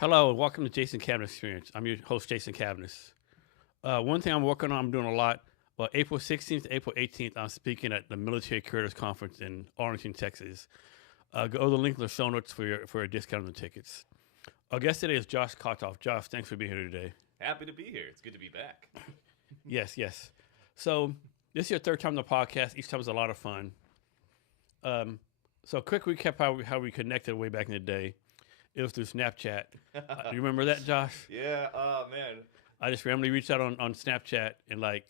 Hello, and welcome to Jason Cabinet Experience. I'm your host, Jason Cabinet. One thing I'm working on, I'm doing a lot. April 16th to April 18th, I'm speaking at the Military Careers Conference in Arlington, Texas. Go to the link in the show notes for a discount on the tickets. Our guest today is Josh Kotoff. Josh, thanks for being here today. Happy to be here. It's good to be back. Yes. So this is your third time on the podcast. Each time is a lot of fun. So quick recap how we connected way back in the day. It was through Snapchat. You remember that, Josh? Yeah, oh man. I just randomly reached out on Snapchat and That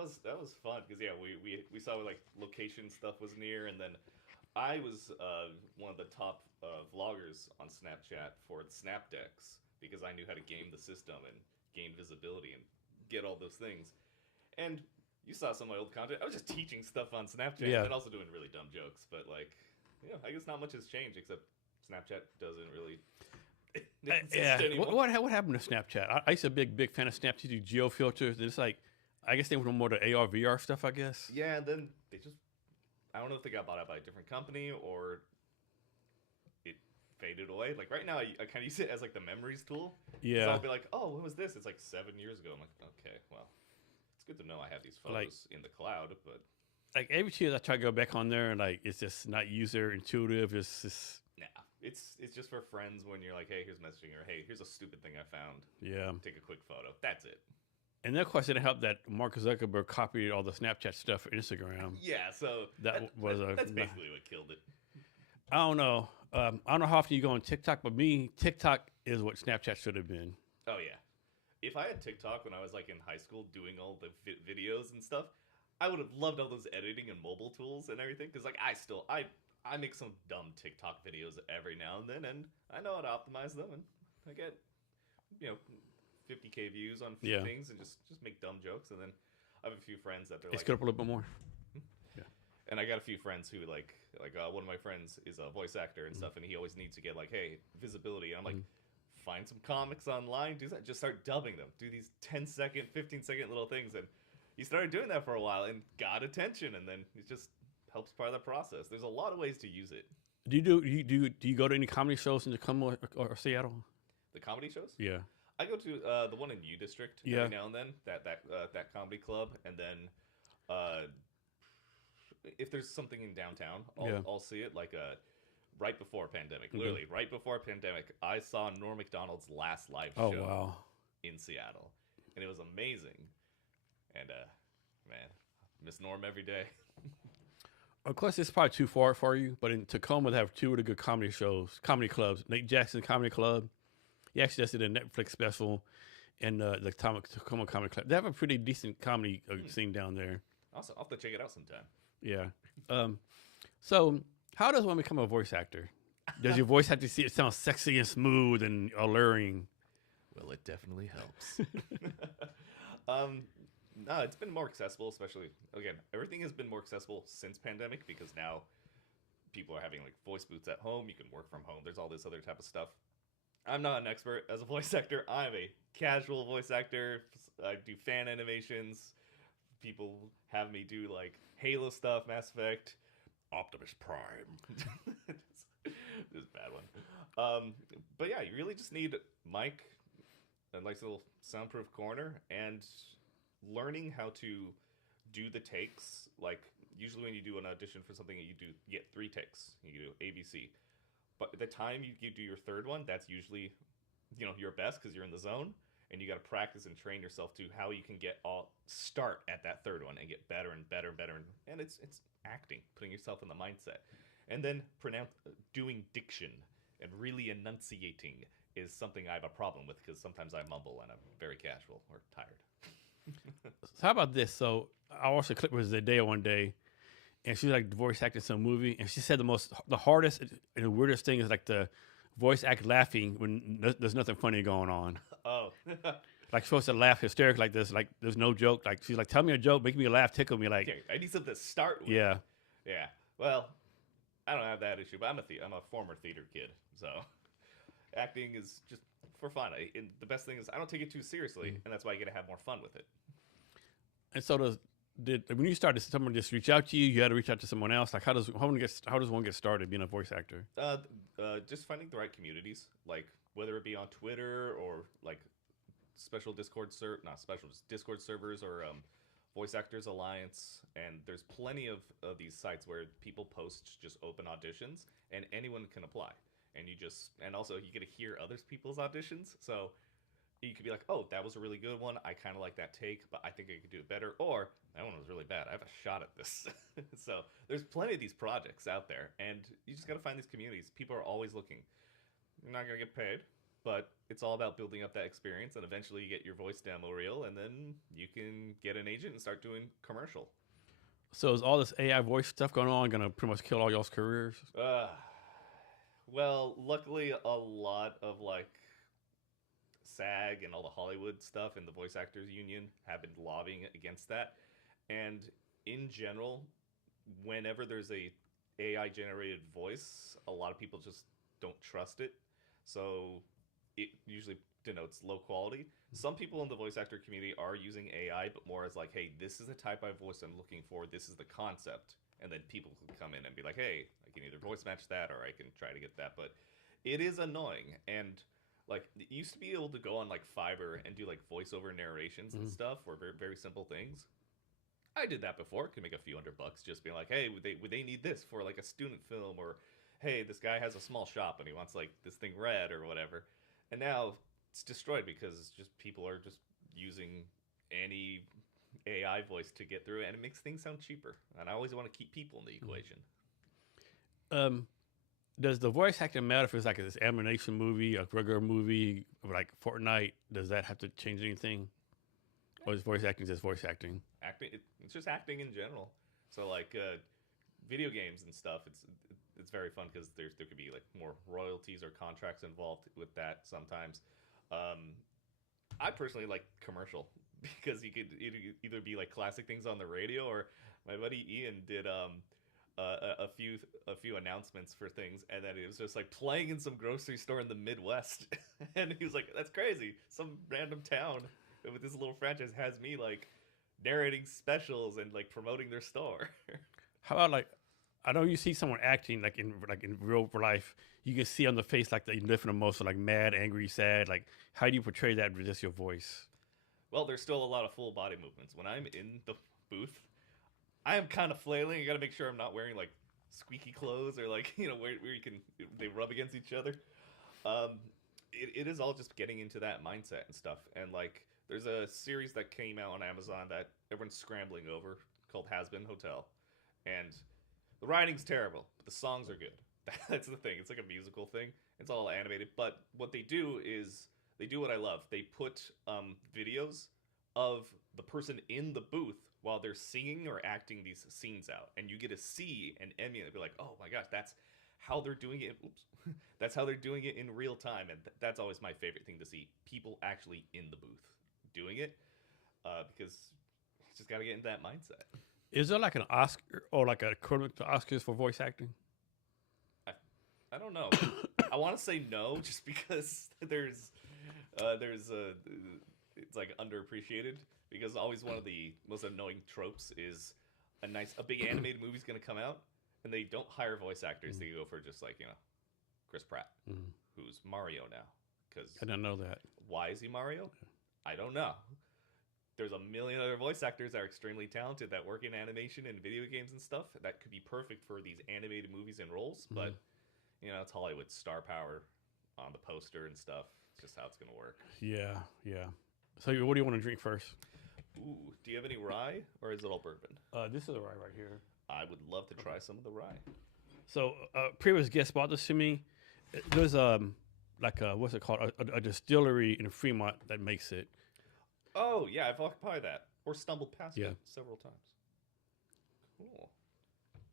was fun because we saw like location stuff was near, and then I was one of the top vloggers on Snapchat for Snap Decks because I knew how to game the system and gain visibility and get all those things. And you saw some of my old content. I was just teaching stuff on Snapchat and also doing really dumb jokes, but I guess not much has changed except Snapchat doesn't really exist anymore. What happened to Snapchat? I used to be a big fan of Snapchat. Do geo filters. It's like, I guess they went more to AR VR stuff. I guess. Yeah, and then I don't know if they got bought out by a different company or it faded away. Like right now, I kind of use it as like the memories tool. Yeah. So I'll be like, oh, when was this? It's like 7 years ago. I'm like, okay, well, it's good to know I have these photos in the cloud, but. Like every 2 years, I try to go back on there, and it's just not user intuitive. It's just it's just for friends when you're like, hey, here's messaging, or hey, here's a stupid thing I found. Yeah. Take a quick photo. That's it. And then, of course, it helped that Mark Zuckerberg copied all the Snapchat stuff for Instagram. Yeah, so that's basically what killed it. I don't know. I don't know how often you go on TikTok, but TikTok is what Snapchat should have been. Oh yeah. If I had TikTok when I was like in high school doing all the videos and stuff, I would have loved all those editing and mobile tools and everything because like I make some dumb TikTok videos every now and then, and I know how to optimize them, and I get 50K views on things, and just make dumb jokes, and then I have a few friends that they're like, get up a little bit more. Yeah, and I got a few friends who like one of my friends is a voice actor and stuff, and he always needs to get like, hey, visibility, and I'm like. Find some comics online, do that, just start dubbing them, do these 10-second, 15-second little things, and he started doing that for a while and got attention, and then it just helps part of the process. There's a lot of ways to use it. Do you go to any comedy shows in Tacoma or Seattle? The comedy shows? Yeah, I go to the one in U District every now and then. That comedy club, and then if there's something in downtown, I'll see it. Like right before pandemic, literally right before pandemic, I saw Norm Macdonald's last live show in Seattle, and it was amazing. And man, miss Norm every day. Of course, it's probably too far for you, but in Tacoma, they have 2 really good comedy clubs. Nate Jackson Comedy Club. He actually just did a Netflix special, and the Tacoma Comedy Club. They have a pretty decent comedy scene down there. Awesome. I'll have to check it out sometime. Yeah. So, how does one become a voice actor? Does your voice have to see it sound sexy and smooth and alluring? Well, it definitely helps. No, it's been more accessible, especially, again, everything has been more accessible since pandemic because now people are having like voice booths at home. You can work from home. There's all this other type of stuff. I'm not an expert as a voice actor. I'm a casual voice actor. I do fan animations. People have me do like Halo stuff, Mass Effect, Optimus Prime. This is a bad one. But yeah, you really just need mic, a nice little soundproof corner, and learning how to do the takes. Like usually when you do an audition for something, you get 3 takes. You do ABC. But at the time you do your third one, that's usually your best because you're in the zone, and you got to practice and train yourself to how you can start at that third one and get better and better and better. And it's acting, putting yourself in the mindset, and then doing diction and really enunciating is something I have a problem with because sometimes I mumble and I'm very casual or tired. So how about this? So I watched a clip with Zendaya one day, and she was like voice acting some movie, and she said the hardest and the weirdest thing is like the voice act laughing when there's nothing funny going on. Oh. Like supposed to laugh hysterically like this, like there's no joke. Like she's like, tell me a joke, make me laugh, tickle me. Like okay, I need something to start with. Yeah. Well, I don't have that issue, but I'm a former theater kid, so acting is just for fun. And the best thing is I don't take it too seriously, and that's why I get to have more fun with it. And so did when you started? Did someone just reach out to you? You had to reach out to someone else. Like how does one get started being a voice actor? Just finding the right communities, like whether it be on Twitter or like special not special, just Discord servers or Voice Actors Alliance. And there's plenty of these sites where people post just open auditions and anyone can apply. And also you get to hear other people's auditions. So you could be like, oh, that was a really good one. I kind of like that take, but I think I could do it better. Or that one was really bad. I have a shot at this. So there's plenty of these projects out there, and you just got to find these communities. People are always looking. You're not going to get paid, but it's all about building up that experience, and eventually you get your voice demo reel, and then you can get an agent and start doing commercial. So is all this AI voice stuff going on going to pretty much kill all y'all's careers? Well, luckily a lot of like SAG and all the Hollywood stuff and the Voice Actors Union have been lobbying against that. And in general, whenever there's a AI generated voice, a lot of people just don't trust it. So it usually denotes low quality. Some people in the voice actor community are using AI, but more as like, hey, this is the type of voice I'm looking for. This is the concept. And then people can come in and be like, hey, I can either voice match that or I can try to get that. But it is annoying. And like, it used to be able to go on like Fiverr and do like voiceover narrations and stuff for very, very simple things. I did that before. Could make a few $100 just being like, hey, would they need this for like a student film? Or hey, this guy has a small shop and he wants like this thing red or whatever. And now it's destroyed because just people are just using any AI voice to get through it, and it makes things sound cheaper. And I always want to keep people in the equation. Does the voice acting matter if it's like this animation movie, a regular movie, like Fortnite? Does that have to change anything? Or is voice acting just voice acting? It's just acting in general. So like video games and stuff, it's very fun because there could be like more royalties or contracts involved with that sometimes. I personally like commercial because you could either be like classic things on the radio, or my buddy Ian did a few announcements for things, and then it was just like playing in some grocery store in the Midwest, and he was like, "That's crazy! Some random town with this little franchise has me like narrating specials and like promoting their store." How about like, I know you see someone acting like in real life, you can see on the face like the different emotions, like mad, angry, sad. Like, how do you portray that with just your voice? Well, there's still a lot of full body movements. When I'm in the booth, I am kind of flailing. You got to make sure I'm not wearing like squeaky clothes or like, you know, where they rub against each other. It is all just getting into that mindset and stuff. And like, there's a series that came out on Amazon that everyone's scrambling over called Has Been Hotel, and the writing's terrible, but the songs are good. That's the thing. It's like a musical thing. It's all animated, but what they do is they do what I love. They put videos of the person in the booth while they're singing or acting these scenes out, and you get to see and emulate and be like, oh my gosh, that's how they're doing it. Oops. That's how they're doing it in real time, and that's always my favorite thing to see. People actually in the booth doing it, because you just got to get into that mindset. Is there like an Oscar or like a equivalent to Oscars for voice acting? I don't know. I want to say no, just because there's it's like underappreciated, because always one of the most annoying tropes is a big animated movie's gonna come out and they don't hire voice actors. They go for just like, you know, Chris Pratt, who's Mario now. Because I didn't know that. Why is he Mario? I don't know. There's a million other voice actors that are extremely talented that work in animation and video games and stuff that could be perfect for these animated movies and roles, but you know, it's Hollywood star power on the poster and stuff. It's just how it's gonna work. Yeah, yeah. So what do you want to drink first? Ooh, do you have any rye, or is it all bourbon? This is a rye right here. I would love to try some of the rye. So previous guest bought this to me. There's like a, what's it called? A distillery in Fremont that makes it. Oh yeah, I've walked by that or stumbled past it several times. Cool.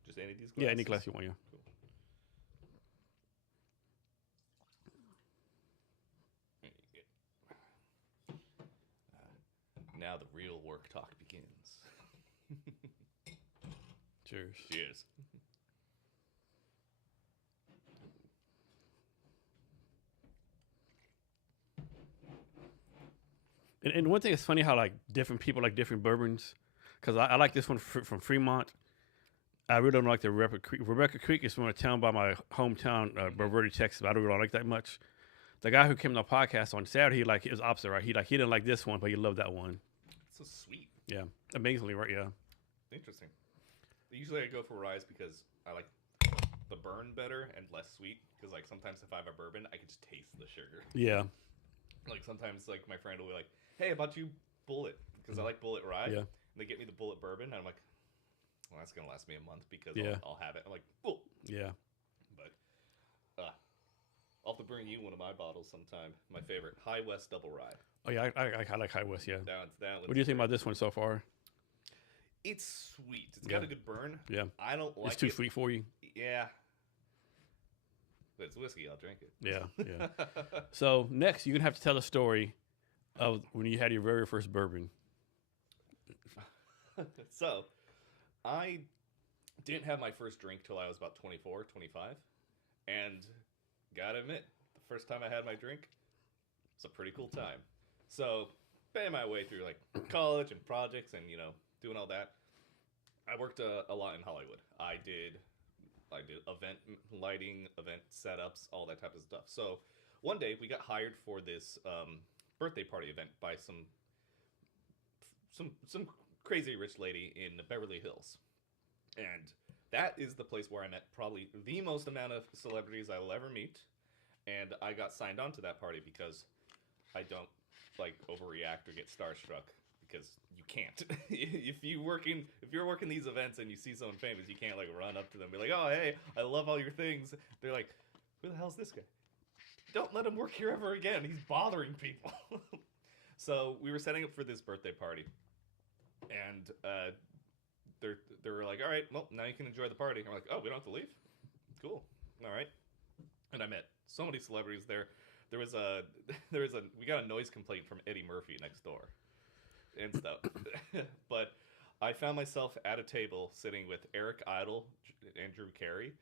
Just any of these glasses? Yeah, any glass you want. Yeah. Cool. Now the real work talk begins. Cheers. Cheers. And one thing that's funny how like different people like different bourbons. because I like this one from Fremont. I really don't like the Rebecca Creek. Rebecca Creek is from a town by my hometown, Verde, Texas. But I don't really like that much. The guy who came to the podcast on Saturday, it was opposite, right? He didn't like this one, but he loved that one. So sweet. Yeah, amazingly, right? Yeah. Interesting. Usually I go for ryes because I like the burn better and less sweet. Because like sometimes if I have a bourbon, I can just taste the sugar. Yeah. Like sometimes like my friend will be like, "Hey, how about you Bullet?" Because I like Bullet Rye. Yeah. And they get me the Bullet Bourbon, and I'm like, "Well, that's gonna last me a month because Yeah. I'll have it." I'm like, "Oh." Yeah. But I'll have to bring you one of my bottles sometime. My favorite, High West Double Rye. Oh yeah, I like High West. Yeah. That What do you think about this one so far? It's sweet. It's got a good burn. Yeah. I don't like it. It's too sweet for you. Yeah. But it's whiskey. I'll drink it. Yeah. Yeah. So next, you're gonna have to tell a story of when you had your very first bourbon. So, I didn't have my first drink till I was about 24, 25. And gotta admit, the first time I had my drink, it's a pretty cool time. So, paying my way through like college and projects and, doing all that, I worked a lot in Hollywood. I did event lighting, event setups, all that type of stuff. So, one day we got hired for this birthday party event by some crazy rich lady in Beverly Hills. And that is the place where I met probably the most amount of celebrities I will ever meet. And I got signed on to that party because I don't like overreact or get starstruck, because you can't. if you're working these events and you see someone famous, you can't like run up to them and be like, "Oh, hey, I love all your things." They're like, "Who the hell's this guy? Don't let him work here ever again. He's bothering people." So we were setting up for this birthday party, and they were like, "All right, well, now you can enjoy the party." I'm like, "Oh, we don't have to leave? Cool. All right." And I met so many celebrities there. We got a noise complaint from Eddie Murphy next door and stuff. But I found myself at a table sitting with Eric Idle and Drew Carey.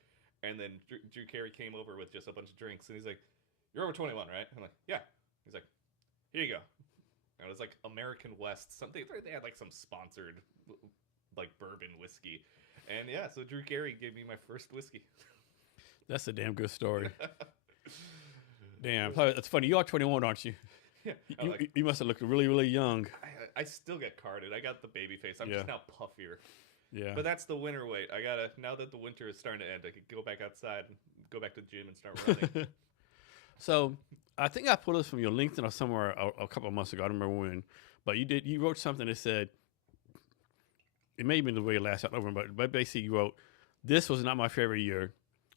And then Drew Carey came over with just a bunch of drinks. And he's like, "You're over 21, right?" I'm like, "Yeah." He's like, "Here you go." And it was like American West. Something. They had like some sponsored like bourbon whiskey. And yeah, so Drew Carey gave me my first whiskey. That's a damn good story. Damn. That's funny. You are 21, aren't you? Yeah. You must have looked really, really young. I still get carded. I got the baby face. I'm just now puffier. Yeah. But that's the winter weight. Now that the winter is starting to end, I could go back outside and go back to the gym and start running. So I think I pulled this from your LinkedIn or somewhere a couple of months ago. I don't remember when. But you wrote something that said, it may have been the way it last out over, but basically you wrote, "This was not my favorite year.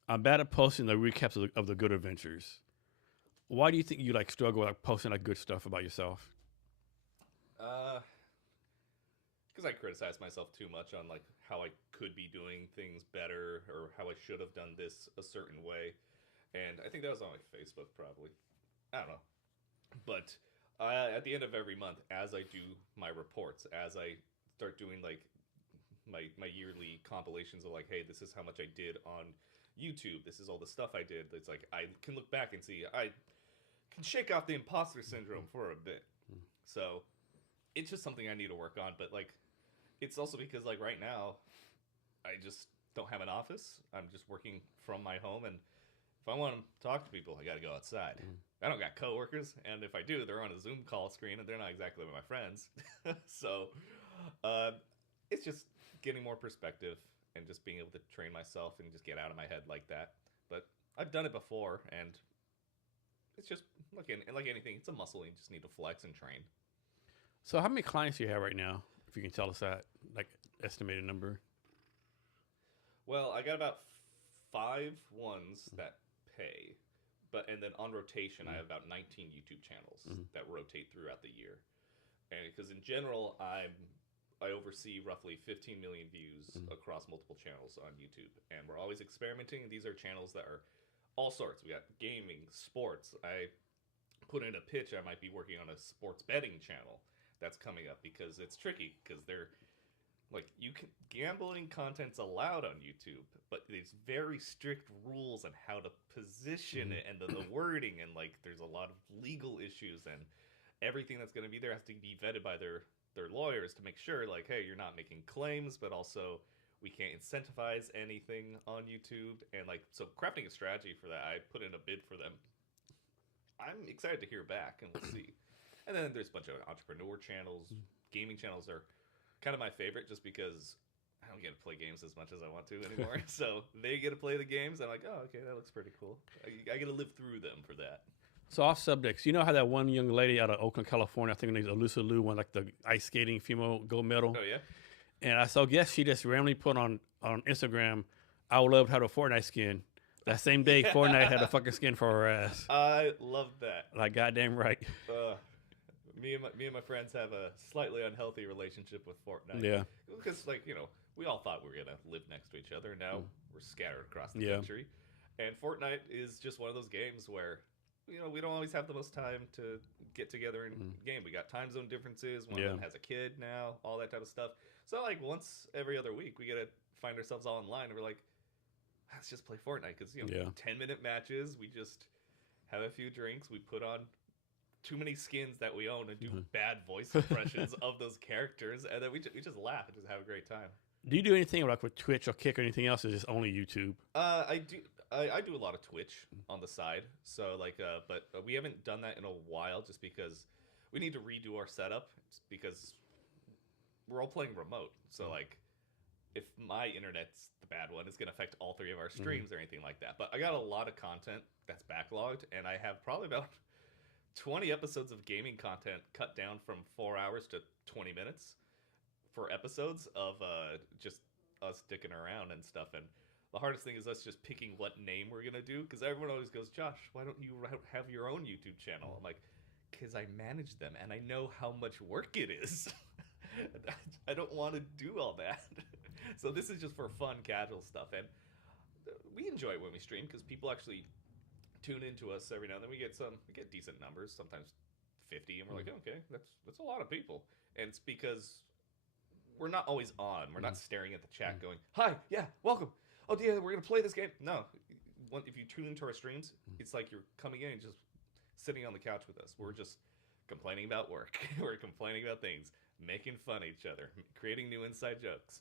I'm bad at posting the recaps of the good adventures." Why do you think you struggle with posting good stuff about yourself? Because I criticize myself too much on how I could be doing things better or how I should have done this a certain way, and I think that was on Facebook probably. I don't know, but at the end of every month, as I do my reports, as I start doing my yearly compilations of hey, this is how much I did on YouTube, this is all the stuff I did. It's I can look back and see I can shake off the imposter syndrome for a bit. So it's just something I need to work on. But it's also because right now I just don't have an office. I'm just working from my home, and if I want to talk to people, I got to go outside. I don't got coworkers, and if I do, they're on a Zoom call screen, and they're not exactly my friends. So it's just getting more perspective and just being able to train myself and just get out of my head like that. But I've done it before, and it's just like anything, it's a muscle. You just need to flex and train. So how many clients do you have right now, if you can tell us that, estimated number? Well, I got about 5 ones that pay, and then on rotation, I have about 19 YouTube channels that rotate throughout the year. And because in general, I oversee roughly 15 million views across multiple channels on YouTube, and we're always experimenting. These are channels that are all sorts. We got gaming, sports. I put in a pitch. I might be working on a sports betting channel that's coming up because it's tricky because they're gambling content's allowed on YouTube, but there's very strict rules on how to position it and the wording, and there's a lot of legal issues, and everything that's going to be there has to be vetted by their their lawyers to make sure, like, hey, you're not making claims, but also we can't incentivize anything on YouTube. And like, so crafting a strategy for that, I put in a bid for them. I'm excited to hear back, and we'll see. And then there's a bunch of entrepreneur channels. Gaming channels are kind of my favorite, just because I don't get to play games as much as I want to anymore. So they get to play the games. I'm like, oh, okay, that looks pretty cool. I get to live through them for that. So off subjects, you know how that one young lady out of Oakland, California, I think her name's Alyssa Liu, won like the ice skating female gold medal. Oh yeah. And I saw, guess she just randomly put on Instagram, I would love to have a Fortnite skin. That same day, Fortnite had a fucking skin for her ass. I love that. Like, goddamn right. Me and my friends have a slightly unhealthy relationship with Fortnite. Yeah. Because, like, you know, we all thought we were going to live next to each other. Now we're scattered across the Yeah. country. And Fortnite is just one of those games where, you know, we don't always have the most time to get together and game. We got time zone differences. One of them has a kid now, all that type of stuff. So, like, once every other week, we get to find ourselves all online, and we're like, let's just play Fortnite. Because, you know, 10-minute matches, we just have a few drinks, we put on too many skins that we own and do bad voice impressions of those characters, and then we just laugh and just have a great time. Do you do anything like with Twitch or Kick or anything else, or is it only YouTube? I do a lot of Twitch on the side, so like, but we haven't done that in a while, just because we need to redo our setup, because we're all playing remote. So like, if my internet's the bad one, it's gonna affect all three of our streams or anything like that. But I got a lot of content that's backlogged, and I have probably about 20 episodes of gaming content cut down from 4 hours to 20 minutes for episodes of just us dicking around and stuff. And the hardest thing is us just picking what name we're gonna do, because everyone always goes, Josh, why don't you have your own YouTube channel? I'm like, because I manage them and I know how much work it is. I don't want to do all that. So this is just for fun, casual stuff, and we enjoy it when we stream, because people actually tune into us every now and then. We get decent numbers, sometimes 50, and we're like, okay, that's a lot of people. And it's because we're not always on. We're not staring at the chat going, hi, yeah, welcome. Oh, yeah, we're going to play this game. No. If you tune into our streams, it's like you're coming in and just sitting on the couch with us. We're just complaining about work. We're complaining about things, making fun of each other, creating new inside jokes,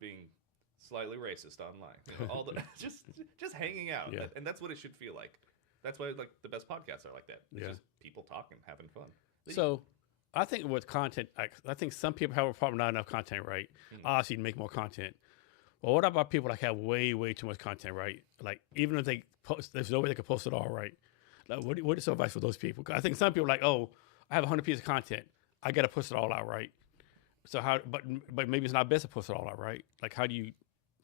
being slightly racist online. You know, all the just hanging out. Yeah. And that's what it should feel like. That's why like the best podcasts are like that. It's Yeah. just people talking, having fun. So I think with content, I think some people have a problem not enough content, right? Obviously, make more content. Well, what about people like have way too much content, right? Like, even if they post, there's no way they can post it all, right? Like, what is your advice for those people? 'Cause I think some people are like, oh, I have 100 pieces of content, I got to push it all out, right? So how? But maybe it's not best to post it all out, right? Like, how do you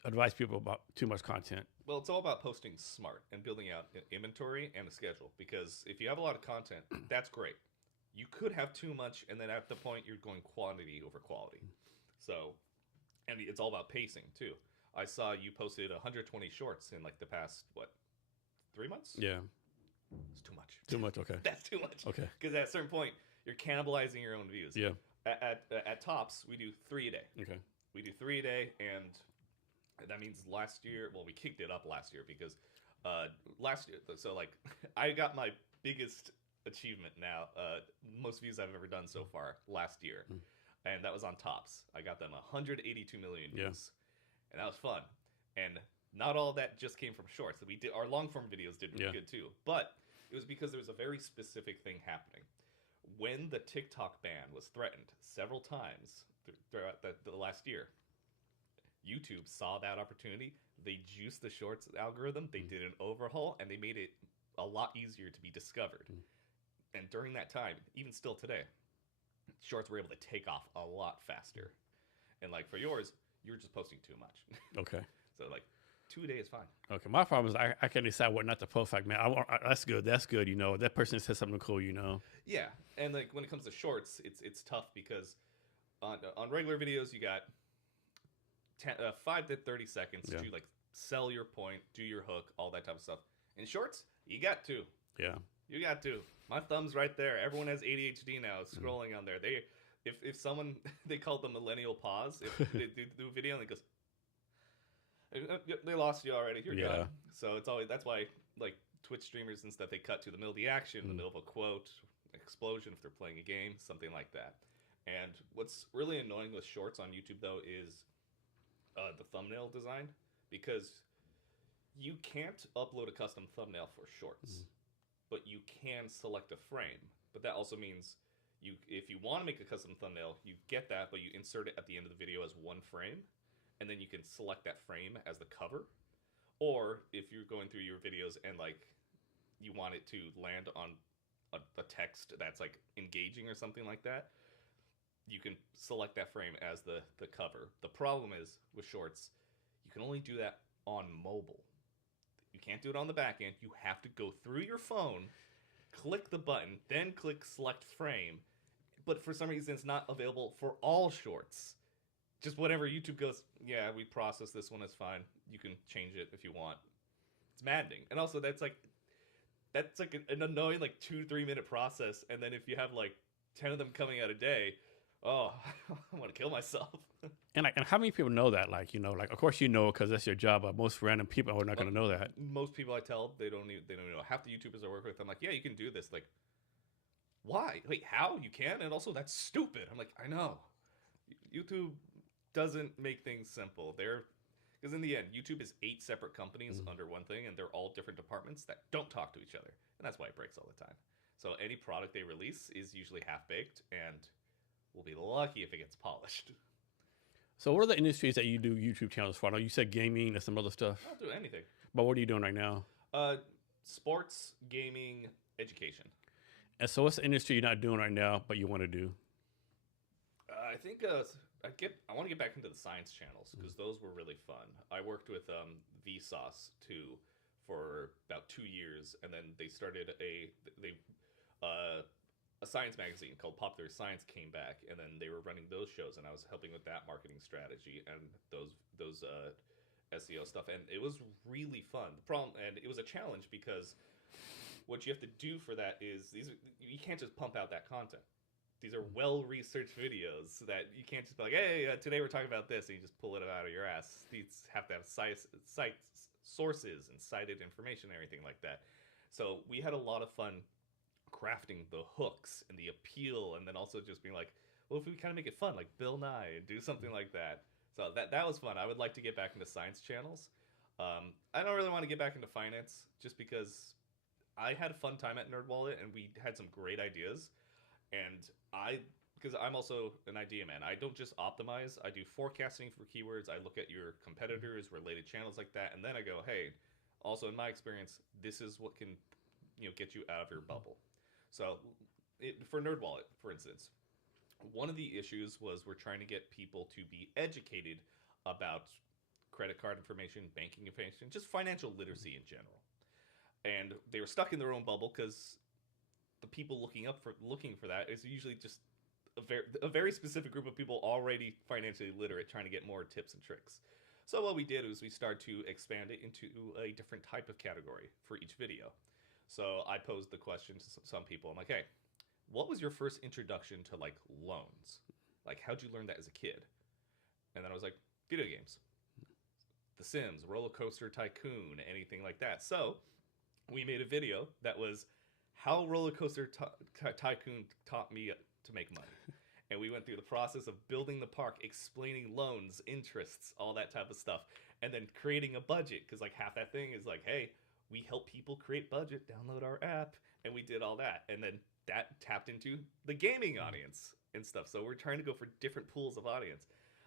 advise people about too much content? Well, it's all about posting smart and building out an inventory and a schedule. Because if you have a lot of content, that's great. You could have too much, and then at the point you're going quantity over quality. So, and it's all about pacing too. I saw you posted 120 shorts in like the past 3 months? Yeah, It's too much. too much. Okay. That's too much. Okay. Because at a certain point, you're cannibalizing your own views. Yeah. At tops, we do 3 a day. Okay. We do 3 a day, and that means last year. Well, we kicked it up last year because last year. So like, I got my biggest achievement now. Most views I've ever done so far last year, and that was on tops. I got them 182 million views, and that was fun. And not all that just came from shorts. We did our long form videos did really good too, but it was because there was a very specific thing happening. When the TikTok ban was threatened several times throughout the last year, YouTube saw that opportunity. They juiced the shorts algorithm. They did an overhaul, and they made it a lot easier to be discovered. And during that time, even still today, shorts were able to take off a lot faster. And like for yours, you were just posting too much. Okay. So like 2 a day is fine. Okay. My problem is I can't decide what not to post. Like, man, that's good. That's good. You know, that person said something cool. You know. Yeah, and like when it comes to shorts, it's tough because on regular videos you got 5 to 30 seconds to like sell your point, do your hook, all that type of stuff. In shorts, you got to. Yeah. You got to. My thumb's right there. Everyone has ADHD now scrolling on there. If someone, they call it the millennial pause. If they do a video and it goes, they lost you already. You're done. So it's always, that's why like Twitch streamers and stuff, they cut to the middle of the action, in the middle of a quote, explosion if they're playing a game, something like that. And what's really annoying with shorts on YouTube though is the thumbnail design, because you can't upload a custom thumbnail for shorts, but you can select a frame. But that also means if you want to make a custom thumbnail, you get that, but you insert it at the end of the video as one frame, and then you can select that frame as the cover. Or if you're going through your videos and like you want it to land on a text that's like engaging or something like that, you can select that frame as the cover. The problem is with shorts, you can only do that on mobile. You can't do it on the back end. You have to go through your phone, click the button, then click select frame. But for some reason, it's not available for all shorts. Just whatever YouTube goes, yeah, we process this one, it's fine. You can change it if you want. It's maddening. And also, that's like an annoying like 2-3 minute process. And then if you have like 10 of them coming out a day, oh, I want to kill myself. And how many people know that? Like, like of course you know because that's your job, but most random people are not going to know that. Most people I tell, they don't even know. Half the YouTubers I work with, I'm like, yeah, you can do this. Like, why? Wait, how? You can? And also, that's stupid. I'm like, I know. YouTube doesn't make things simple. Because in the end, YouTube is 8 separate companies under one thing, and they're all different departments that don't talk to each other. And that's why it breaks all the time. So any product they release is usually half-baked, and we'll be lucky if it gets polished. So what are the industries that you do YouTube channels for? I know you said gaming and some other stuff. I'll do anything. But what are you doing right now? Sports, gaming, education. And so what's the industry you're not doing right now, but you want to do? I think I want to get back into the science channels because those were really fun. I worked with Vsauce too for about 2 years, and then they started a science magazine called Popular Science came back, and then they were running those shows, and I was helping with that marketing strategy and those SEO stuff, and it was really fun. The problem, and it was a challenge because what you have to do for that is you can't just pump out that content. These are well-researched videos that you can't just be like, hey, today we're talking about this, and you just pull it out of your ass. These have to have sites, sources, and cited information and everything like that. So we had a lot of fun crafting the hooks and the appeal, and then also just being like, well, if we kind of make it fun, like Bill Nye, and do something like that. So that was fun. I would like to get back into science channels. I don't really want to get back into finance just because I had a fun time at NerdWallet, and we had some great ideas. And because I'm also an idea man, I don't just optimize. I do forecasting for keywords. I look at your competitors, related channels like that, and then I go, hey, also in my experience, this is what can get you out of your bubble. So for NerdWallet, for instance, one of the issues was we're trying to get people to be educated about credit card information, banking information, just financial literacy in general. And they were stuck in their own bubble because the people looking for that is usually just a very specific group of people already financially literate trying to get more tips and tricks. So what we did was we started to expand it into a different type of category for each video. So I posed the question to some people. I'm like, hey, what was your first introduction to like loans? Like, how'd you learn that as a kid? And then I was like, video games, The Sims, Roller Coaster Tycoon, anything like that. So we made a video that was how Roller Coaster Tycoon taught me to make money. And we went through the process of building the park, explaining loans, interests, all that type of stuff, and then creating a budget, because like half that thing is like, hey, we help people create budget, download our app, and we did all that. And then that tapped into the gaming audience and stuff. So we're trying to go for different pools of audience.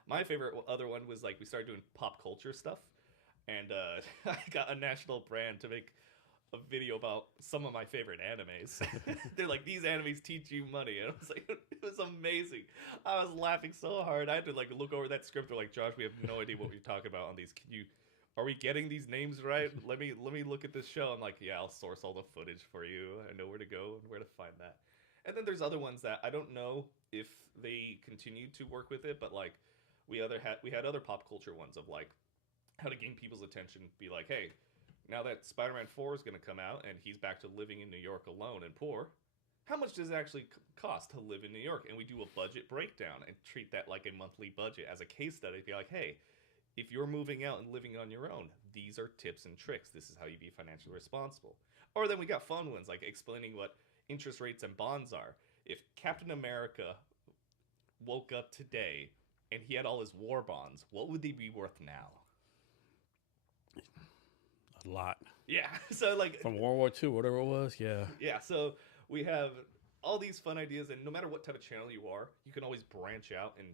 My favorite other one was like we started doing pop culture stuff, and I got a national brand to make a video about some of my favorite animes. They're like, these animes teach you money, and I was like, it was amazing. I was laughing so hard. I had to like look over that script. They're like, Josh, we have no idea what we're talking about on these. Are we getting these names right? Let me look at this show. I'm like, yeah, I'll source all the footage for you. I know where to go and where to find that. And then there's other ones that I don't know if they continue to work with it, but like we had other pop culture ones of like how to gain people's attention. Be like, hey, now that Spider-Man 4 is going to come out and he's back to living in New York alone and poor, how much does it actually cost to live in New York? And we do a budget breakdown and treat that like a monthly budget as a case study. Be like, hey, if you're moving out and living on your own, these are tips and tricks. This is how you be financially responsible. Or then we got fun ones like explaining what interest rates and bonds are. If Captain America woke up today and he had all his war bonds, what would they be worth now? A lot. Yeah. So like From World War II, whatever it was. Yeah. yeah, so we have all these fun ideas, and no matter what type of channel you are, you can always branch out and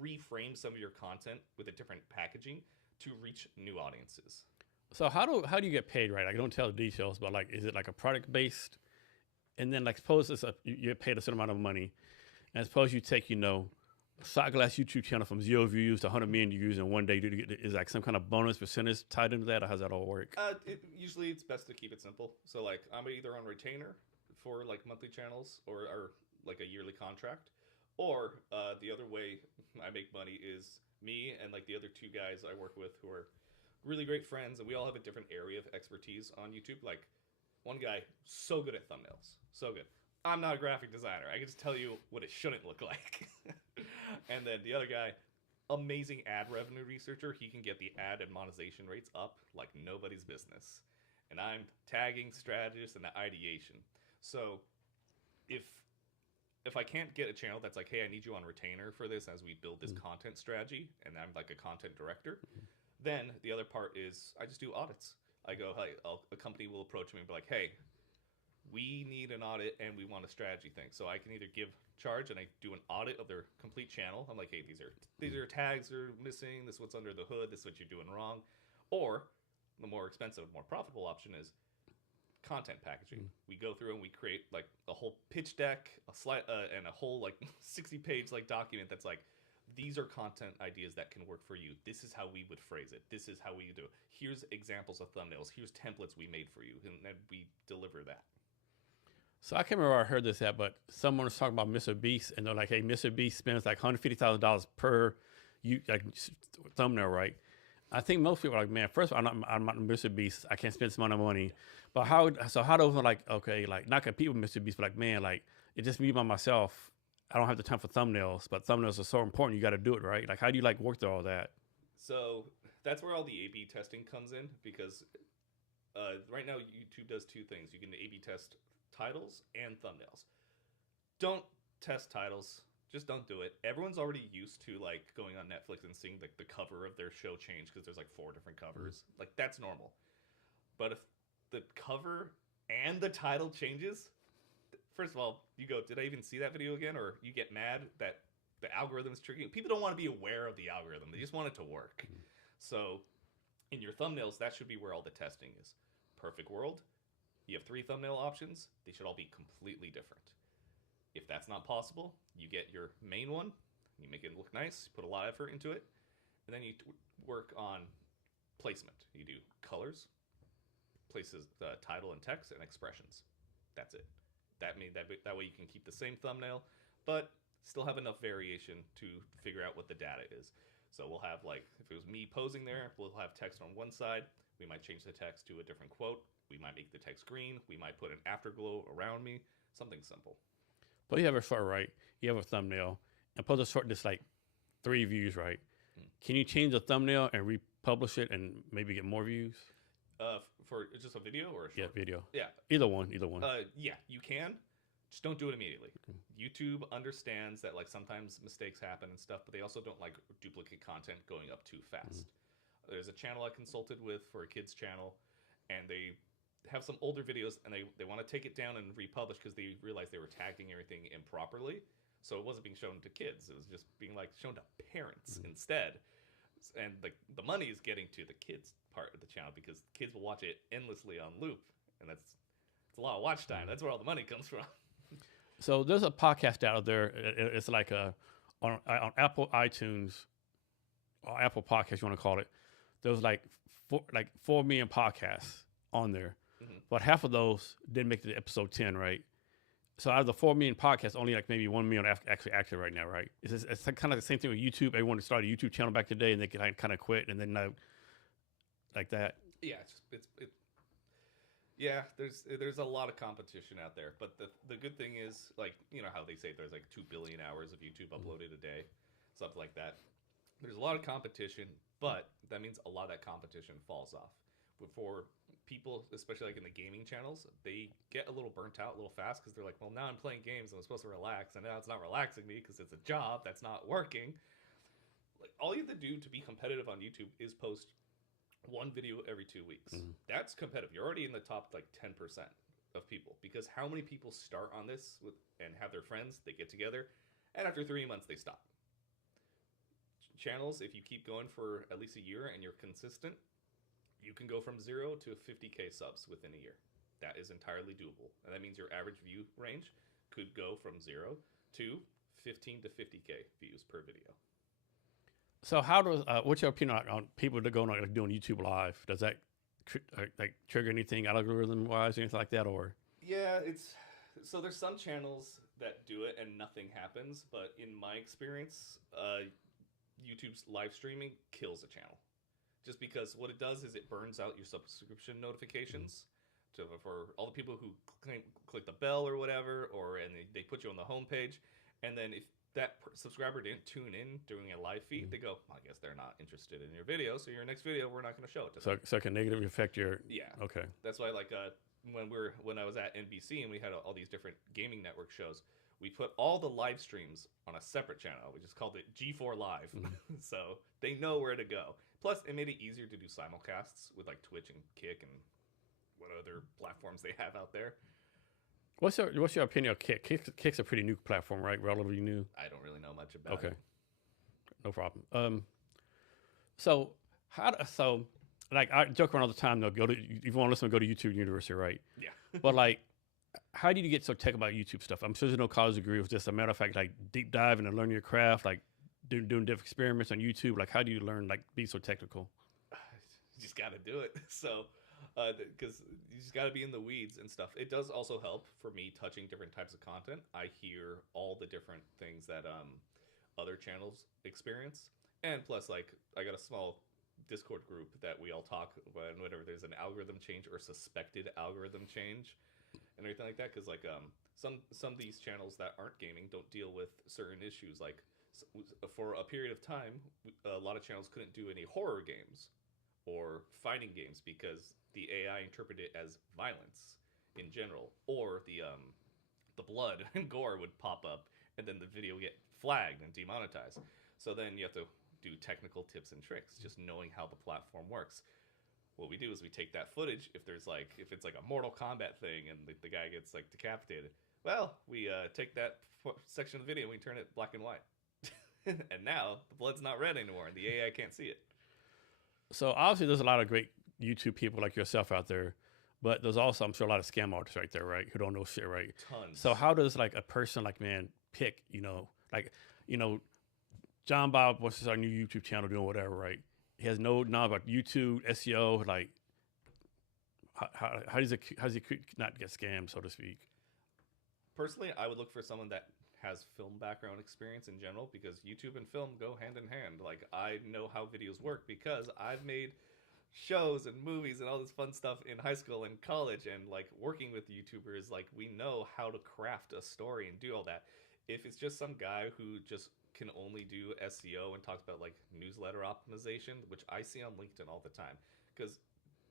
reframe some of your content with a different packaging to reach new audiences. So how do you get paid, right? Like, don't tell the details, but like, is it like a product based? And then like, suppose you get paid a certain amount of money, and suppose you take, Shotglass YouTube channel from 0 views to 100 million views in one day. Is like some kind of bonus percentage tied into that, or how's that all work? Usually it's best to keep it simple. So like I'm either on retainer for like monthly channels or like a yearly contract, or the other way I make money is me and like the other two guys I work with who are really great friends, and we all have a different area of expertise on YouTube. Like one guy, so good at thumbnails, so good. I'm not a graphic designer. I can just tell you what it shouldn't look like. And then the other guy, amazing ad revenue researcher. He can get the ad and monetization rates up like nobody's business. And I'm tagging, strategist, and the ideation. So if I can't get a channel that's like, hey, I need you on retainer for this as we build this content strategy, and I'm like a content director, then the other part is I just do audits. I go, hey, a company will approach me and be like, hey, we need an audit and we want a strategy thing. So I can either give charge and I do an audit of their complete channel. I'm like, hey, these are tags that are missing. This is what's under the hood. This is what you're doing wrong. Or the more expensive, more profitable option is content packaging. We go through and we create like a whole pitch deck, a slide, and a whole like 60-page like document that's like, these are content ideas that can work for you. This is how we would phrase it. This is how we do it. Here's examples of thumbnails. Here's templates we made for you, and then we deliver that. So I can't remember where I heard this at, but someone was talking about Mr. Beast, and they're like, "Hey, Mr. Beast spends like $150,000 per thumbnail, right?" I think most people are like, "Man, first of all, I'm not Mr. Beast. I can't spend this amount of money." But how those are like, okay, like not compete with Mr. Beast, but like, man, like it's just me by myself. I don't have the time for thumbnails, but thumbnails are so important. You got to do it, right? Like, how do you like work through all that? So that's where all the A/B testing comes in, because right now YouTube does two things. You can A/B test titles and thumbnails. Don't test titles. Just don't do it. Everyone's already used to like going on Netflix and seeing like the cover of their show change because there's like 4 different covers. Like that's normal. But if the cover and the title changes, first of all, you go, did I even see that video again? Or you get mad that the algorithm is tricking. People don't want to be aware of the algorithm. They just want it to work. So in your thumbnails, that should be where all the testing is. Perfect world. You have 3 thumbnail options. They should all be completely different. If that's not possible, you get your main one, you make it look nice, put a lot of effort into it, and then you work on placement. You do colors, places the title and text, and expressions. That's it. That way you can keep the same thumbnail, but still have enough variation to figure out what the data is. So we'll have like, if it was me posing there, we'll have text on one side. We might change the text to a different quote. We might make the text green. We might put an afterglow around me. Something simple. But you have a short, right? You have a thumbnail, and post a short that's like 3 views, right? Can you change the thumbnail and republish it and maybe get more views? For just a video or a short? Yeah, video. Yeah. Either one. Yeah, you can. Just don't do it immediately. YouTube understands that like sometimes mistakes happen and stuff, but they also don't like duplicate content going up too fast. There's a channel I consulted with for a kids channel, and they have some older videos, and they want to take it down and republish because they realized they were tagging everything improperly. So it wasn't being shown to kids. It was just being like shown to parents instead. And the money is getting to the kids part of the channel because kids will watch it endlessly on loop, and it's a lot of watch time. That's where all the money comes from. So there's a podcast out there. It's like on Apple iTunes or Apple Podcast, you want to call it. There's like 4 million podcasts on there, but half of those didn't make it to episode 10, right? So out of the 4 million podcasts, only like maybe 1 million actually active right now, right? It's kind of the same thing with YouTube. Everyone started a YouTube channel back today, and they kind of quit, and then like that. Yeah, yeah. There's a lot of competition out there, but the good thing is, like, you know how they say there's like 2 billion hours of YouTube uploaded a day, something like that. There's a lot of competition, but that means a lot of that competition falls off. For people, especially like in the gaming channels, they get a little burnt out a little fast because they're like, well, now I'm playing games and I'm supposed to relax, and now it's not relaxing me because it's a job that's not working. Like, all you have to do to be competitive on YouTube is post one video every 2 weeks. That's competitive. You're already in the top like 10% of people, because how many people start on this and have their friends, they get together, and after 3 months they stop. Channels, if you keep going for at least a year and you're consistent, you can go from 0 to 50K subs within a year. That is entirely doable. And that means your average view range could go from 0 to 15 to 50K views per video. So how does what's your opinion on people that go on like doing YouTube live? Does that like trigger anything algorithm wise, anything like that, or? Yeah, so there's some channels that do it and nothing happens, but in my experience, YouTube's live streaming kills a channel. Just because what it does is it burns out your subscription notifications for all the people who click the bell or whatever, and they put you on the homepage, and then if that subscriber didn't tune in during a live feed, they go, well, I guess they're not interested in your video, so your next video we're not going to show it to them. So it can negatively affect your... Yeah. Okay. That's why, like, when I was at NBC and we had all these different gaming network shows, we put all the live streams on a separate channel. We just called it G4 Live. So they know where to go. Plus, it made it easier to do simulcasts with like Twitch and Kick and what other platforms they have out there. What's your opinion of Kick? Kick's a pretty new platform, right? Relatively new. I don't really know much about it. Okay. No problem. So like I joke around all the time, though, if you want to listen, go to YouTube University, right? Yeah. But like, how did you get so tech about YouTube stuff? I'm sure there's no college degree. It was just a matter of fact, like deep diving and learning your craft, like doing different experiments on YouTube. Like, how do you learn, like, be so technical? You just got to do it. So, because you just got to be in the weeds and stuff. It does also help for me touching different types of content. I hear all the different things that other channels experience. And plus, like, I got a small Discord group that we all talk whenever there's an algorithm change or suspected algorithm change and everything like that, because like some of these channels that aren't gaming don't deal with certain issues. Like for a period of time, a lot of channels couldn't do any horror games or fighting games because the AI interpreted it as violence in general, or the blood and gore would pop up and then the video get flagged and demonetized. So then you have to do technical tips and tricks, just knowing how the platform works. What we do is we take that footage, if it's like a Mortal Kombat thing and the guy gets like decapitated, well, we take that section of the video and we turn it black and white. And now the blood's not red anymore and the AI can't see it. So obviously there's a lot of great YouTube people like yourself out there, but there's also, I'm sure, a lot of scam artists right there, right? Who don't know shit, right? Tons. So how does like a person like, man, pick, John Bob, what's his our new YouTube channel doing whatever, right? He has no knowledge about YouTube, SEO, like how does he not get scammed, so to speak? Personally, I would look for someone that has film background experience in general, because YouTube and film go hand in hand. Like, I know how videos work because I've made shows and movies and all this fun stuff in high school and college, and like working with YouTubers, like we know how to craft a story and do all that. If it's just some guy who just can only do SEO and talks about like newsletter optimization, which I see on LinkedIn all the time, because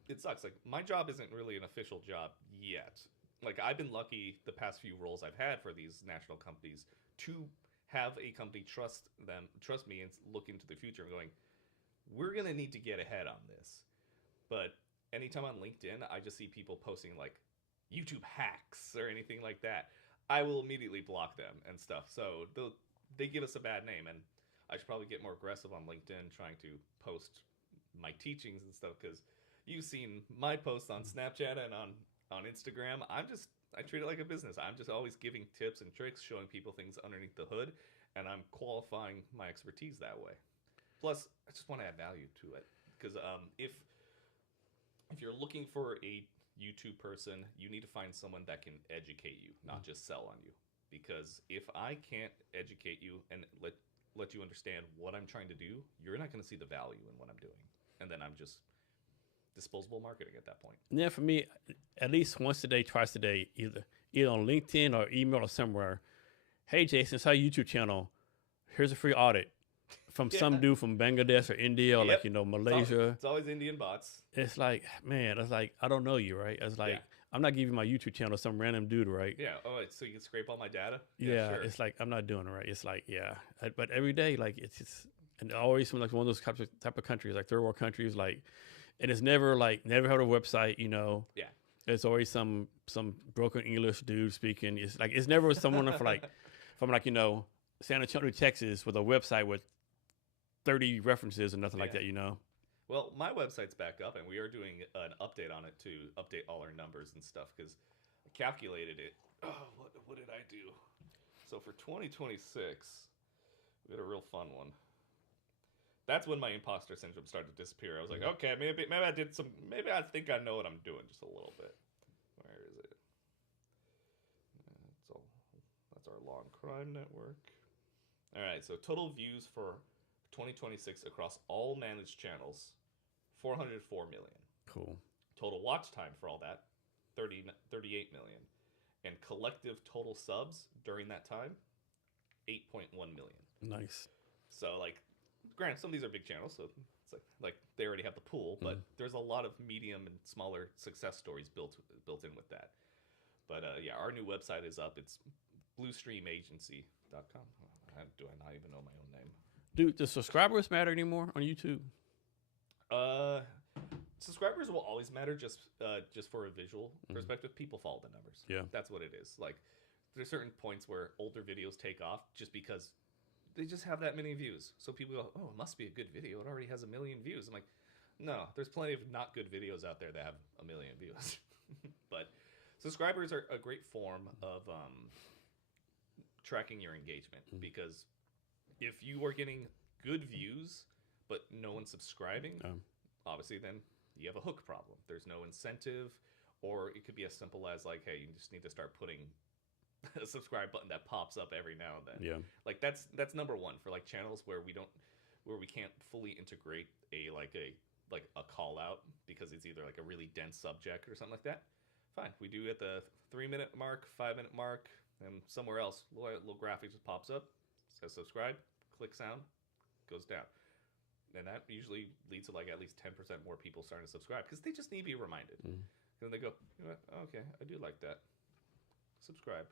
it sucks. Like, my job isn't really an official job yet. Like, I've been lucky the past few roles I've had for these national companies to have a company trust me and look into the future and going, we're going to need to get ahead on this. But anytime on LinkedIn, I just see people posting like YouTube hacks or anything like that, I will immediately block them and stuff. So they give us a bad name, and I should probably get more aggressive on LinkedIn trying to post my teachings and stuff, because you've seen my posts on Snapchat and on Instagram. I treat it like a business. I'm just always giving tips and tricks, showing people things underneath the hood, and I'm qualifying my expertise that way. Plus, I just want to add value to it, because if you're looking for a YouTube person, you need to find someone that can educate you, not just sell on you. Because if I can't educate you and let you understand what I'm trying to do, you're not going to see the value in what I'm doing. And then I'm just disposable marketing at that point. Yeah, for me, at least once a day, twice a day, either on LinkedIn or email or somewhere. Hey, Jason, it's our YouTube channel. Here's a free audit. from Yeah. some dude from Bangladesh or India or Yep. like, you know, Malaysia. It's always Indian bots. It's like, man, it's like, I don't know you, right? It's like, Yeah. I'm not giving my YouTube channel to some random dude, right? Yeah. Oh, so you can scrape all my data? Yeah, Sure. it's like, I'm not doing it right. It's like, yeah. But every day, like, it's just, and always from like one of those type of countries, like third world countries, like, and it's never like, never had a website, you know? Yeah. It's always some broken English dude speaking. It's like, it's never someone from like, you know, San Antonio, Texas with a website with 30 references or nothing like Yeah. that, you know? Well, my website's back up, and we are doing an update on it to update all our numbers and stuff because I calculated it. Oh, what did I do? So for 2026, we had a real fun one. That's when my imposter syndrome started to disappear. I was like, okay, maybe I did some. Maybe I think I know what I'm doing just a little bit. Where is it? That's our long crime network. All right, so total views for 2026 across all managed channels, 404 million. Cool. Total watch time for all that, 38 million. And collective total subs during that time, 8.1 million. Nice. So, like, granted, some of these are big channels, so it's like they already have the pool, but there's a lot of medium and smaller success stories built in with that. But yeah, our new website is up. It's bluestreamagency.com. Do I not even know my own name? Dude, does subscribers matter anymore on YouTube? Subscribers will always matter just for a visual perspective. People follow the numbers. Yeah. That's what it is. Like, there's certain points where older videos take off just because they just have that many views. So people go, oh, it must be a good video. It already has 1 million views. I'm like, no, there's plenty of not good videos out there that have 1 million views. But subscribers are a great form of tracking your engagement because if you are getting good views but no one's subscribing, obviously then you have a hook problem. There's no incentive, or it could be as simple as like, hey, you just need to start putting a subscribe button that pops up every now and then. Yeah. Like that's number one for like channels where we can't fully integrate a call out because it's either like a really dense subject or something like that. Fine, we do at the 3-minute mark, 5-minute mark, and somewhere else, little graphic just pops up, says subscribe, click sound, goes down. And that usually leads to like at least 10% more people starting to subscribe because they just need to be reminded. And then they go, you know what? Okay, I do like that. Subscribe.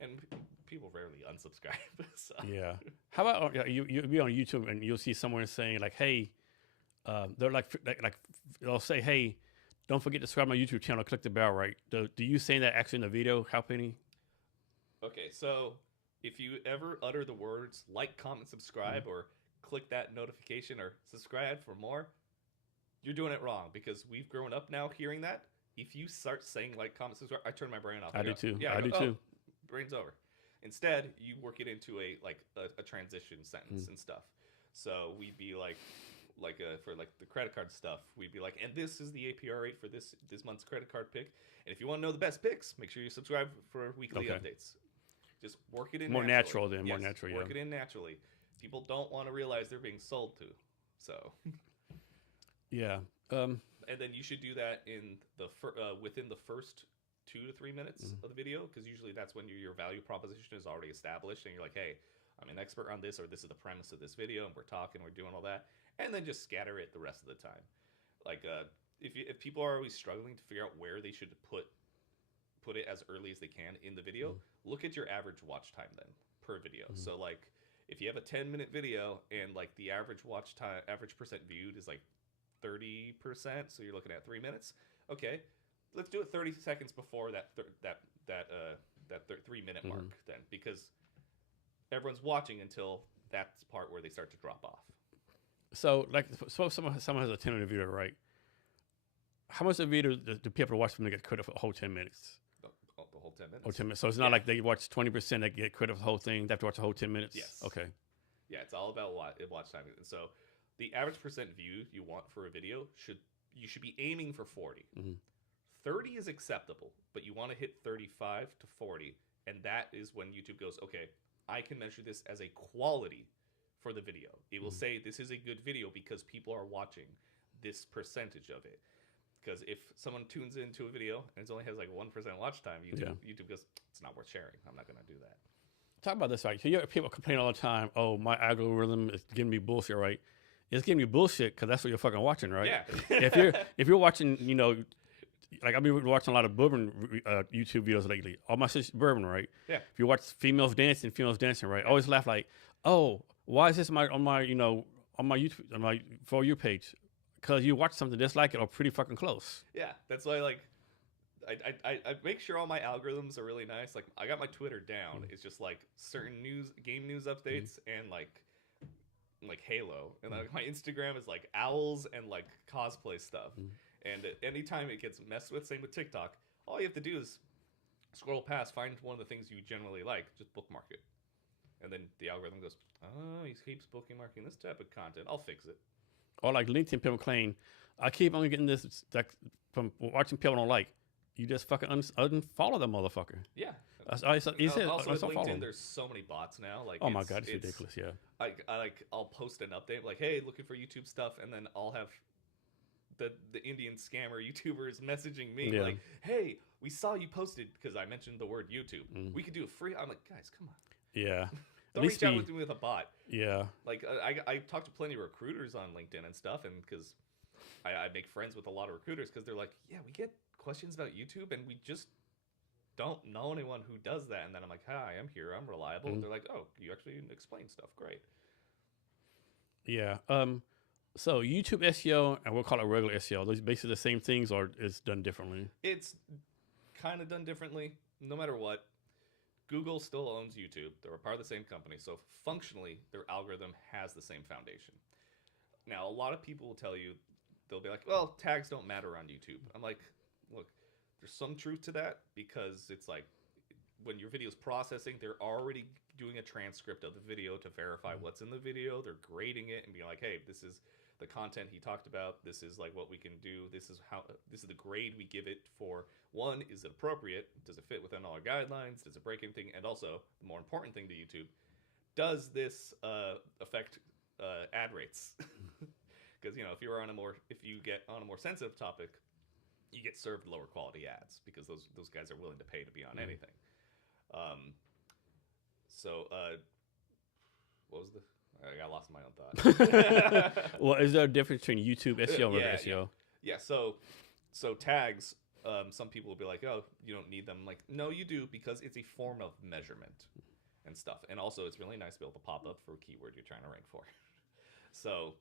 And people rarely unsubscribe. So. Yeah. How about you'll be on YouTube and you'll see someone saying like, hey, they're like they'll say, hey, don't forget to subscribe to my YouTube channel, click the bell, right? Do you saying that actually in the video help any? Okay, so if you ever utter the words like, comment, subscribe, or click that notification or subscribe for more, you're doing it wrong because we've grown up now hearing that. If you start saying like, comment, subscribe, I turn my brain off. I do too. Yeah, I do too. Brain's over. Instead, you work it into a transition sentence and stuff. So we'd be like for like the credit card stuff, we'd be like, and this is the APR rate for this month's credit card pick. And if you want to know the best picks, make sure you subscribe for weekly updates. Just work it in more natural then. Yes, More natural. Work it in naturally. People don't want to realize they're being sold to. So. Yeah. And then you should do that in the within the first 2 to 3 minutes of the video, because usually that's when your value proposition is already established and you're like, hey, I'm an expert on this, or this is the premise of this video, and we're doing all that, and then just scatter it the rest of the time. Like if people are always struggling to figure out where they should put it as early as they can in the video, look at your average watch time then per video. So like if you have a 10-minute video and like the average watch time, average percent viewed is like 30%, so you're looking at 3 minutes. Okay, let's do it 30 seconds before that 3-minute mark then, because everyone's watching until that's the part where they start to drop off. So like, suppose someone has a 10-minute video, right? How much of the video do people watch when they get credit for the whole 10 minutes? The whole 10 minutes. Oh, 10 minutes. So it's not like they watch 20%, they get credit for the whole thing. They have to watch the whole 10 minutes? Yes. Okay. Yeah, it's all about watch time. And so the average percent view you want for a video you should be aiming for 40. 30 is acceptable, but you want to hit 35 to 40, and that is when YouTube goes, okay, I can measure this as a quality for the video. It will say this is a good video because people are watching this percentage of it. Because if someone tunes into a video and it only has like 1% watch time, YouTube goes, it's not worth sharing. I'm not going to do that. talk about this, right? So you hear people complain all the time, oh, my algorithm is giving me bullshit, right? It's giving me bullshit because that's what you're fucking watching, right? Yeah. if you're watching, you know, like I've been watching a lot of bourbon YouTube videos lately. All my shit's bourbon, right? Yeah. If you watch females dancing, right? I always laugh like, oh, why is this on my YouTube, on my For You page? Because you watch something just like it or pretty fucking close. Yeah, that's why like I make sure all my algorithms are really nice. Like I got my Twitter down. It's just like certain game news updates and like Halo. And like my Instagram is like owls and like cosplay stuff. And anytime it gets messed with, same with TikTok, all you have to do is scroll past, find one of the things you generally like, just bookmark it. And then the algorithm goes, oh, he keeps bookmarking this type of content. I'll fix it. Or like LinkedIn people claim, I keep on getting this from watching people I don't like. You just fucking unfollow the motherfucker. Yeah. Also with LinkedIn, there's so many bots now. Like, oh my god, it's ridiculous. Yeah. I'll post an update like, hey, looking for YouTube stuff, and then I'll have the Indian scammer YouTubers messaging me like, hey, we saw you posted because I mentioned the word YouTube. We could do a free. I'm like, guys, come on. Yeah. Don't reach out with me with a bot. Yeah. Like I talked to plenty of recruiters on LinkedIn and stuff, and because I make friends with a lot of recruiters because they're like, yeah, we get questions about YouTube and we just don't know anyone who does that. And then I'm like, hi, I'm here, I'm reliable. And they're like, oh, you actually explain stuff. Great. Yeah. So YouTube SEO and we'll call it regular SEO. Those basically the same things or it's done differently? It's kind of done differently. No matter what, Google still owns YouTube. They're a part of the same company. So functionally, their algorithm has the same foundation. Now, a lot of people will tell you, they'll be like, well, tags don't matter on YouTube. I'm like, look, there's some truth to that because it's like when your video is processing, they're already doing a transcript of the video to verify what's in the video. They're grading it and being like, hey, this is the content he talked about. This is like what we can do. This is the grade we give it for. One, is it appropriate? Does it fit within all our guidelines? Does it break anything? And also, the more important thing to YouTube, does this affect ad rates? Because if you get on a more sensitive topic, you get served lower quality ads because those guys are willing to pay to be on anything. What was I got lost in my own thought. Well, is there a difference between YouTube SEO and SEO? Yeah. So tags, some people will be like, oh, you don't need them. I'm like, no, you do because it's a form of measurement and stuff. And also, it's really nice to be able to pop up for a keyword you're trying to rank for. So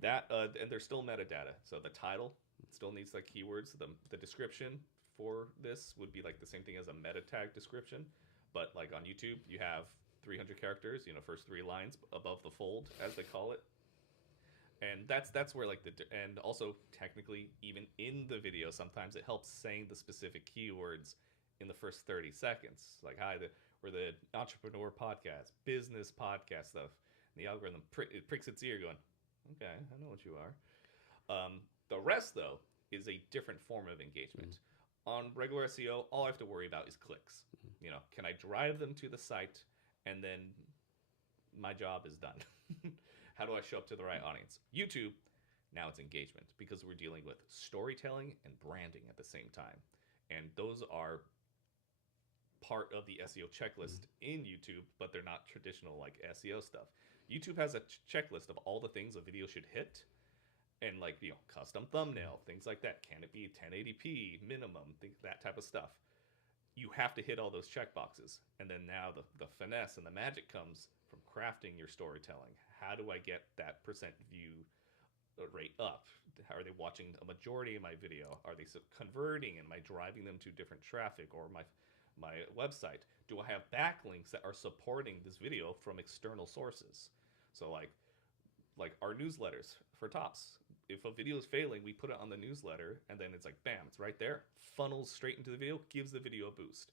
that and there's still metadata. So the title still needs like keywords. The description for this would be like the same thing as a meta tag description, but like on YouTube, you have 300 characters. First 3 lines above the fold, as they call it. And that's where like and also technically even in the video, sometimes it helps saying the specific keywords in the first 30 seconds. Like, hi, we're the entrepreneur podcast, business podcast stuff. And the algorithm it pricks its ear going, okay, I know what you are. The rest, though, is a different form of engagement. On regular SEO, all I have to worry about is clicks. Can I drive them to the site and then my job is done? How do I show up to the right audience? YouTube, now it's engagement because we're dealing with storytelling and branding at the same time. And those are part of the SEO checklist in YouTube, but they're not traditional like SEO stuff. YouTube has a checklist of all the things a video should hit. And like, custom thumbnail, things like that. Can it be 1080p minimum? That type of stuff. You have to hit all those checkboxes. And then now the finesse and the magic comes from crafting your storytelling. How do I get that percent view rate up? How are they watching a majority of my video? Are they converting? Am I driving them to different traffic or my website? Do I have backlinks that are supporting this video from external sources? So like our newsletters for tops. If a video is failing, we put it on the newsletter and then it's like, bam, it's right there. Funnels straight into the video, gives the video a boost.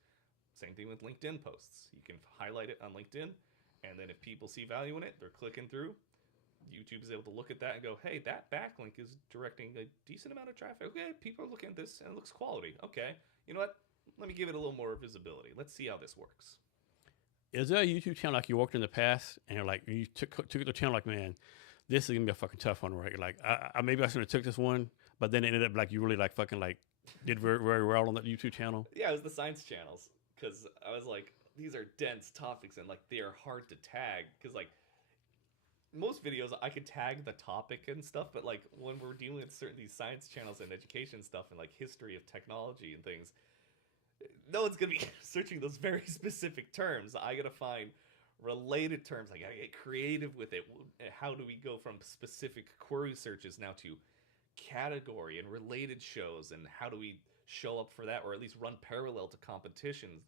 Same thing with LinkedIn posts. You can highlight it on LinkedIn and then if people see value in it, they're clicking through. YouTube is able to look at that and go, hey, that backlink is directing a decent amount of traffic. Okay, people are looking at this and it looks quality. Okay, you know what? Let me give it a little more visibility. Let's see how this works. Is there a YouTube channel like you worked in the past and you're like, you took the channel like, man, this is gonna be a fucking tough one, right? Like, maybe I should have took this one, but then it ended up like you really like fucking like did very, very well on that YouTube channel. Yeah, it was the science channels because I was like, these are dense topics and like they are hard to tag because like most videos I could tag the topic and stuff, but like when we're dealing with certain these science channels and education stuff and like history of technology and things, no one's gonna be searching those very specific terms. I gotta find related terms. Like I gotta get creative with it. How do we go from specific query searches now to category and related shows, and how do we show up for that, or at least run parallel to competitions?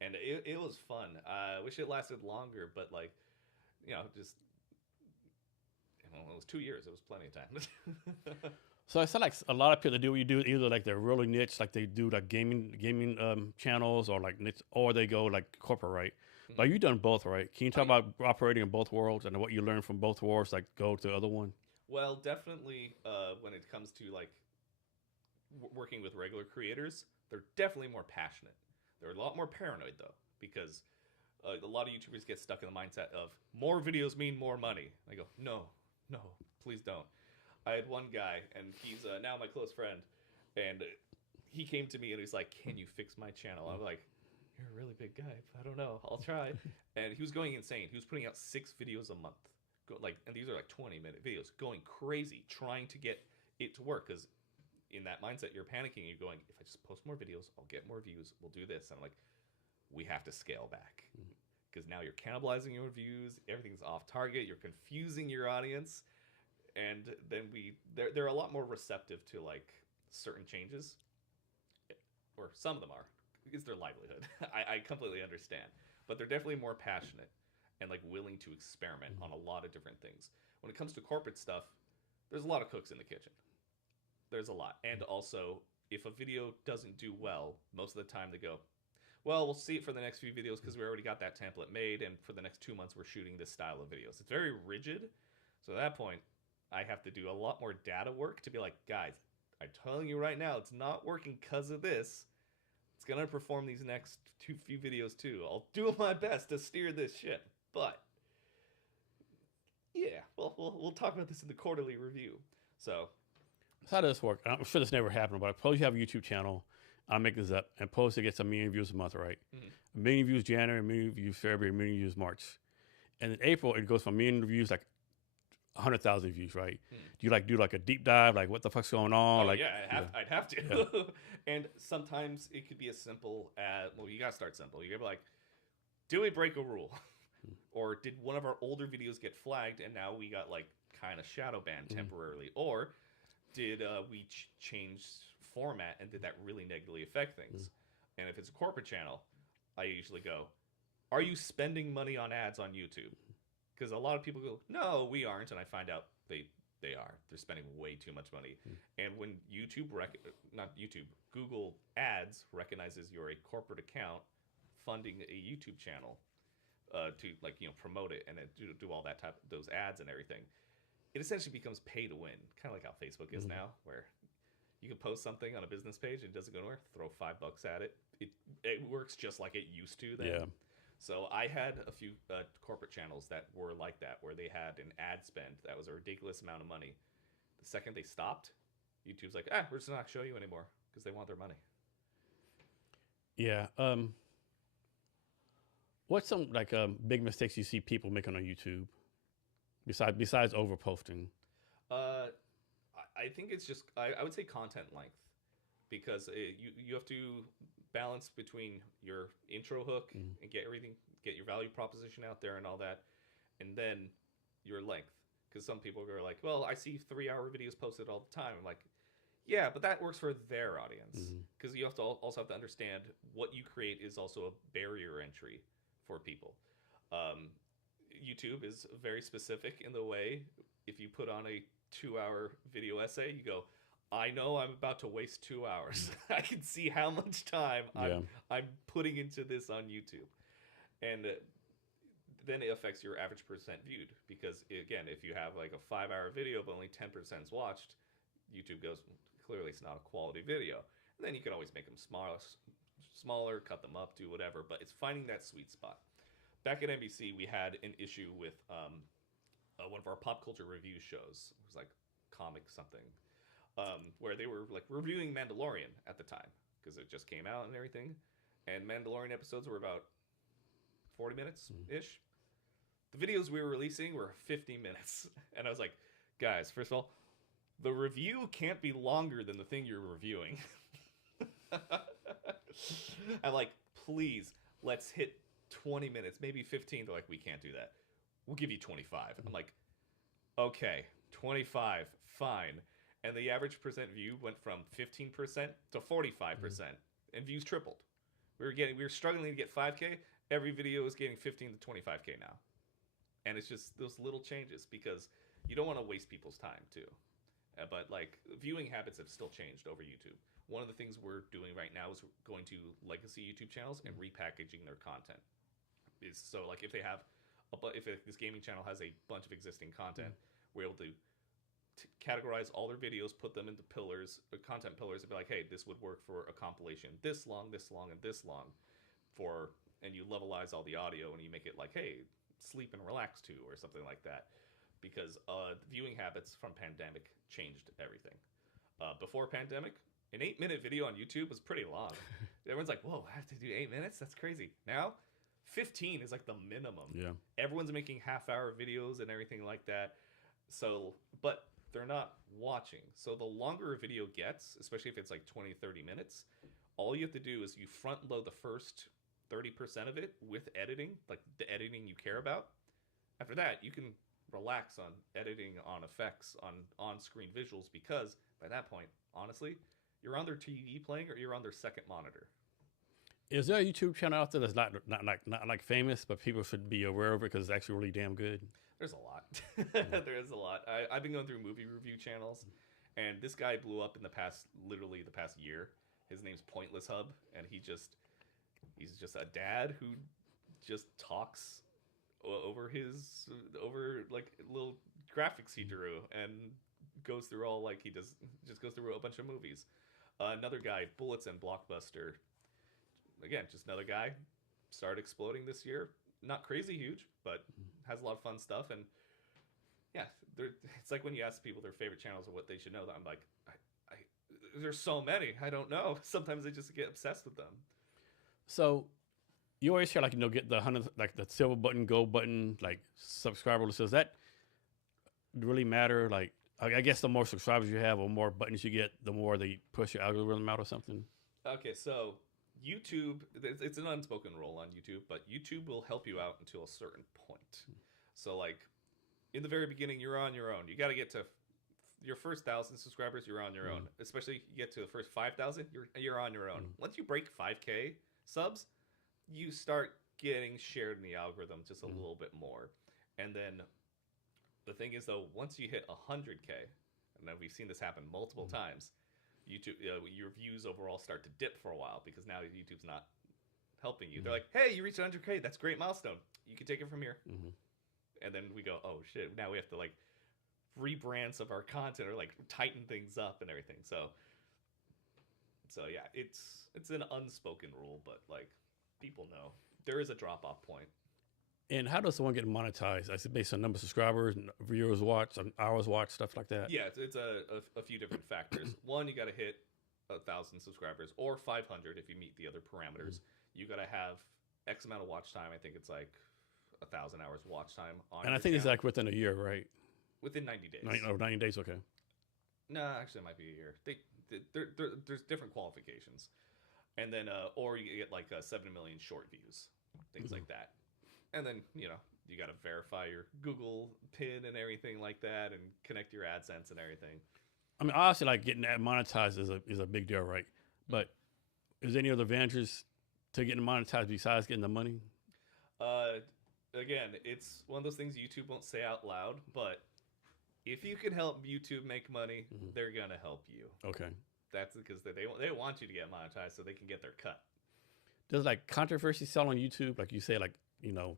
And it was fun. I wish it lasted longer, but like, just well, it was 2 years. It was plenty of time. So I said like a lot of people do what you do, either like they're really niche, like they do like gaming channels, or like niche, or they go like corporate, right? Mm-hmm. But you've done both, right? Can you talk about operating in both worlds and what you learned from both worlds, like go to the other one? Well, definitely when it comes to like working with regular creators, they're definitely more passionate. They're a lot more paranoid though, because a lot of YouTubers get stuck in the mindset of more videos mean more money. I go, no, please don't. I had one guy, and he's now my close friend, and he came to me and he's like, "Can you fix my channel?" I'm like, "You're a really big guy. I don't know. I'll try." And he was going insane. He was putting out 6 videos a month, and these are like 20-minute videos, going crazy, trying to get it to work. Because in that mindset, you're panicking. You're going, "If I just post more videos, I'll get more views. We'll do this." And I'm like, "We have to scale back." Because now you're cannibalizing your views, everything's off target, you're confusing your audience, and then they're a lot more receptive to like certain changes, or some of them are. It's their livelihood. I completely understand, but they're definitely more passionate and like willing to experiment on a lot of different things. When it comes to corporate stuff, there's a lot of cooks in the kitchen. There's a lot, and also if a video doesn't do well, most of the time they go, "Well, we'll see it for the next few videos because we already got that template made, and for the next 2 months we're shooting this style of videos." It's very rigid. So at that point, I have to do a lot more data work to be like, "Guys, I'm telling you right now, it's not working because of this. It's gonna perform these next few videos too. I'll do my best to steer this ship, but yeah, well, we'll talk about this in the quarterly review." So how does this work? I'm sure this never happened, but suppose you have a YouTube channel. I'll make this up, and post it gets 1 million views a month, right? Mm-hmm. 1 million views January, 1 million views February, 1 million views March. And in April, it goes from 1 million views, like 100,000 views, right? Do you like do like a deep dive, like what the fuck's going on? Oh, like, yeah, I'd have to. Yeah. And sometimes it could be as simple as, well, you gotta start simple. You gotta be like, did we break a rule? Or did one of our older videos get flagged and now we got like kind of shadow banned temporarily? Or did we change format and did that really negatively affect things? And if it's a corporate channel, I usually go, are you spending money on ads on YouTube? Because a lot of people go, no, we aren't, and I find out they are. They're spending way too much money. And when Google Ads recognizes you're a corporate account funding a YouTube channel to like promote it and do all that those ads and everything, it essentially becomes pay to win, kind of like how Facebook is now, where you can post something on a business page and it doesn't go anywhere, throw $5 at it. It works just like it used to then. Yeah. So I had a few corporate channels that were like that, where they had an ad spend that was a ridiculous amount of money. The second they stopped, YouTube's like, we're just not show you anymore because they want their money. Yeah. What's some like big mistakes you see people making on YouTube besides overposting? I think it's just I would say content length, because you have to balance between your intro hook and get your value proposition out there and all that, and then your length. Because some people are like, well, I see 3-hour videos posted all the time. I'm like, yeah, but that works for their audience. Because you have to also have to understand what you create is also a barrier entry for people. YouTube is very specific in the way, if you put on a 2-hour video essay, you go, I know I'm about to waste 2 hours. I can see how much time I'm putting into this on YouTube. And then it affects your average percent viewed. Because, again, if you have like a 5-hour video but only 10% is watched, YouTube goes, clearly it's not a quality video. And then you can always make them smaller, cut them up, do whatever. But it's finding that sweet spot. Back at NBC, we had an issue with one of our pop culture review shows. It was like comic something. Where they were like reviewing Mandalorian at the time, because it just came out and everything. And Mandalorian episodes were about 40 minutes ish. The videos we were releasing were 50 minutes. And I was like, guys, first of all, the review can't be longer than the thing you're reviewing. I'm like, please, let's hit 20 minutes, maybe 15. They're like, we can't do that. We'll give you 25. I'm like, okay, 25, fine. And the average percent view went from 15% to 45%, and views tripled. We were struggling to get 5K. Every video is getting 15 to 25K now. And it's just those little changes, because you don't want to waste people's time too. But like, viewing habits have still changed over YouTube. One of the things we're doing right now is going to legacy YouTube channels and repackaging their content. So like, if they have if this gaming channel has a bunch of existing content, we're able to categorize all their videos, put them into pillars, content pillars, and be like, hey, this would work for a compilation this long, and this long, and you levelize all the audio, and you make it like, hey, sleep and relax to, or something like that, because viewing habits from pandemic changed everything. Before pandemic, an 8-minute video on YouTube was pretty long. Everyone's like, whoa, I have to do 8 minutes? That's crazy. Now 15 is like the minimum. Yeah. Everyone's making half-hour videos and everything like that. So, but they're not watching. So the longer a video gets, especially if it's like 20, 30 minutes, all you have to do is you front load the first 30% of it with editing, like the editing you care about. After that, you can relax on editing, on effects, on on-screen visuals, because by that point, honestly, you're on their TV playing or you're on their second monitor. Is there a YouTube channel out there that's not like famous, but people should be aware of it because it's actually really damn good? There's a lot. There is a lot. I've been going through movie review channels, and this guy blew up in the past year. His name's Pointless Hub, and he's just a dad who just talks over like little graphics he drew, and goes through all, like, he just goes through a bunch of movies. Another guy, Bullets and Blockbuster. Again, just another guy, started exploding this year. Not crazy huge, but has a lot of fun stuff. And yeah, it's like when you ask people their favorite channels or what they should know, I'm like, there's so many, I don't know. Sometimes I just get obsessed with them. So you always hear, like, get the 100, like the silver button, gold button, like subscriber list. Does that really matter? Like, I guess the more subscribers you have or more buttons you get, the more they push your algorithm out or something. Okay, so YouTube, it's an unspoken rule on YouTube, but YouTube will help you out until a certain point. So like, in the very beginning, you're on your own. You got to get to your first 1,000 subscribers, you're on your own. Especially you get to the first 5,000, you're on your own. Once you break 5K subs, you start getting shared in the algorithm just a little bit more. And then the thing is, though, once you hit 100K, and then we've seen this happen multiple times, YouTube, your views overall start to dip for a while, because now YouTube's not helping you. They're like, hey, you reached 100K. That's a great milestone. You can take it from here. And then we go, oh, shit. Now we have to, like, rebrand some of our content or, like, tighten things up and everything. So yeah, it's an unspoken rule, but, like, people know. There is a drop-off point. And how does someone get monetized? Is it based on number of subscribers, viewers watched, hours watched, stuff like that? Yeah, it's a few different factors. One, you got to hit 1,000 subscribers, or 500 if you meet the other parameters. You got to have X amount of watch time. I think it's like 1,000 hours watch time on. And I think it's like within a year, right? Within 90 days. 90 days, okay. No, actually, it might be a year. There's different qualifications, and then or you get like 7 million short views, things like that. And then, you got to verify your Google PIN and everything like that, and connect your AdSense and everything. I mean, honestly, like, getting that monetized is a big deal, right? But is there any other advantages to getting monetized besides getting the money? Again, it's one of those things YouTube won't say out loud, but if you can help YouTube make money, they're going to help you. Okay. That's because they want you to get monetized so they can get their cut. Does, like, controversy sell on YouTube? Like you say, like,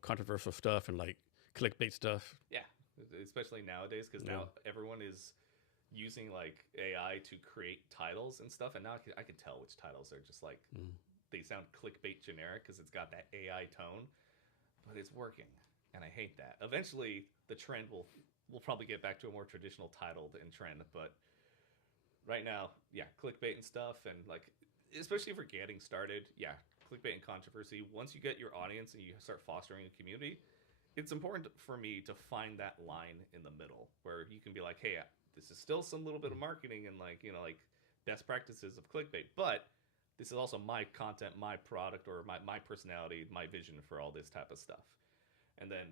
controversial stuff and, like, clickbait stuff? Yeah, especially nowadays, because now everyone is using, like, AI to create titles and stuff, and now I can tell which titles are just, like, they sound clickbait generic because it's got that AI tone, but it's working, and I hate that. Eventually, the trend will probably get back to a more traditional title and trend, but right now, yeah, clickbait and stuff, and, like, especially if we're getting started, yeah, clickbait and controversy, once you get your audience and you start fostering a community, it's important for me to find that line in the middle where you can be like, hey, this is still some little bit of marketing and like, you know, like best practices of clickbait, but this is also my content, my product, or my personality, my vision for all this type of stuff. And then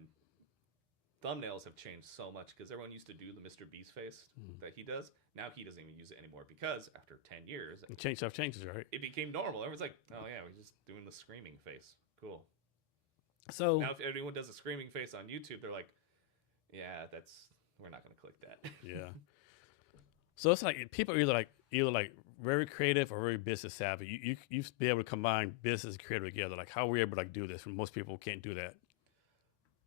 thumbnails have changed so much because everyone used to do the Mr. Beast face that he does. Now he doesn't even use it anymore because after 10 years, Stuff changes, right? it became normal. Everyone's like, oh yeah, we're just doing the screaming face. Cool. So now if anyone does a screaming face on YouTube, they're like, yeah, we're not going to click that. yeah. So it's like people are either like very creative or very business savvy. You be able to combine business and creative together. Like how we're able to like do this when most people can't do that.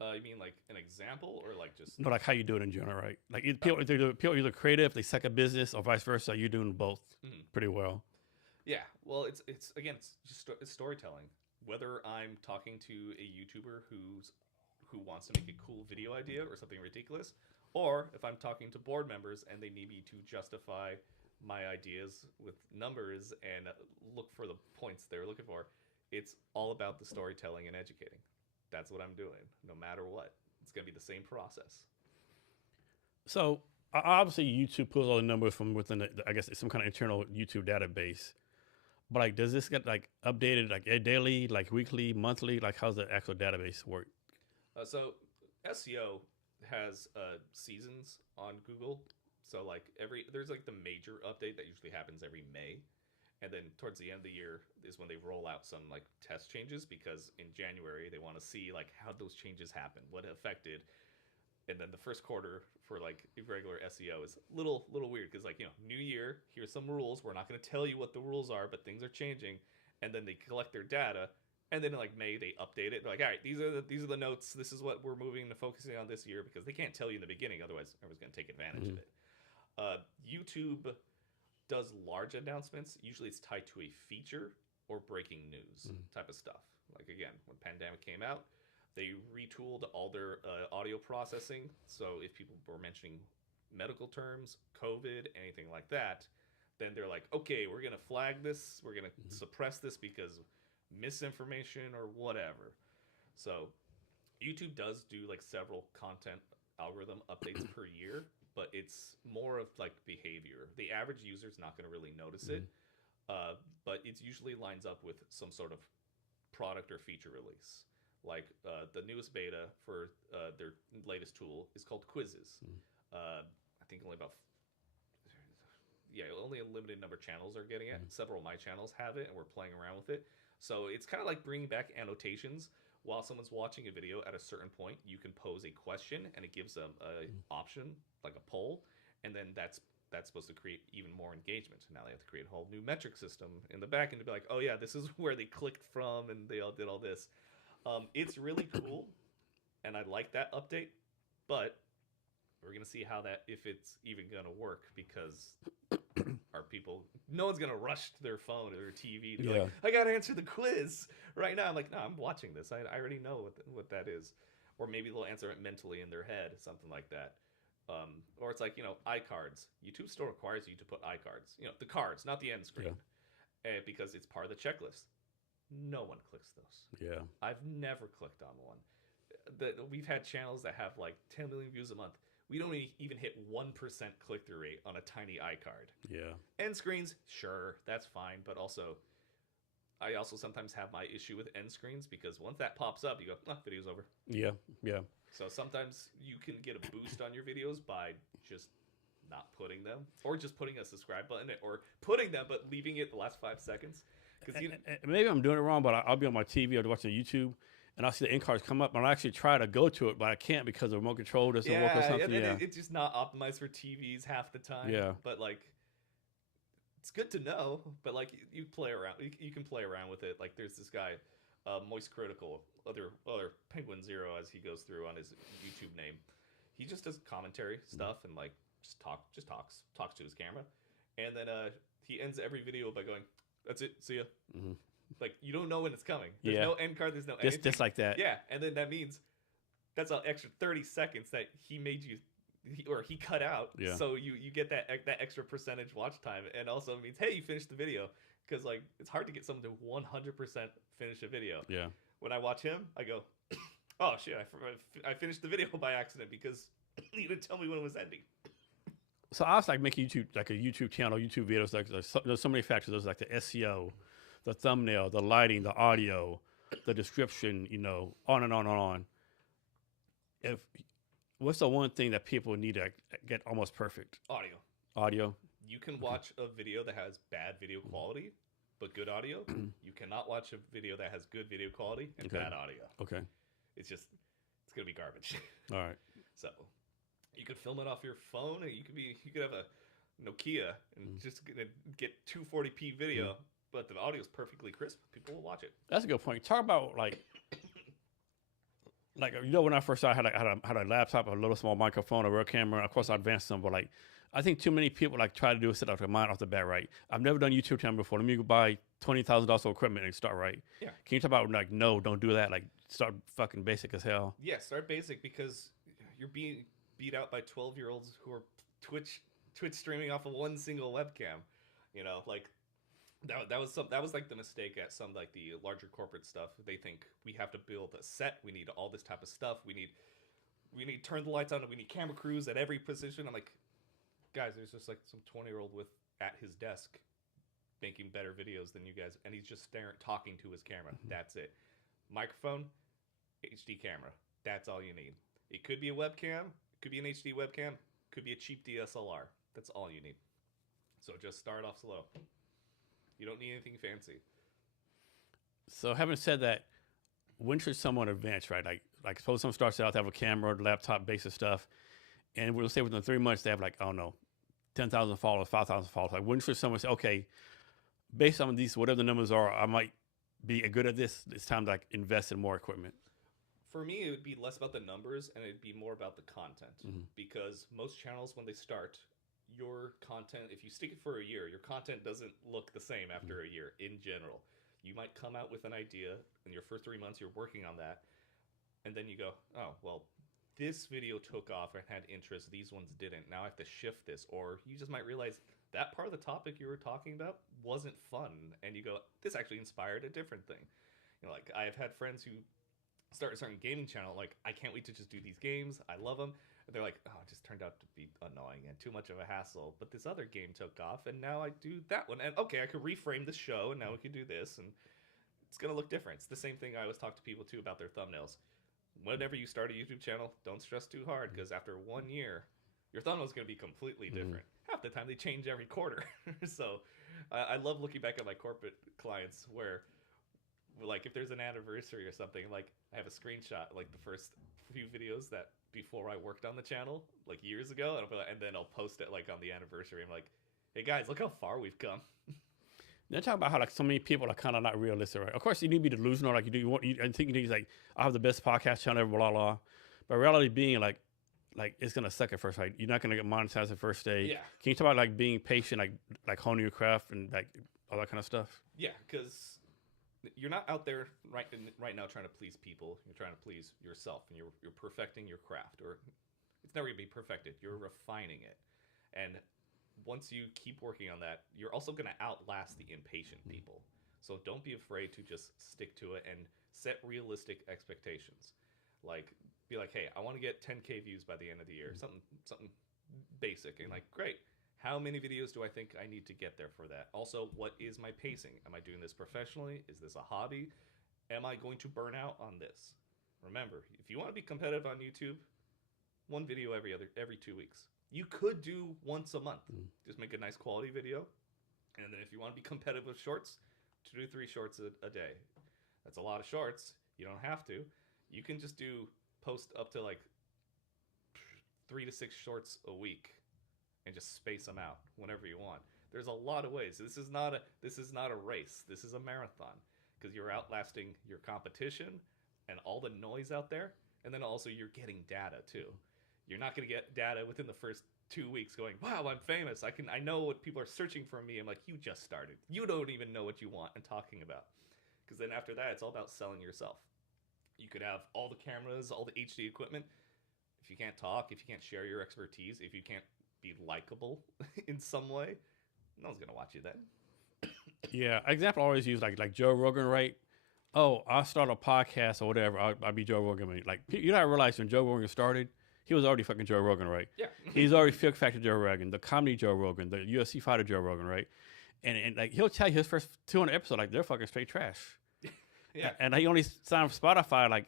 You mean like an example or like just no, like how you do it in general, right? Like people are either creative, they suck at business, or vice versa. You're doing both pretty well. Yeah, well, it's again, it's just storytelling. Whether I'm talking to a YouTuber who wants to make a cool video idea or something ridiculous, or if I'm talking to board members and they need me to justify my ideas with numbers and look for the points they're looking for, it's all about the storytelling and educating. That's what I'm doing, no matter what. It's going to be the same process. So obviously YouTube pulls all the numbers from within I guess some kind of internal YouTube database. But like, does this get like updated like daily, like weekly, monthly? Like, how's the actual database work? So SEO has seasons on Google. So like there's like the major update that usually happens every May. And then towards the end of the year is when they roll out some like test changes, because in January they want to see like how those changes happen, what affected. And then the first quarter for like regular SEO is a little weird because like, you know, new year, here's some rules. We're not going to tell you what the rules are, but things are changing. And then they collect their data. And then in like May they update it. They're like, all right, these are the notes. This is what we're moving to focusing on this year, because they can't tell you in the beginning. Otherwise everyone's going to take advantage of it. YouTube does large announcements. Usually it's tied to a feature or breaking news type of stuff. Like again, when pandemic came out, they retooled all their audio processing. So if people were mentioning medical terms, COVID, anything like that, then they're like, okay, we're going to flag this. We're going to suppress this because misinformation or whatever. So YouTube does do like several content algorithm updates per year, but it's more of like behavior. The average user is not going to really notice it, but it usually lines up with some sort of product or feature release. Like the newest beta for their latest tool is called Quizzes. I think only only a limited number of channels are getting it. Several of my channels have it, and we're playing around with it. So it's kind of like bringing back annotations. While someone's watching a video, at a certain point, you can pose a question, and it gives them an option, like a poll, and then that's supposed to create even more engagement. So now they have to create a whole new metric system in the back end to be like, oh yeah, this is where they clicked from, and they all did all this. It's really cool, and I like that update, but we're gonna see if it's even gonna work, because no one's gonna rush to their phone or their TV to be like, I gotta answer the quiz right now. I'm like, no, I'm watching this. I already know what that is. Or maybe they'll answer it mentally in their head, something like that. Or it's like, you know, iCards. YouTube still requires you to put iCards. You know, the cards, not the end screen, because it's part of the checklist. No one clicks those. Yeah, I've never clicked on one. We've had channels that have like 10 million views a month. We don't even hit 1% click-through rate on a tiny iCard. Yeah. End screens, sure, that's fine. But also, I also sometimes have my issue with end screens, because once that pops up, you go, video's over. Yeah, yeah. So sometimes you can get a boost on your videos by just not putting them, or just putting a subscribe button, or putting them but leaving it the last 5 seconds. Because maybe I'm doing it wrong, but I'll be on my TV or watching YouTube, and I'll see the end cards come up, and I'll actually try to go to it, but I can't because the remote control doesn't work or something. It's just not optimized for TVs half the time. Yeah. But like, it's good to know. But like, you play around. You can play around with it. Like, there's this guy, Moist Critical, other Penguin Zero, as he goes through on his YouTube name. He just does commentary stuff and like just talks to his camera, and then he ends every video by going, "That's it. See ya." Like, you don't know when it's coming. There's no end card. There's no anything. Just like that. Yeah, and then that means that's an extra 30 seconds that he made you, or he cut out. Yeah. So you get that extra percentage watch time, and also means, hey, you finished the video, because like it's hard to get someone to 100% finish a video. Yeah. When I watch him, I go, oh shit, I finished the video by accident because he didn't tell me when it was ending. So I was like making YouTube, like a YouTube channel, YouTube videos. Like there's so many factors. There's like the SEO, the thumbnail, the lighting, the audio, the description. You know, on and on and on. If what's the one thing that people need to get almost perfect? Audio. Audio. You can watch a video that has bad video quality, but good audio. You cannot watch a video that has good video quality and bad audio. Okay. It's gonna be garbage. All right. So you could film it off your phone, and you could have a Nokia and just get 240p video, but the audio is perfectly crisp. People will watch it. That's a good point. Talk about like you know, when I first started, I had a laptop, a little small microphone, a real camera. Of course, I advanced some, but like I think too many people like try to do a set off their mind off the bat. Right? I've never done YouTube channel before. Let me go buy $20,000 of equipment and start right. Yeah. Can you talk about like no, don't do that. Like start fucking basic as hell. Yeah, start basic because you're being beat out by 12-year-olds who are Twitch streaming off of one single webcam. You know, like that was like the mistake at some like the larger corporate stuff. They think we have to build a set. We need all this type of stuff. We need turn the lights on. We need camera crews at every position. I'm like, guys, there's just like some 20-year-old at his desk making better videos than you guys, and he's just talking to his camera. That's it. Microphone, HD camera. That's all you need. It could be a webcam. It could be an HD webcam. Could be a cheap DSLR. That's all you need. So just start off slow. You don't need anything fancy. So having said that, when should someone advance, right? Like suppose someone starts out to have a camera, laptop, basic stuff, and we'll say within 3 months they have like, I don't know, 10,000 followers, 5,000 followers. Like when should someone say, okay, based on these, whatever the numbers are, I might be good at this. It's time to like invest in more equipment. For me, it would be less about the numbers and it'd be more about the content. Because most channels, when they start, your content, if you stick it for a year, your content doesn't look the same after a year in general. You might come out with an idea in your first 3 months, you're working on that, and then you go, oh, well, this video took off and had interest, these ones didn't. Now I have to shift this. Or you just might realize that part of the topic you were talking about wasn't fun, and you go, this actually inspired a different thing. You know, like I've had friends who start a certain gaming channel, like, I can't wait to just do these games, I love them. And they're like, oh, it just turned out to be annoying and too much of a hassle. But this other game took off, and now I do that one. And okay, I could reframe the show, and now we can do this, and it's going to look different. It's the same thing I always talk to people, too, about their thumbnails. Whenever you start a YouTube channel, don't stress too hard, because after 1 year, your thumbnail is going to be completely different. Half the time, they change every quarter. So I love looking back at my corporate clients where, like, if there's an anniversary or something, like, I have a screenshot, like, the first few videos that before I worked on the channel, like, years ago, and then I'll post it, like, on the anniversary. I'm like, hey, guys, look how far we've come. They're talking about how, like, so many people are kind of not realistic, right? Of course, you need to be delusional, like, I think you need, like, I have the best podcast channel ever, blah, blah. But reality being, like, it's going to suck at first, right? You're not going to get monetized the first day. Yeah. Can you talk about, like, being patient, like honing your craft and, like, all that kind of stuff? Yeah, because you're not out there right now trying to please people. You're trying to please yourself, and you're perfecting your craft. Or it's never going to be perfected. You're refining it. And once you keep working on that, you're also going to outlast the impatient people. So don't be afraid to just stick to it and set realistic expectations. Like, be like, hey, I want to get 10K views by the end of the year. Something basic. And like, great. How many videos do I think I need to get there for that? Also, what is my pacing? Am I doing this professionally? Is this a hobby? Am I going to burn out on this? Remember, if you want to be competitive on YouTube, one video every 2 weeks. You could do once a month. Just make a nice quality video. And then if you want to be competitive with shorts, 2 to 3 shorts a day. That's a lot of shorts. You don't have to. You can just post up to like 3 to 6 shorts a week and just space them out whenever you want. There's a lot of ways. This is not a race. This is a marathon, because you're outlasting your competition and all the noise out there, and then also you're getting data too. You're not going to get data within the first 2 weeks going, wow, I'm famous. I know what people are searching for me. I'm like, you just started. You don't even know what you want and talking about. Because then after that, it's all about selling yourself. You could have all the cameras, all the HD equipment. If you can't talk, if you can't share your expertise, if you can't be likable in some way, no one's going to watch you then. Yeah. Example I always use, like Joe Rogan, right? oh, I'll start a podcast or whatever. I'll be Joe Rogan. Like, you know, I realized when Joe Rogan started, he was already fucking Joe Rogan, right? Yeah. He's already Fear Factor Joe Rogan, the comedy Joe Rogan, the UFC fighter Joe Rogan, right? And like, he'll tell you his first 200 episodes, like, they're fucking straight trash. Yeah. And he only signed for Spotify, like,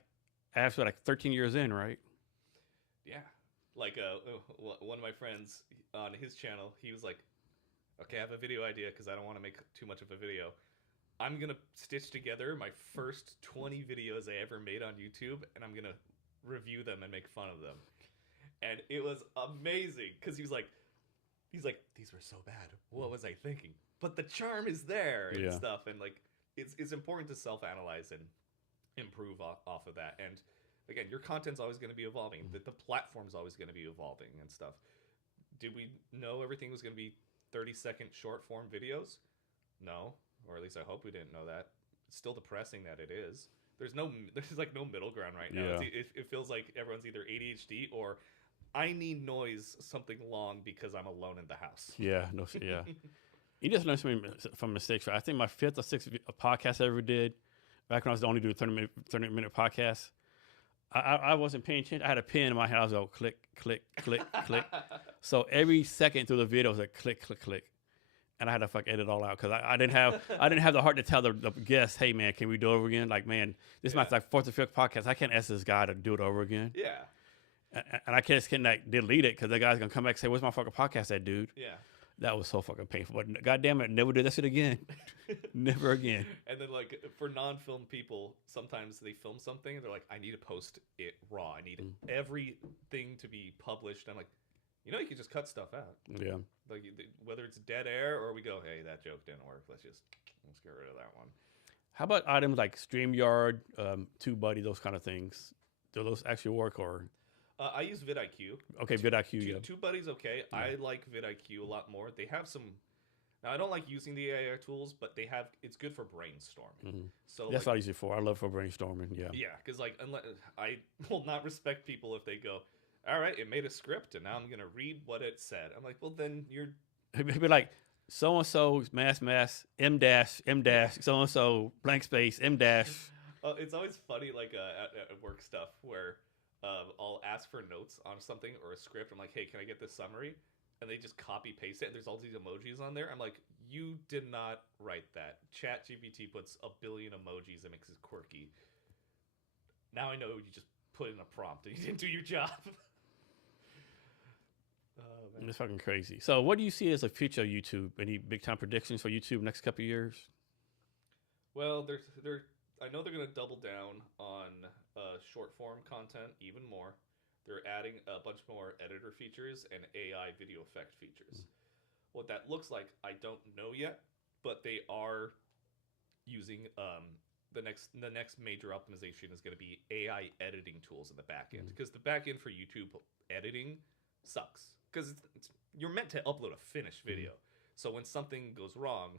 after like 13 years in, right? Yeah. Like, one of my friends on his channel, he was like, okay, I have a video idea because I don't want to make too much of a video. I'm going to stitch together my first 20 videos I ever made on YouTube, and I'm going to review them and make fun of them. And it was amazing because he's like, these were so bad. What was I thinking? But the charm is there and stuff. And like, it's important to self-analyze and improve off of that. And again, your content's always going to be evolving. The platform's always going to be evolving and stuff. Did we know everything was going to be 30-second short-form videos? No, or at least I hope we didn't know that. It's still depressing that it is. There's like no middle ground right now. Yeah. It feels like everyone's either ADHD or I need noise something long because I'm alone in the house. Yeah, no, yeah. You just learn something from mistakes. Right? I think my 5th or 6th podcast I ever did, back when I was only doing 30-minute podcasts, I wasn't paying attention. I had a pen in my hand. I was like, click, click, click, click. So every second through the video was like click, click, click, and I had to fuck edit it all out because I didn't have the heart to tell the guests, hey man, can we do it over again? Like, man, this is my like 4th or 5th podcast. I can't ask this guy to do it over again. Yeah. And I can't like delete it because the guy's gonna come back and say, "Where's my fucking podcast at, dude?" Yeah. That was so fucking painful. But goddamn it, never do that shit again. Never again. And then like for non-film people, sometimes they film something and they're like, I need to post it raw. I need everything to be published. I'm like, you know, you can just cut stuff out. Yeah. Like whether it's dead air or we go, hey, that joke didn't work. Let's get rid of that one. How about items like StreamYard, TubeBuddy, those kind of things? Do those actually work or? I use vidIQ. Okay, vidIQ, TubeBuddy's okay. Yeah. I like vidIQ a lot more. They have some. Now I don't like using the AI tools, but it's good for brainstorming. Mm-hmm. So that's what I use it for. I love for brainstorming. Yeah. Yeah, because like I will not respect people if they go, all right, it made a script and now I'm gonna read what it said. I'm like, well then you're. It'd be like so and so mass M dash so and so blank space M dash. It's always funny like at work stuff where. I'll ask for notes on something or a script. I'm like, hey, can I get this summary? And they just copy paste it. And there's all these emojis on there. I'm like, you did not write that. ChatGPT puts a billion emojis and makes it quirky. Now I know you just put in a prompt and you didn't do your job. Oh, man. It's fucking crazy. So what do you see as a future of YouTube? Any big time predictions for YouTube next couple of years? Well, I know they're going to double down on short form content even more. They're adding a bunch more editor features and AI video effect features. What that looks like, I don't know yet, but they are using the next major optimization is going to be AI editing tools in the back end, because the back end for YouTube editing sucks because you're meant to upload a finished video. So when something goes wrong,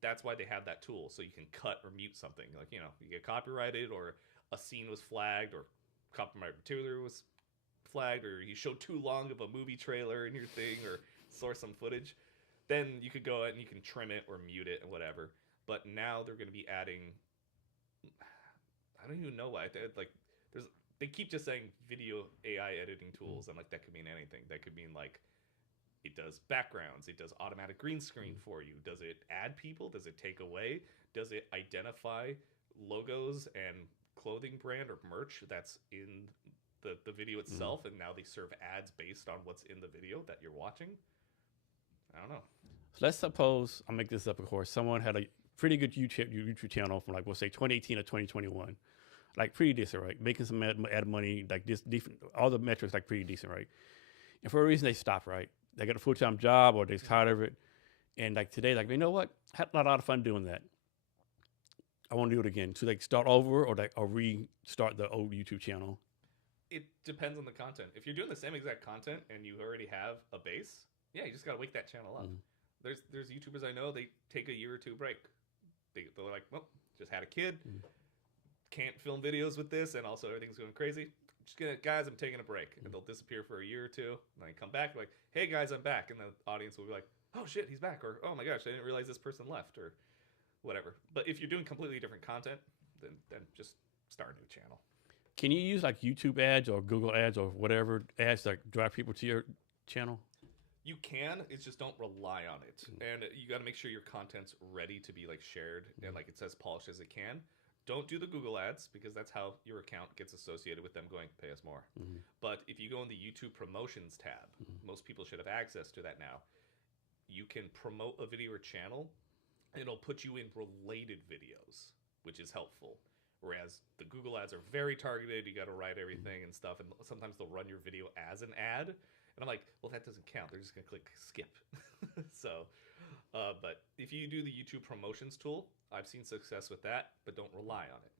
that's why they have that tool, so you can cut or mute something. Like, you know, you get copyrighted, or a scene was flagged, or copyright material was flagged, or you showed too long of a movie trailer in your thing, or source some footage. Then you could go out and you can trim it or mute it and whatever. But now they're going to be adding, I don't even know why. They keep just saying video AI editing tools. I'm like, that could mean anything. That could mean like, it does backgrounds. It does automatic green screen for you. Does it add people? Does it take away? Does it identify logos and clothing brand or merch that's in the video itself? And now they serve ads based on what's in the video that you're watching? I don't know. So let's suppose, I'll make this up, of course, someone had a pretty good YouTube channel from like, we'll say 2018 or 2021. Like pretty decent, right? Making some ad money, like this different, all the metrics like pretty decent, right? And for a reason they stopped, right? They got a full-time job or they're tired of it. And like today, like, you know what? Had a lot of fun doing that. I want to do it again. So like start over or restart the old YouTube channel. It depends on the content. If you're doing the same exact content and you already have a base, yeah, you just got to wake that channel up. There's YouTubers I know, they take a year or two break. They're like, well, just had a kid, can't film videos with this, and also everything's going crazy. Guys, I'm taking a break. And they'll disappear for a year or two, and then come back like, hey guys, I'm back. And the audience will be like, oh shit, he's back, or oh my gosh, I didn't realize this person left, or whatever. But if you're doing completely different content, then just start a new channel. Can you use like YouTube ads or Google ads or whatever ads that drive people to your channel? You can, it's just don't rely on it. And you got to make sure your content's ready to be like shared and like it says polished as it can. Don't do the Google ads because that's how your account gets associated with them going, pay us more. But if you go in the YouTube promotions tab, most people should have access to that now. You can promote a video or channel, and it'll put you in related videos, which is helpful. Whereas the Google ads are very targeted, you got to write everything and stuff, and sometimes they'll run your video as an ad. And I'm like, well, that doesn't count. They're just going to click skip. So, but if you do the YouTube promotions tool, I've seen success with that, but don't rely on it.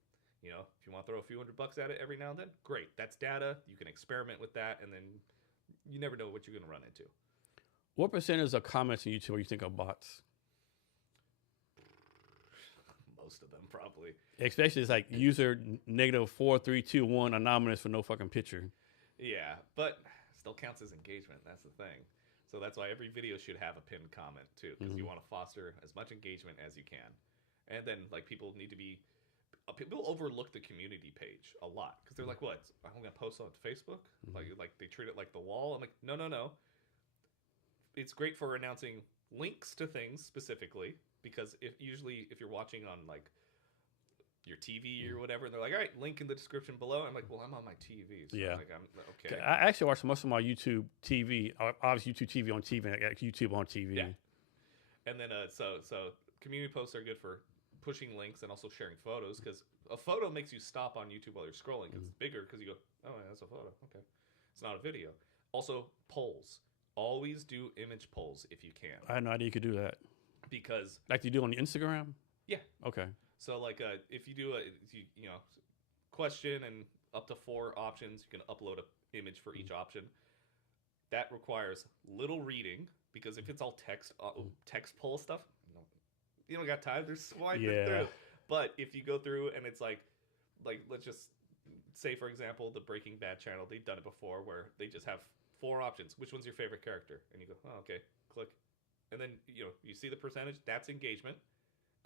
You know, if you want to throw a few $100 at it every now and then, great. That's data. You can experiment with that, and then you never know what you're going to run into. What percentage of comments on YouTube you think are bots? Most of them, probably. Especially it's like user -4321 anonymous for no fucking picture. Yeah, but still counts as engagement. That's the thing. So that's why every video should have a pinned comment too, because you want to foster as much engagement as you can. And then like people need to be, people overlook the community page a lot because they're like, what? I'm gonna post on Facebook? Like they treat it like the wall. I'm like, no. It's great for announcing links to things specifically because if you're watching on like your TV or whatever, and they're like, all right, link in the description below. I'm like, well, I'm on my TV. So Yeah. like, I'm okay. I actually watch most of my YouTube TV, obviously YouTube TV on TV, and I got YouTube on TV. Yeah. And then so community posts are good for pushing links and also sharing photos because a photo makes you stop on YouTube while you're scrolling because it's bigger because you go, oh, yeah, that's a photo. Okay. It's not a video. Also, polls. Always do image polls if you can. I had no idea you could do that. Because like you do on Instagram? Yeah. Okay. So like if you do you know question and up to 4 options, you can upload an image for each option. That requires little reading because if it's all text poll stuff, you don't got time. There's swiping through. But if you go through and it's like let's just say for example the Breaking Bad channel, they've done it before where they just have 4 options. Which one's your favorite character? And you go, oh, okay, click, and then you see the percentage. That's engagement.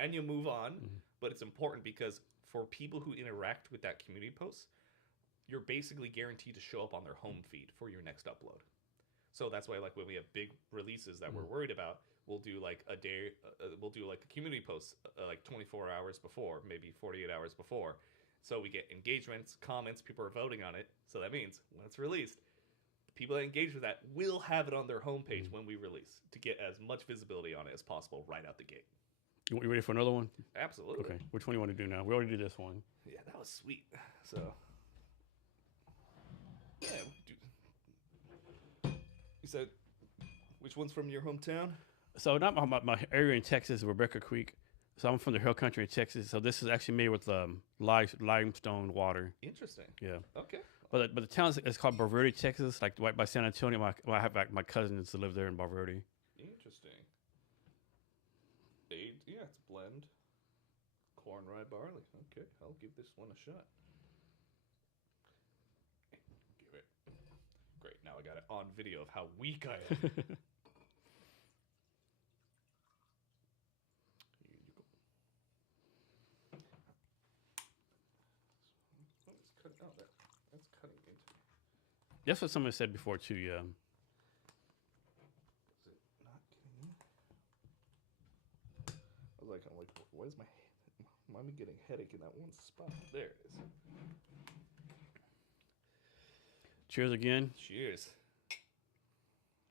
And you move on, but it's important because for people who interact with that community post, you're basically guaranteed to show up on their home feed for your next upload. So that's why, like when we have big releases that we're worried about, we'll do like a day, we'll do like a community post like 24 hours before, maybe 48 hours before. So we get engagements, comments, people are voting on it. So that means when it's released, people that engage with that will have it on their homepage when we release to get as much visibility on it as possible right out the gate. You ready for another one? Absolutely. Okay. Which one do you want to do now? We already did this one. Yeah, that was sweet. So, yeah. You said, which one's from your hometown? So not my area in Texas, Rebecca Creek. So I'm from the hill country in Texas. So this is actually made with limestone water. Interesting. Yeah. Okay. But the town is called Bar Verde, Texas, like right by San Antonio. I have my cousins that live there in Bar Verde. Interesting. Yeah, it's blend. Corn, rye, barley. Okay, I'll give this one a shot. Give it. Great, now I got it on video of how weak I am. Here you go. It's cutting out that's cutting into me. That's what someone said before too, yeah. Is it not getting in? I'm like, why is why am I getting a headache in that one spot? There it is. Cheers again. Cheers.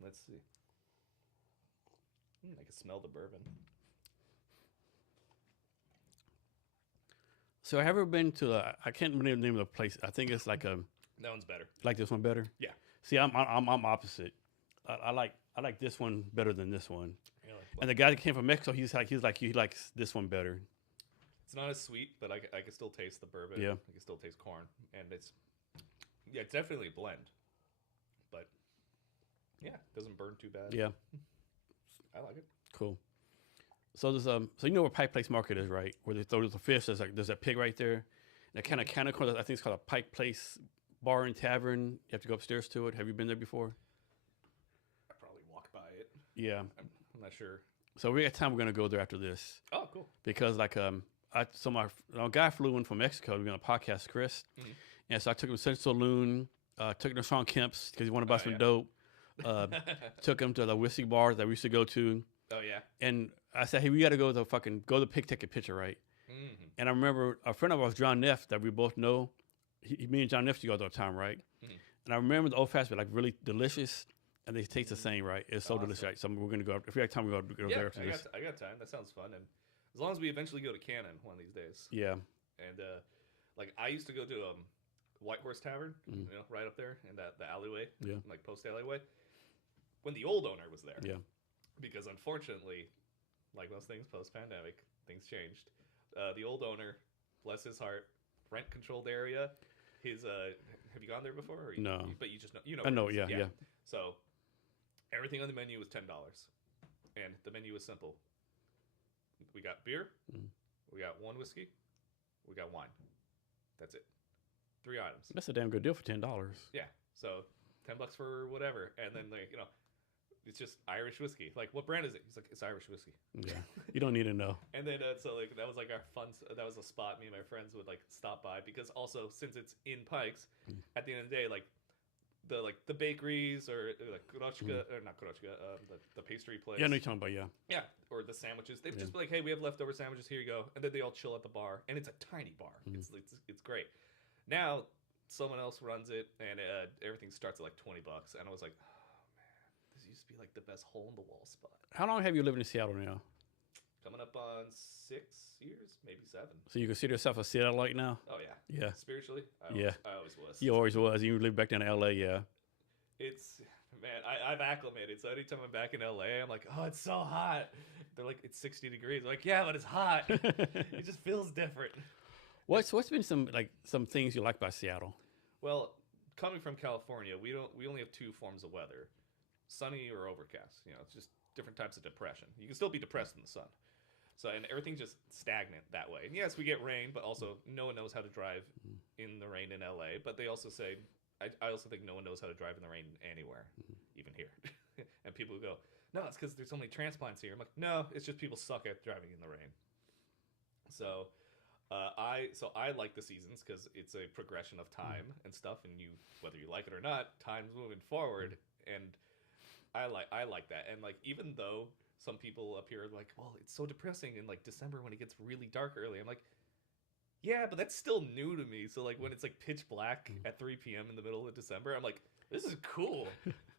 Let's see. I can smell the bourbon. So have you ever been to I can't remember the name of the place. I think it's like That one's better. like this one better. Yeah. See, I'm opposite. I like this one better than this one. Really? And the guy that came from Mexico, he likes this one better. It's not as sweet, but I can still taste the bourbon. Yeah. I can still taste corn, and it's definitely a blend. But yeah, it doesn't burn too bad. Yeah. I like it. Cool. So there's so you know where Pike Place Market is, right? Where they throw the fish. There's that pig right there. And that kind of corner, I think it's called a Pike Place Bar and Tavern. You have to go upstairs to it. Have you been there before? I probably walk by it. Yeah. I'm not sure. So we got time. We're gonna go there after this Oh, cool. because like my guy flew in from Mexico to be on a podcast, Chris, Mhm. and so I took him to Central Saloon, took him to Sean Kemp's because he wanted to buy Oh, some yeah. dope. Took him to the whiskey bars that we used to go to, Oh yeah. and I said, "Hey, we got to go to the pick, take a picture, right?" Mm-hmm. And I remember a friend of ours, John Neff, that we both know. Me and John Neff used to go all the time, right? Mhm. And I remember the old fashioned, like really delicious, and they taste the same, right? It's so Awesome. delicious. Right? So we're gonna go. If we have time, we go Yeah, there after this. I got time. That sounds fun, and as long as we eventually go to Cannon one of these days. Yeah. And like I used to go to White Horse Tavern, Mhm. you know, right up there in the alleyway, Yeah. like post alleyway, when the old owner was there. Yeah. Because unfortunately, like most things post pandemic, things changed. The old owner, bless his heart, rent controlled area. His have you gone there before? Or No. but you just know I know. where it is. Yeah. So everything on the menu was $10, and the menu was simple. We got beer, Mhm. we got one whiskey, we got wine. That's it. 3 items. That's a damn good deal for $10. Yeah. So $10 for whatever, and then like it's just Irish whiskey. Like, what brand is it? He's like, it's Irish whiskey. Yeah. You don't need to know. And then so like that was like our fun. That was a spot me and my friends would like stop by because also since it's in Pikes, Mm. at the end of the day the bakeries or like Kurochka or not Kurochka, the pastry place. Yeah, I know you're talking about. Yeah. Yeah, or the sandwiches. They'd Yeah. just be like, hey, we have leftover sandwiches. Here you go. And then they all chill at the bar, and it's a tiny bar. Mhm. It's great. Now someone else runs it, and everything starts at like $20, and I was like, oh man, this used to be like the best hole in the wall spot. How long have you lived in Seattle now? Coming up on 6 years, maybe 7. So you consider yourself a Seattleite now? Oh yeah. Yeah. Spiritually, Yeah. I always was. You always was. You lived back down in LA. Yeah. It's man, I've acclimated. So anytime I'm back in LA, I'm like, oh, it's so hot. They're like, it's 60 degrees. I'm like, yeah, but it's hot. It just feels different. What's been some things you like about Seattle? Well, coming from California, we only have 2 forms of weather: sunny or overcast. You know, it's just different types of depression. You can still be depressed in the sun. So and everything's just stagnant that way. And yes, we get rain, but also no one knows how to drive in the rain in LA. But they also say, I also think no one knows how to drive in the rain anywhere, even here. And people go, no, it's because there's so many transplants here. I'm like, no, it's just people suck at driving in the rain. So I like the seasons because it's a progression of time and stuff, and whether you like it or not, time's moving forward, and I like that. And like even though some people up here are like, well, it's so depressing in like December when it gets really dark early. I'm like, yeah, but that's still new to me. So like when it's like pitch black at 3 p.m. in the middle of December, I'm like, this is cool.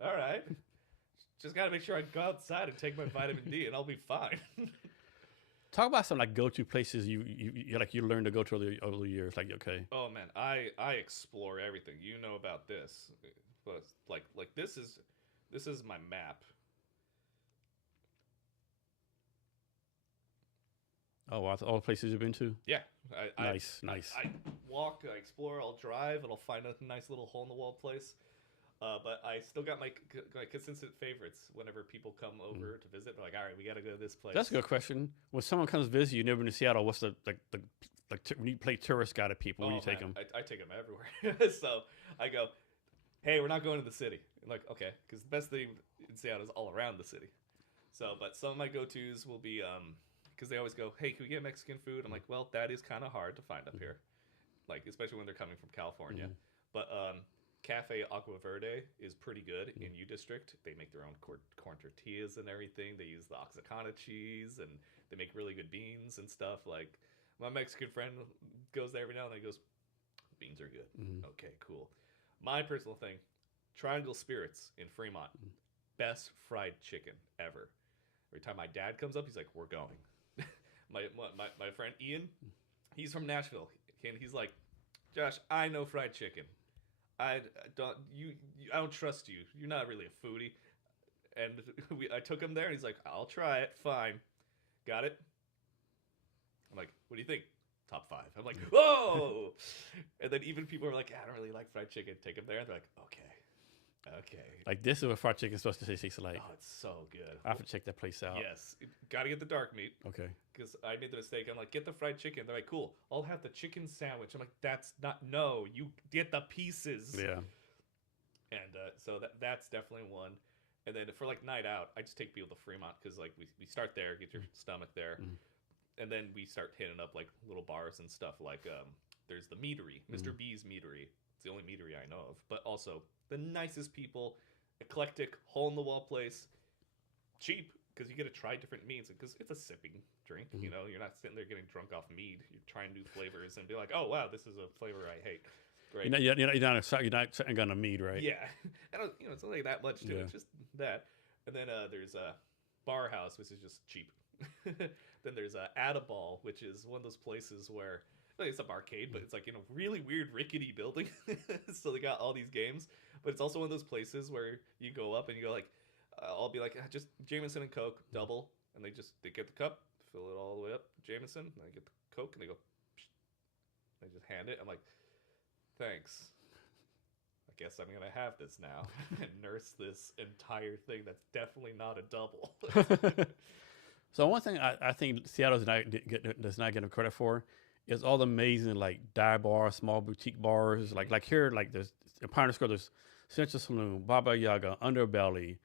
All right, just gotta make sure I go outside and take my vitamin D, and I'll be fine. Talk about some like go-to places you learned to go to over the years. Like, okay. Oh man, I explore everything. You know about this, but like this is my map. Oh, wow. All the places you've been to? Yeah, Nice. I walk, I explore, I'll drive, and I'll find a nice little hole in the wall place. But I still got my consistent favorites whenever people come over to visit. They're like, all right, we got to go to this place. That's a good question. When someone comes visit you, never been to Seattle, what's when you play tourist guide at people, where do you take them? I take them everywhere. So I go, hey, we're not going to the city. I'm like, okay, because the best thing in Seattle is all around the city. So, but some of my go-tos will be, because they always go, hey, can we get Mexican food? I'm like, well, that is kind of hard to find up here, like especially when they're coming from California. But Cafe Agua Verde is pretty good in U District. They make their own corn tortillas and everything. They use the Oaxacana cheese, and they make really good beans and stuff. Like my Mexican friend goes there every now and then. He goes, beans are good. Okay, cool. My personal thing, Triangle Spirits in Fremont, best fried chicken ever. Every time my dad comes up, he's like, we're going. my friend Ian, he's from Nashville, and he's like, Josh, I know fried chicken. I don't trust you. You're not really a foodie. And I took him there, and he's like, I'll try it. Fine. Got it? I'm like, what do you think? Top 5. I'm like, whoa! And then even people are like, I don't really like fried chicken. Take him there, and they're like, okay. Like, this is what fried chicken's supposed to taste like. Oh, it's so good. I have to check that place out. Yes. Got to get the dark meat. Okay. Because I made the mistake. I'm like, get the fried chicken. They're like, cool. I'll have the chicken sandwich. I'm like, that's not, no. You get the pieces. Yeah. And so that's definitely one. And then for like night out, I just take people to Fremont because like we start there, get your stomach there. and then we start hitting up like little bars and stuff. Like there's the Meadery, Mr. B's Meadery. It's the only meadery I know of, but also the nicest people, eclectic, hole in the wall place, cheap because you get to try different meads because it's a sipping drink. You know, you're not sitting there getting drunk off mead. You're trying new flavors and be like, oh wow, this is a flavor I hate. Great. You're not gonna mead, right? Yeah, it's only that much to it. It's just that, and then there's a bar house, which is just cheap. Then there's a Adaball, which is one of those places where it's a barcade, but it's like in a really weird rickety building. So they got all these games, but it's also one of those places where you go up and you go like, I'll be like, just Jameson and Coke, double, and they get the cup, fill it all the way up, Jameson, and I get the Coke, and they go, psh. They just hand it. I'm like, thanks. I guess I'm gonna have this now and nurse this entire thing. That's definitely not a double. So one thing I think Seattle does not get credit for is all the amazing like dive bars, small boutique bars. Like here, like there's in Pioneer Square, there's Central Saloon, Baba Yaga, Underbelly.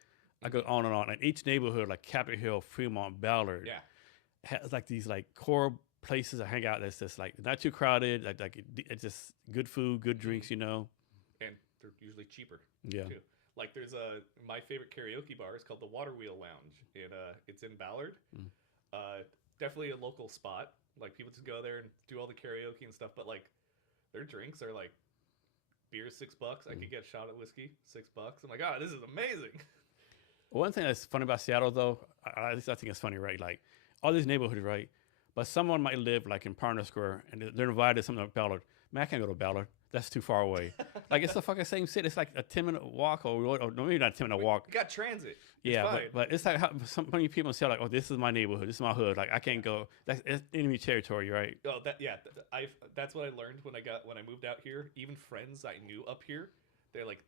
I go on and on. And each neighborhood, like Capitol Hill, Fremont, Ballard, has like these like core places to hang out. That's just like not too crowded. It's just good food, good drinks, you know. And they're usually cheaper. Yeah. Too. Like there's my favorite karaoke bar is called the Water Wheel Lounge. It's in Ballard. Definitely a local spot. Like people just go there and do all the karaoke and stuff. But like their drinks are like beer $6. I could get a shot of whiskey $6. I'm like, oh, this is amazing. One thing that's funny about Seattle, though, at least I think it's funny, right? Like all these neighborhoods, right? But someone might live like in Pioneer Square and they're invited to something like Ballard. Man, I can't go to Ballard. That's too far away. Like it's the fucking same city. It's like a 10-minute walk, or maybe not a 10-minute walk. You got transit. Yeah, but it's like how so many people say like, oh, this is my neighborhood, this is my hood. Like I can't go. It's enemy territory, right? Oh, that's what I learned when I moved out here. Even friends I knew up here, they're like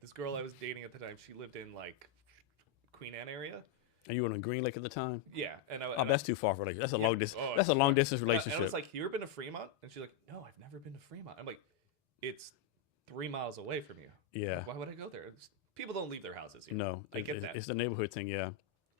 this girl I was dating at the time. She lived in like Queen Anne area. And you were in Green Lake at the time? Yeah. That's too far for like that's a long distance. That's a long distance relationship. And I was like, you ever been to Fremont? And she's like, no, I've never been to Fremont. I'm like, it's 3 miles away from you. Yeah. Why would I go there? People don't leave their houses here. No, I get that. It's the neighborhood thing, yeah.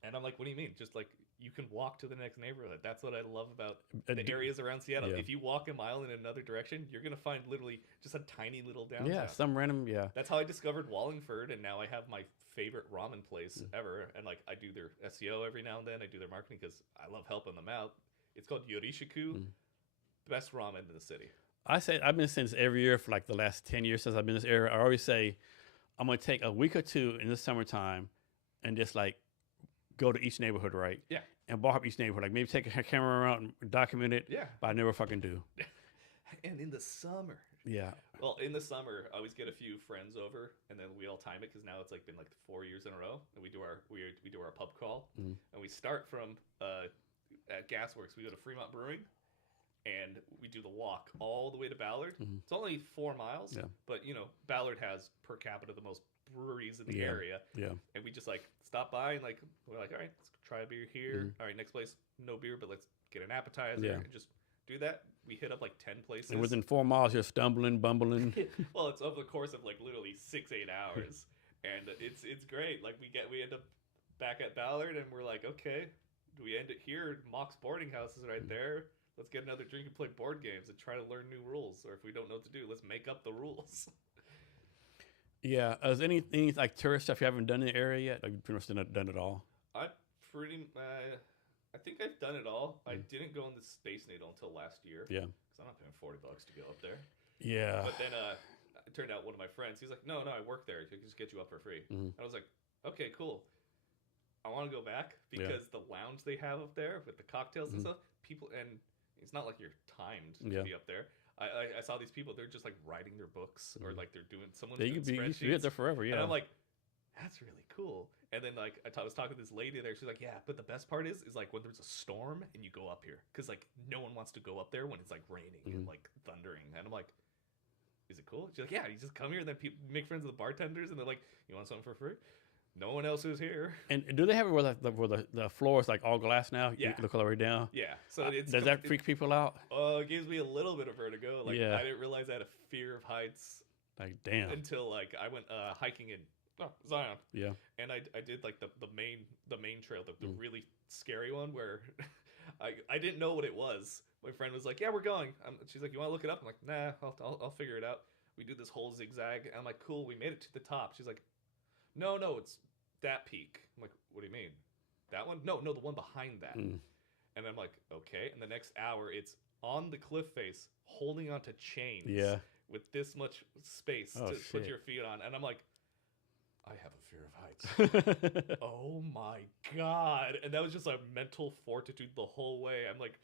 And I'm like, what do you mean? Just like you can walk to the next neighborhood. That's what I love about the areas around Seattle. Yeah. If you walk a mile in another direction, you're gonna find literally just a tiny little downtown. Yeah, some random, yeah. That's how I discovered Wallingford, and now I have my favorite ramen place ever. And like I do their SEO every now and then. I do their marketing because I love helping them out. It's called Yorishiku, best ramen in the city. I say I've been saying this every year for like the last 10 years since I've been in this area. I always say I'm gonna take a week or two in the summertime and just like go to each neighborhood, right? Yeah. And walk up each neighborhood. Like maybe take a camera around and document it. Yeah. But I never fucking do. And in the summer. Yeah. Well, in the summer, I always get a few friends over, and then we all time it because now it's like been like 4 years in a row, and we do our pub crawl, and we start from at Gasworks. We go to Fremont Brewing, and we do the walk all the way to Ballard. It's only 4 miles, but you know Ballard has per capita the most breweries in the area. Yeah. And we just like stop by and like we're like, all right, let's try a beer here. All right, next place, no beer, but let's get an appetizer and just do that. We hit up like 10 places. And within 4 miles, you're stumbling, bumbling. Well, it's over the course of like literally 6-8 hours, and it's great. Like we end up back at Ballard, and we're like, okay, do we end it here? Mock's Boarding House is right there. Let's get another drink and play board games and try to learn new rules. Or if we don't know what to do, let's make up the rules. Yeah. Is any like tourist stuff you haven't done in the area yet? Like you pretty much done it all? I think I've done it all. I didn't go on the Space Needle until last year. Yeah. Because I'm not paying $40 to go up there. Yeah. But then it turned out one of my friends, he's like, no, I work there. I can just get you up for free. And I was like, okay, cool. I want to go back because the lounge they have up there with the cocktails and stuff, people, and it's not like you're timed to be up there. I saw these people, they're just like writing their books or like they're doing someone's doing spreadsheets. You could be there forever, yeah. And I'm like, that's really cool. And then like I was talking to this lady there. She's like, yeah, but the best part is like when there's a storm and you go up here because like no one wants to go up there when it's like raining and like thundering. And I'm like, is it cool? She's like, yeah, you just come here and then people make friends with the bartenders and they're like, you want something for free? No one else is here. And do they have it where the floor is like all glass now? Yeah. You look all the way down? Yeah. So does that freak people out? It gives me a little bit of vertigo. Like I didn't realize I had a fear of heights. Like damn. Until like I went hiking in Zion. Yeah. And I did like the main trail, the really scary one where I didn't know what it was. My friend was like, "Yeah, we're going." She's like, "You want to look it up?" I'm like, "Nah, I'll figure it out." We do this whole zigzag. And I'm like, "Cool, we made it to the top." She's like, "No, it's that peak." I'm like, "What do you mean? That one? No, the one behind that." Mm. And I'm like, "Okay." And the next hour, it's on the cliff face, holding onto chains. Yeah. With this much space Oh, to put shit. your feet on, and I'm like, I have a fear of heights. Oh my god! And that was just a mental fortitude the whole way. I'm like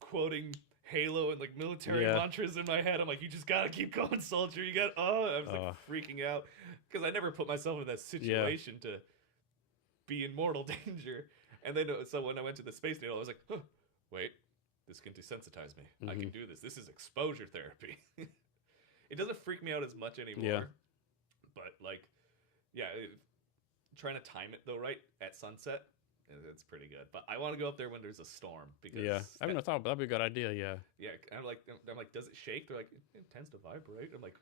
quoting Halo and like military Yeah. mantras in my head. I'm like, you just gotta keep going, soldier. You got. Oh, I was like freaking out because I never put myself in that situation to be in mortal danger. And then so when I went to the Space Needle, I was like, huh, wait, this can desensitize me. I can do this. This is exposure therapy. It doesn't freak me out as much anymore. Yeah. But like, yeah, trying to time it though right at sunset, it's pretty good. But I want to go up there when there's a storm because I haven't thought, but that'd be a good idea. Yeah. Yeah, I'm like, does it shake? They're like, it tends to vibrate. I'm like,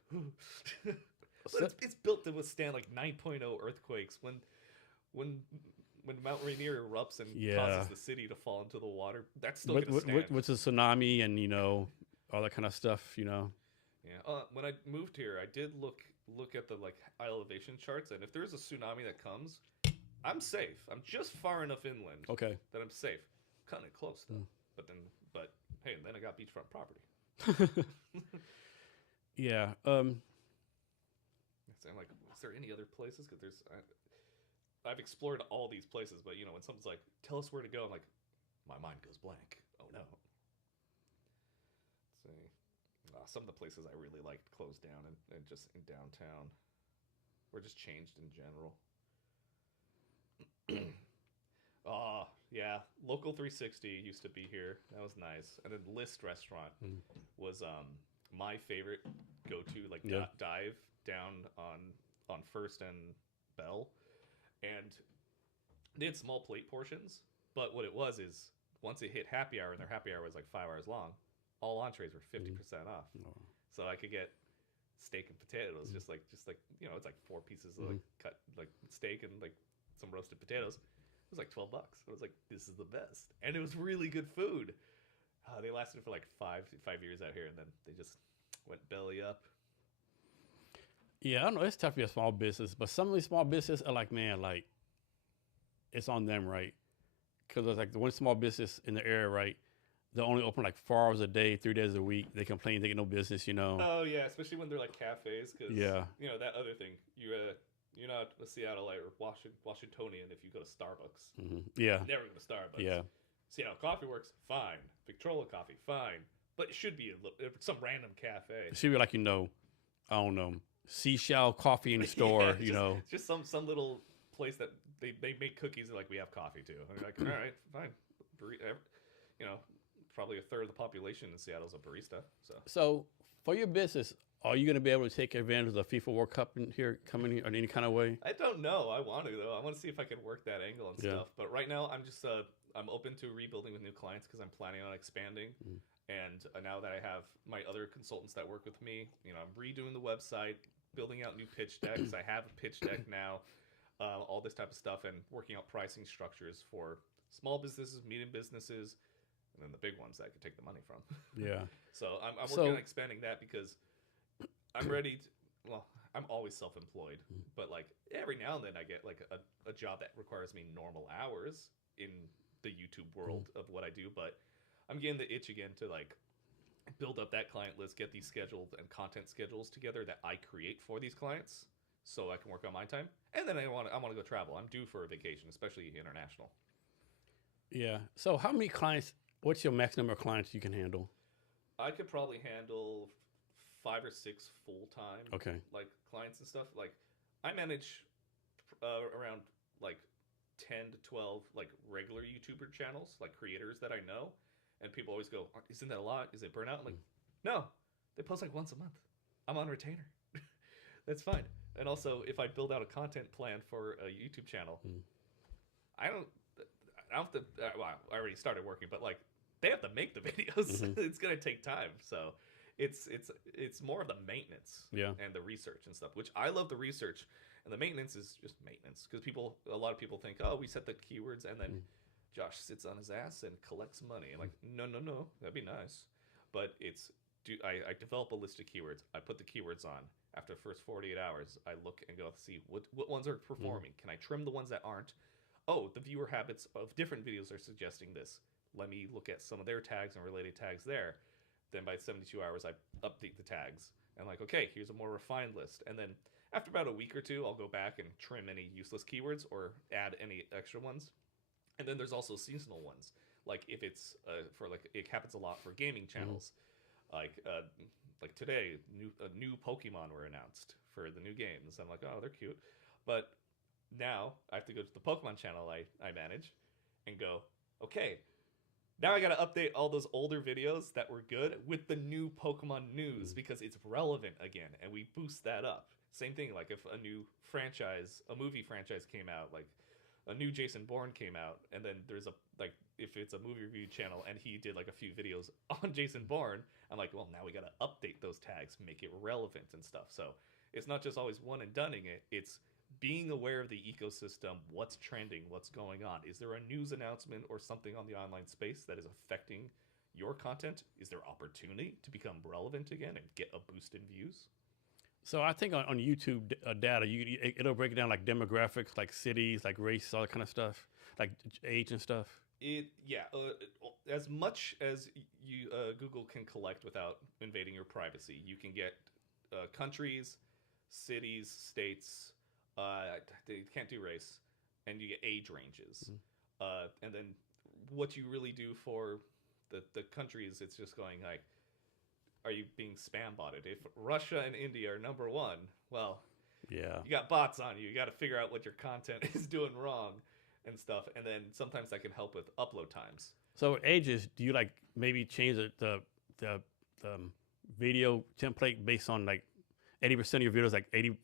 but it's built to withstand like 9.0 earthquakes. When Mount Rainier erupts and causes the city to fall into the water, that's still gonna stand. With the tsunami and all that kind of stuff, Yeah. When I moved here, I did look at the like elevation charts, and if there's a tsunami that comes, I'm safe. I'm just far enough inland that I'm safe. Cutting it close though. But hey, then I got beachfront property. Yeah. So I'm like, is there any other places? Because I've explored all these places, but when someone's like, tell us where to go, I'm like, my mind goes blank. Oh no. Let's see. Some of the places I really liked closed down and just in downtown, or just changed in general. Yeah, Local 360 used to be here. That was nice. And then List Restaurant was my favorite go-to dive down on First and Bell. And they had small plate portions, but what it was is once it hit happy hour, and their happy hour was like 5 hours long, all entrees were 50% off. So I could get steak and potatoes, just like it's like 4 pieces of like cut like steak and like some roasted potatoes. It was like $12. I was like, this is the best, and it was really good food. They lasted for like five years out here, and then they just went belly up. Yeah, I don't know. It's tough to be a small business, but some of these small businesses are like, man, like it's on them, right? Because there's like the one small business in the area, right? They're only open like 4 hours a day, 3 days a week. They complain they get no business, Oh yeah, especially when they're like cafes, because that other thing, you're not a Seattleite or Washingtonian if you go to Starbucks. Yeah, never go to Starbucks. Yeah, Seattle Coffee Works, fine. Victrola Coffee, fine. But it should be some random cafe. it should be like I don't know, Seashell Coffee in the store. Just some little place that they make cookies. And like, we have coffee too. And you're like, all right, fine. Probably a third of the population in Seattle is a barista. So for your business, are you going to be able to take advantage of the FIFA World Cup coming here in any kind of way? I don't know. I want to though. I want to see if I can work that angle and stuff. But right now, I'm just I'm open to rebuilding with new clients because I'm planning on expanding. And now that I have my other consultants that work with me, I'm redoing the website, building out new pitch decks. I have a pitch deck now, all this type of stuff, and working out pricing structures for small businesses, medium businesses, and then the big ones that I could take the money from. Yeah. So I'm working on expanding that because I'm ready to, I'm always self-employed, but like every now and then I get like a job that requires me normal hours in the YouTube world of what I do, but I'm getting the itch again to like build up that client list, get these scheduled and content schedules together that I create for these clients so I can work on my time. And then I want to go travel. I'm due for a vacation, especially international. Yeah. So how many clients, what's your max number of clients you can handle? I could probably handle 5 or 6 full-time like clients and stuff. Like I manage around like 10 to 12 like regular YouTuber channels, like creators that I know. And people always go, isn't that a lot? Is it burnout? I'm like, no, they post like once a month. I'm on retainer. That's fine. And also, if I build out a content plan for a YouTube channel, I don't have to, well, I already started working, but like they have to make the videos. It's going to take time. So it's more of the maintenance and the research and stuff, which I love the research, and the maintenance is just maintenance because a lot of people think, oh, we set the keywords and then Josh sits on his ass and collects money. I'm like, no, that'd be nice. But I develop a list of keywords. I put the keywords on. After the first 48 hours, I look and go see what ones are performing. Can I trim the ones that aren't? Oh, the viewer habits of different videos are suggesting this. Let me look at some of their tags and related tags there. Then by 72 hours, I update the tags. And I'm like, okay, here's a more refined list. And then after about a week or two, I'll go back and trim any useless keywords or add any extra ones. And then there's also seasonal ones. Like if it's it happens a lot for gaming channels. Like today, a new Pokemon were announced for the new games. I'm like, oh, they're cute. But now I have to go to the Pokemon channel I manage and go, okay, now I got to update all those older videos that were good with the new Pokemon news because it's relevant again, and we boost that up. Same thing, like if a new movie franchise came out, like a new Jason Bourne came out, and then there's if it's a movie review channel and he did like a few videos on Jason Bourne, I'm like, well, now we got to update those tags, make it relevant and stuff. So it's not just always one and doneing it. It's being aware of the ecosystem, what's trending, what's going on. Is there a news announcement or something on the online space that is affecting your content? Is there opportunity to become relevant again and get a boost in views? So I think on YouTube data, it'll break it down like demographics, like cities, like race, all that kind of stuff, like age and stuff. As much as Google can collect without invading your privacy, you can get countries, cities, states. They can't do race, and you get age ranges. And then what you really do for the countries, it's just going like, are you being spam botted? If Russia and India are number one, well, yeah, you got bots on you. You got to figure out what your content is doing wrong and stuff. And then sometimes that can help with upload times. So ages, do you like maybe change the video template based on like 80% of your videos like 80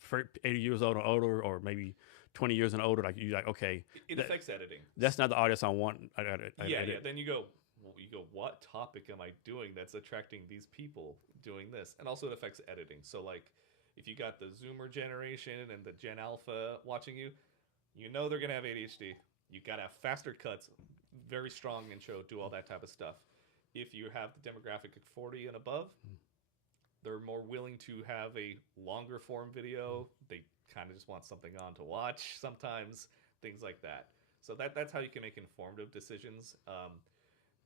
years old or older, or maybe 20 years and older? Like you like, okay, it affects editing. That's not the audience I want. Yeah. Then you go, what topic am I doing that's attracting these people doing this? And also it affects editing. So like if you got the Zoomer generation and the Gen Alpha watching you, you know they're gonna have ADHD. You gotta have faster cuts, very strong intro, do all that type of stuff. If you have the demographic of 40 and above, they're more willing to have a longer form video. They kind of just want something on to watch sometimes, things like that. So that's how you can make informative decisions.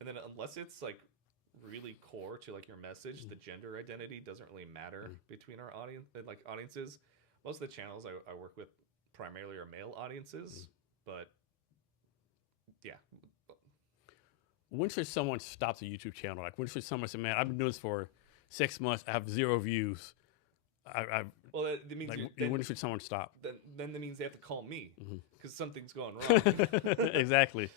And then unless it's like really core to like your message, the gender identity doesn't really matter between our audiences. Most of the channels I work with primarily are male audiences, but yeah. When should someone stop the YouTube channel? Like when should someone say, man, I've been doing this for 6 months, I have 0 views. Well, that means like, when should someone stop? Then that means they have to call me because something's going wrong. Exactly.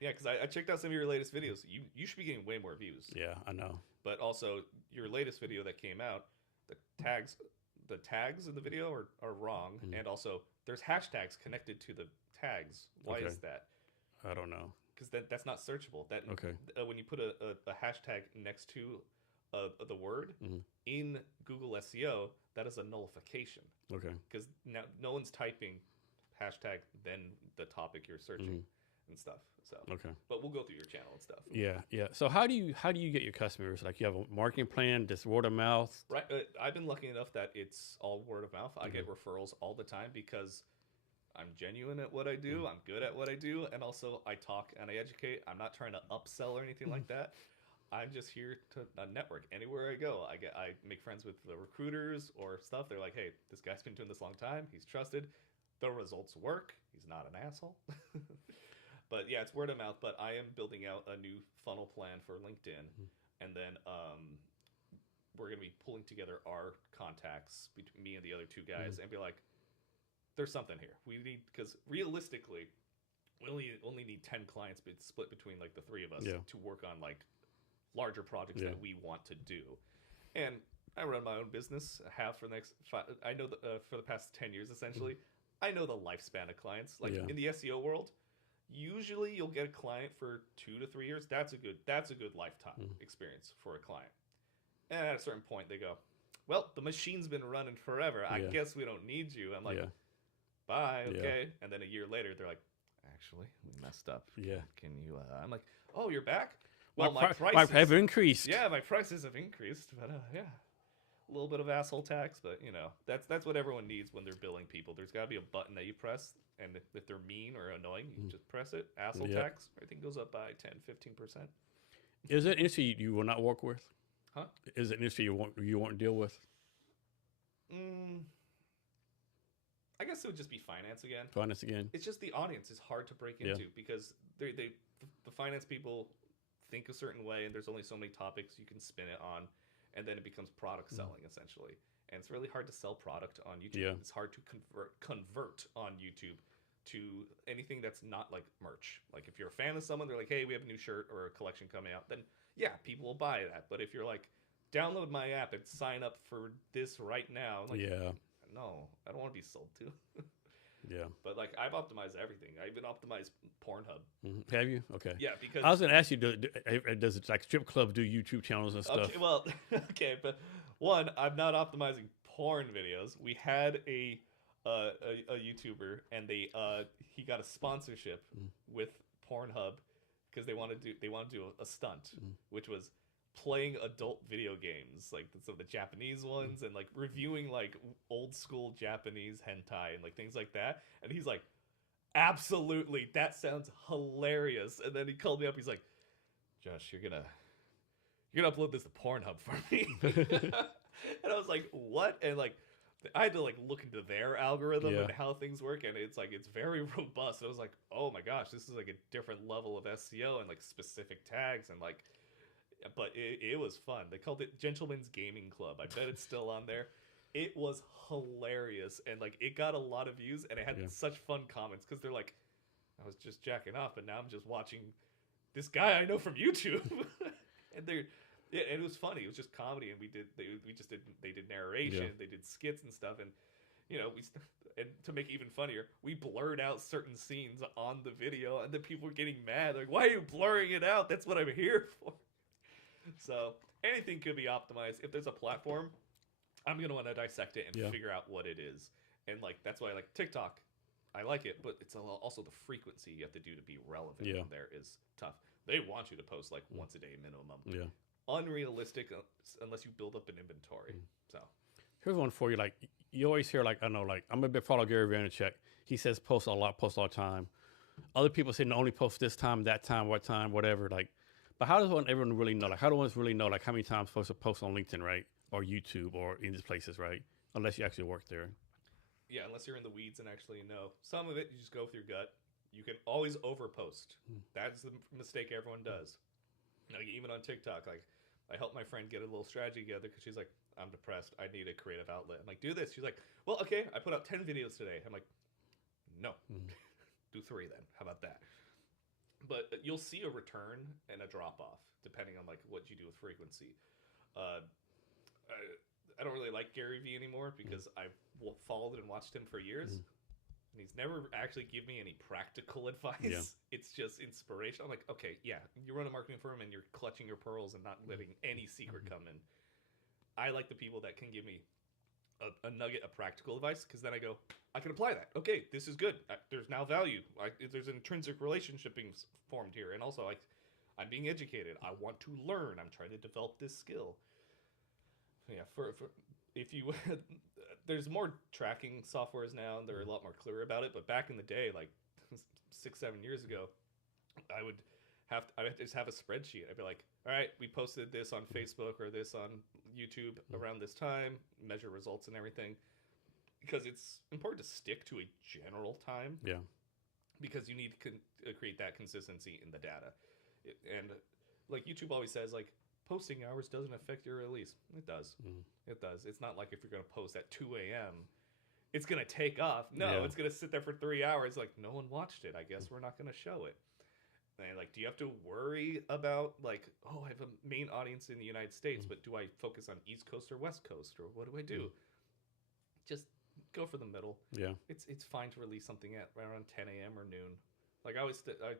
Yeah, because I checked out some of your latest videos. You should be getting way more views. Yeah, I know. But also, your latest video that came out, the tags in the video are wrong, and also there's hashtags connected to the tags. Why is that? I don't know. Because that's not searchable. When you put a hashtag next to the word in Google SEO, that is a nullification. Okay. Because now no one's typing hashtag then the topic you're searching and stuff. So okay. But we'll go through your channel and stuff. Yeah. So how do you get your customers? Like you have a marketing plan, just word of mouth? Right. I've been lucky enough that it's all word of mouth. I get referrals all the time because I'm genuine at what I do. I'm good at what I do. And also I talk and I educate. I'm not trying to upsell or anything like that. I'm just here to network. Anywhere I go, I make friends with the recruiters or stuff. They're like, hey, this guy's been doing this a long time. He's trusted. The results work. He's not an asshole. But yeah, it's word of mouth. But I am building out a new funnel plan for LinkedIn. And then we're going to be pulling together our contacts between me and the other two guys and be like, there's something here. We need, because realistically, we only need 10 clients split between like the three of us to work on like larger projects that we want to do. And I run my own business, have for the next I know for the past 10 years essentially. I know the lifespan of clients. Like in the SEO world, usually you'll get a client for 2 to 3 years. That's a good lifetime experience for a client. And at a certain point they go, well, the machine's been running forever. I guess we don't need you. I'm like, bye, okay. And then a year later they're like, actually, we messed up. Yeah. Can you? I'm like, oh, you're back. Well, Well, my my prices have increased. Yeah, my prices have increased, but yeah, a little bit of asshole tax, but you know, that's what everyone needs when they're billing people. There's got to be a button that you press, and if they're mean or annoying, you just press it. Asshole Yep. tax, everything goes up by 10-15%. Is it an industry you will not work with? Huh? Is it an industry you won't deal with? I guess it would just be finance again. Finance again. It's just the audience is hard to break into because the finance people think a certain way, and there's only so many topics you can spin it on, and then it becomes product selling essentially. And it's really hard to sell product on YouTube. Yeah. It's hard to convert on YouTube to anything that's not like merch. Like if you're a fan of someone, they're like, hey, we have a new shirt or a collection coming out, then yeah, people will buy that. But if you're like, download my app and sign up for this right now, I'm like, Yeah. no, I don't want to be sold to. Yeah. But like I've optimized everything. I even optimized Pornhub. Have you? Okay. Yeah, because I was going to ask you, does it like strip clubs do YouTube channels and stuff? okay, well, okay, but one, I'm not optimizing porn videos. We had a YouTuber, and he got a sponsorship with Pornhub because they want to do a stunt, which was playing adult video games, like some of the Japanese ones, and like reviewing like old school Japanese hentai and like things like that. And he's like, absolutely, that sounds hilarious. And then he called me up. He's like, Josh, you're gonna upload this to Pornhub for me. And I was like, what? And like I had to like look into their algorithm and how things work, and it's very robust. And I was like, oh my gosh, this is like a different level of SEO and like specific tags and like. But it was fun. They called it Gentleman's Gaming Club. I bet it's still on there. It was hilarious, and like it got a lot of views, and it had such fun comments because they're like, I was just jacking off, but now I'm just watching this guy I know from YouTube. And and it was funny. It was just comedy, and they did narration, they did skits and stuff, and you know and to make it even funnier, we blurred out certain scenes on the video, and then people were getting mad, like, why are you blurring it out? That's what I'm here for. So anything could be optimized. If there's a platform, I'm gonna want to dissect it and figure out what it is. And like that's why I like TikTok. I like it, but it's also the frequency you have to do to be relevant. There is tough. They want you to post like once a day minimum. Yeah. Unrealistic unless you build up an inventory. So here's one for you. Like you always hear, like I know, like I'm a big follower of Gary Vaynerchuk. He says post a lot, post all the time. Other people say no, only post this time, that time, what time, whatever. Like. But how does everyone really know? Like, how do one really know, like, how many times supposed to post on LinkedIn, right? Or YouTube or in these places, right? Unless you actually work there. Yeah, unless you're in the weeds and actually know. Some of it, you just go with your gut. You can always overpost. That's the mistake everyone does. Like, even on TikTok, like, I helped my friend get a little strategy together because she's like, I'm depressed. I need a creative outlet. I'm like, do this. She's like, well, okay, I put out 10 videos today. I'm like, no. Do 3 then. How about that? But you'll see a return and a drop off depending on like what you do with frequency. I don't really like Gary Vee anymore because I've followed and watched him for years, and he's never actually given me any practical advice. It's just inspiration. I'm like, okay, yeah, you run a marketing firm and you're clutching your pearls and not letting any secret come in. I like the people that can give me a nugget of practical advice, because then I go, I can apply that. Okay, this is good. There's now value. There's an intrinsic relationship being formed here, and also I'm being educated. I want to learn. I'm trying to develop this skill. Yeah, for if you there's more tracking softwares now, and they're a lot more clear about it. But back in the day, like 6-7 years ago, I would just have a spreadsheet. I'd be like, all right, we posted this on Facebook or this on YouTube around this time, measure results and everything, because it's important to stick to a general time. Yeah. Because you need to create that consistency in the data. And like YouTube always says, like, posting hours doesn't affect your release. It does. It does. It's not like if you're going to post at 2 a.m., it's going to take off. No, it's going to sit there for 3 hours. Like, no one watched it. I guess we're not going to show it. And like, do you have to worry about like, oh, I have a main audience in the United States, but do I focus on East Coast or West Coast, or what do I do? Just go for the middle. Yeah, it's fine to release something at around 10 a.m. or noon. Like I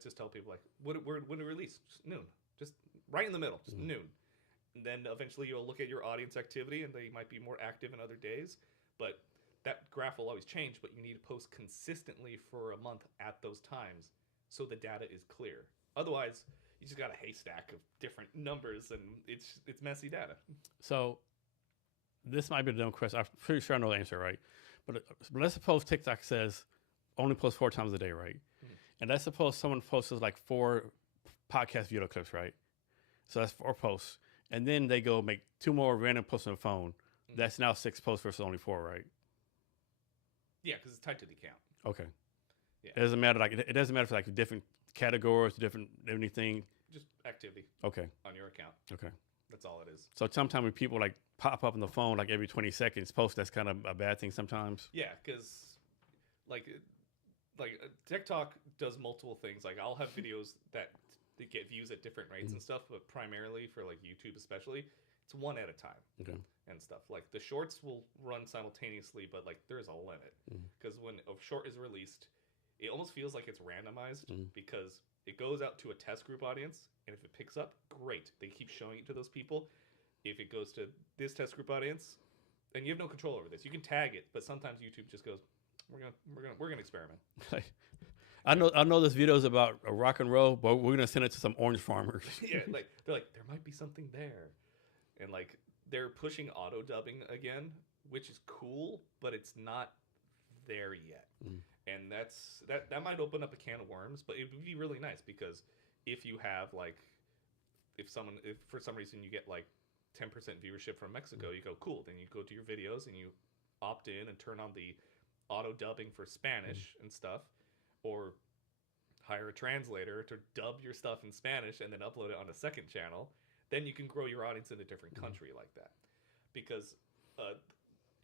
just tell people like, when to release? Just noon. Just right in the middle. Just noon. And then eventually you'll look at your audience activity, and they might be more active in other days. But that graph will always change. But you need to post consistently for a month at those times. so the data is clear. Otherwise, you just got a haystack of different numbers, and it's messy data. So this might be a dumb question. I'm pretty sure I know the answer, right? But let's suppose TikTok says only post 4 times a day, right? Mhm. And let's suppose someone posts like 4 podcast video clips, right? So that's 4 posts. And then they go make 2 more random posts on the phone. Mhm. That's now 6 posts versus only 4, right? Yeah, because it's tied to the account. Okay. Yeah. It doesn't matter. Like it doesn't matter for like different categories, different anything. Just activity Okay. on your account. Okay. That's all it is. So sometimes when people like pop up on the phone like every 20 seconds post, that's kind of a bad thing sometimes. Yeah, because like TikTok does multiple things. Like I'll have videos that they get views at different rates and stuff, but primarily for like YouTube especially, it's one at a time. Okay. And stuff. Like the shorts will run simultaneously, but like there's a limit. Because when a short is released, it almost feels like it's randomized because it goes out to a test group audience, and if it picks up, great. They keep showing it to those people. If it goes to this test group audience, and you have no control over this, you can tag it, but sometimes YouTube just goes, we're gonna experiment. I know this video is about a rock and roll, but we're gonna send it to some orange farmers. Yeah, like they're like there might be something there, and like they're pushing auto dubbing again, which is cool, but it's not there yet. And that might open up a can of worms, but it would be really nice because if you have like if for some reason you get like 10% viewership from Mexico, you go cool, then you go to your videos and you opt in and turn on the auto dubbing for Spanish and stuff, or hire a translator to dub your stuff in Spanish and then upload it on a second channel. Then you can grow your audience in a different country like that, because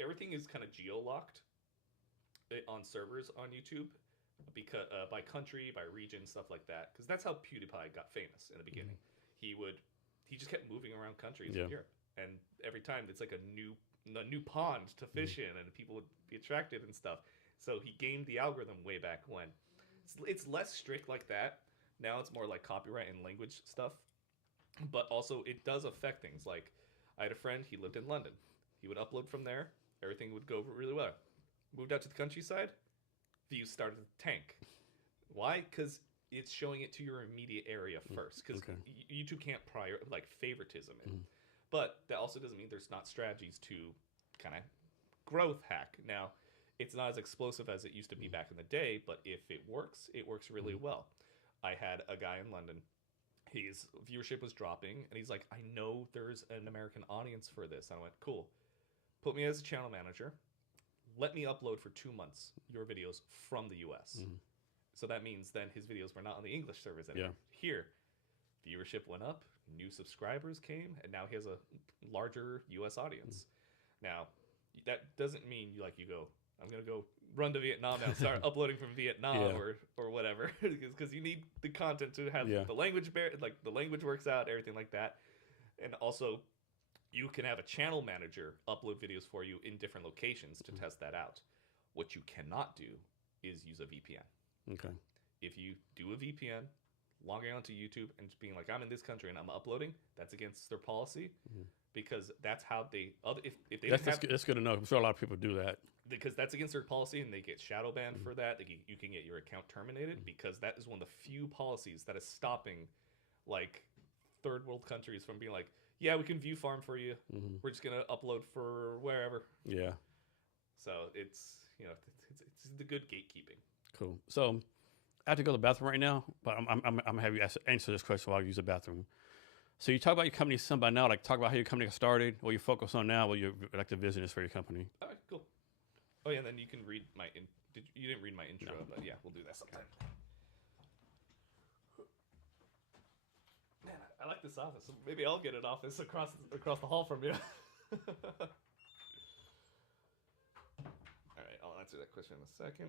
everything is kind of geo-locked on servers on YouTube, because by country, by region, stuff like that. Because that's how PewDiePie got famous in the beginning. He just kept moving around countries in Europe, and every time it's like a new pond to fish in, and people would be attracted and stuff. So he gamed the algorithm way back when. It's less strict like that now. It's more like copyright and language stuff. But also, it does affect things. Like, I had a friend, he lived in London. He would upload from there. Everything would go really well. Moved out to the countryside, views started to tank. Why? Because it's showing it to your immediate area first. Because YouTube can't favoritism it. But that also doesn't mean there's not strategies to kind of growth hack. Now, it's not as explosive as it used to be back in the day, but if it works really well. I had a guy in London. His viewership was dropping, and he's like, I know there's an American audience for this. I went, cool. Put me as a channel manager. Let me upload for 2 months your videos from the US. So that means then his videos were not on the English servers anymore. Here, viewership went up, new subscribers came, and now he has a larger US audience. Now, that doesn't mean you go, I'm going to go run to Vietnam now and start uploading from Vietnam or whatever, because you need the content to have the language the language works out, everything like that. And also, you can have a channel manager upload videos for you in different locations to test that out. What you cannot do is use a VPN. Okay. If you do a VPN, logging onto YouTube and just being like, I'm in this country and I'm uploading, that's against their policy, because that's how they if they that's good to know. I'm sure a lot of people do that. Because that's against their policy, and they get shadow banned for that. You can get your account terminated, because that is one of the few policies that is stopping like third world countries from being like, yeah, we can view farm for you. We're just gonna upload for wherever. Yeah. So it's the good gatekeeping. Cool. So I have to go to the bathroom right now, but I'm gonna have you answer this question while I use the bathroom. So you talk about your company some by now, like talk about how your company got started, what you focus on now, what your like the vision is for your company. All right, cool. Oh yeah, and then you can read my you didn't read my intro, but yeah, we'll do that sometime. Man, I like this office. Maybe I'll get an office across the hall from you. All right, I'll answer that question in a second.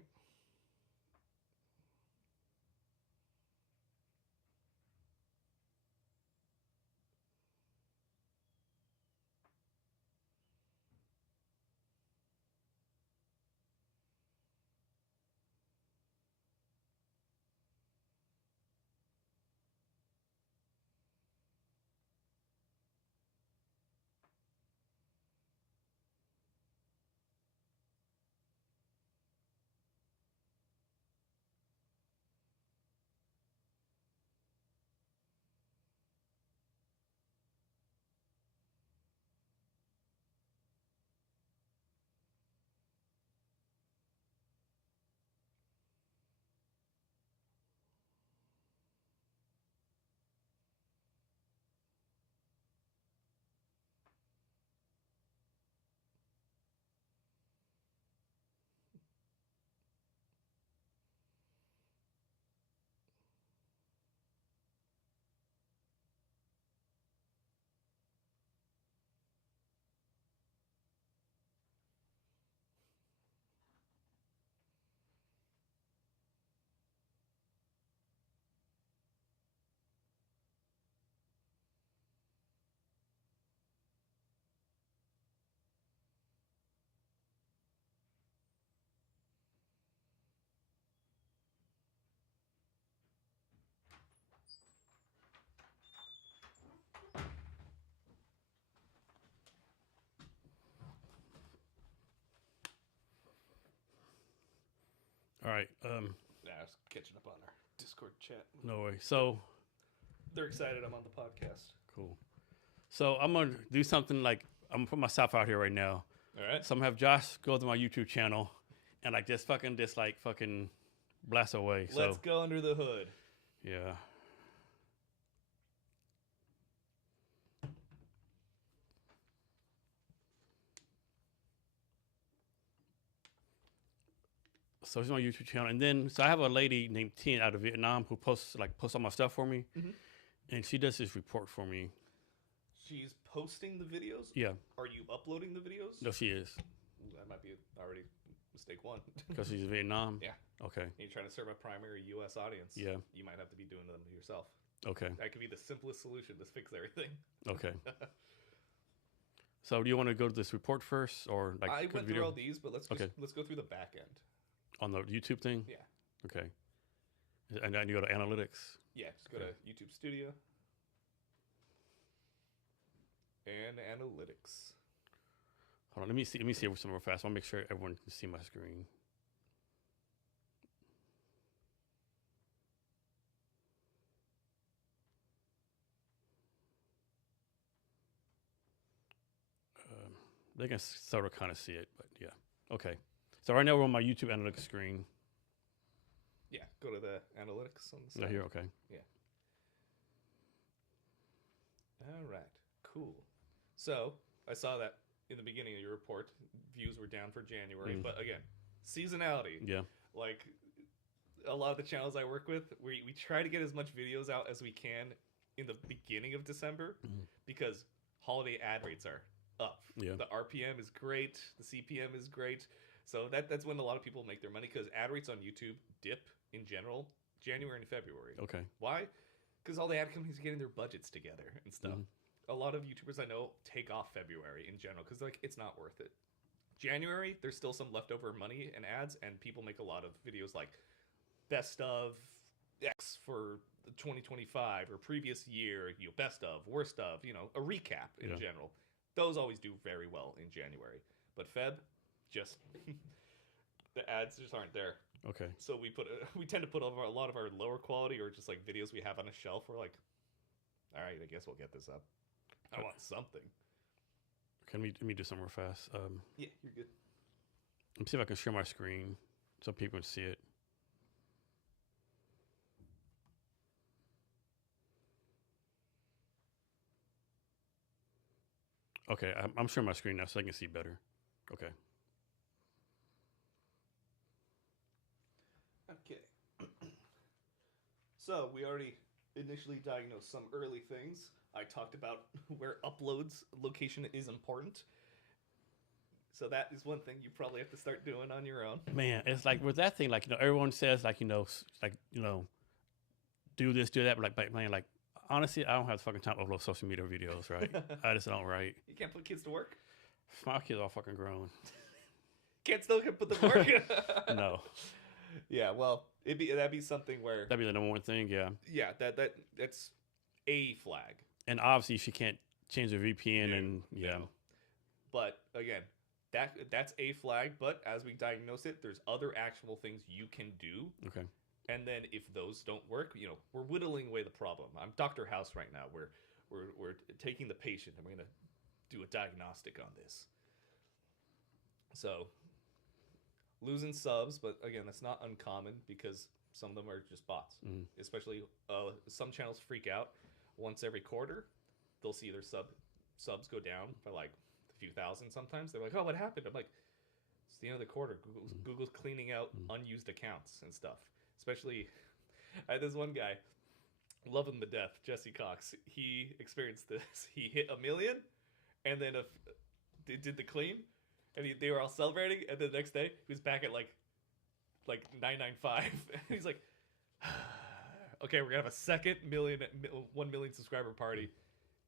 All right. Yeah, I was catching up on our Discord chat. No way. So They're excited I'm on the podcast. cool. So I'm gonna do something like I'm gonna put myself out here right now. All right. So I'm gonna have Josh go to my YouTube channel and like just fucking blast away. Let's So go under the hood. yeah. So he's on my YouTube channel, and then so I have a lady named Tien out of Vietnam who posts all my stuff for me, Mhm. and she does this report for me. She's posting the videos? Yeah, Are you uploading the videos? no, she is That might be already mistake one. because she's in Vietnam. Yeah. Okay. You're trying to serve a primary U.S. audience. Yeah. You might have to be doing them yourself. Okay. That could be the simplest solution to fix everything. Okay. So do you want to go to this report first, or like I quick went video through all these, but let's Okay. let's go through the back end. on the YouTube thing? Yeah. Okay. And then you go to analytics. Yeah, just go Okay. to YouTube Studio. And analytics. Hold on. Let me see it some more fast. I want to make sure everyone can see my screen. They can sort of kind of see it, but yeah. Okay. So right now we're on my YouTube analytics screen. Yeah, go to the analytics on the side. Right here, okay. All right, cool. So I saw that in the beginning of your report, views were down for January. But again, seasonality. Yeah. Like a lot of the channels I work with, we try to get as much videos out as we can in the beginning of December because holiday ad rates are up. Yeah. The RPM is great. The CPM is great. So that's when a lot of people make their money because ad rates on YouTube dip in general January and February. Okay. Why? Because all the ad companies are getting their budgets together and stuff. A lot of YouTubers I know take off February in general because like it's not worth it. January, there's still some leftover money and ads, and people make a lot of videos like best of X for 2025 or previous year, best of, worst of, a recap in general. Those always do very well in January. But Feb, just the ads just aren't there. Okay. So we tend to put over a lot of our lower quality or just like videos we have on a shelf. We're like, all right, I guess we'll get this up. I want something. Let me do some real fast. Yeah, you're good. Let me see if I can share my screen so people can see it. Okay, I'm sharing my screen now so I can see better. Okay. Okay. So we already initially diagnosed some early things. I talked about where uploads location is important. So that is one thing you probably have to start doing on your own. Man, it's like with that thing, like everyone says, like do this, do that, but man, like honestly, I don't have the fucking time to upload social media videos, right? I just don't, right? You can't put kids to work. My kids are all fucking grown. Kids still can put them to work. No. Yeah, well, that'd be something where That'd be the number one thing, yeah. Yeah, that's a flag. And obviously, she can't change the VPN, and yeah. No. But again, that's a flag. But as we diagnose it, there's other actionable things you can do. Okay. And then if those don't work, we're whittling away the problem. I'm Dr. House right now. We're taking the patient and we're gonna do a diagnostic on this. So losing subs, but again, that's not uncommon because some of them are just bots. Especially some channels freak out once every quarter. They'll see their subs go down by like a few thousand. Sometimes they're like, "Oh, what happened?" I'm like, "It's the end of the quarter. Google's cleaning out unused accounts and stuff." Especially, I had this one guy, love him to death, Jesse Cox. He experienced this. He hit 1 million, and then they did the clean, and they were all celebrating. And then the next day, he was back at like 995. And he's like, "Okay, we're gonna have a second 1 million subscriber party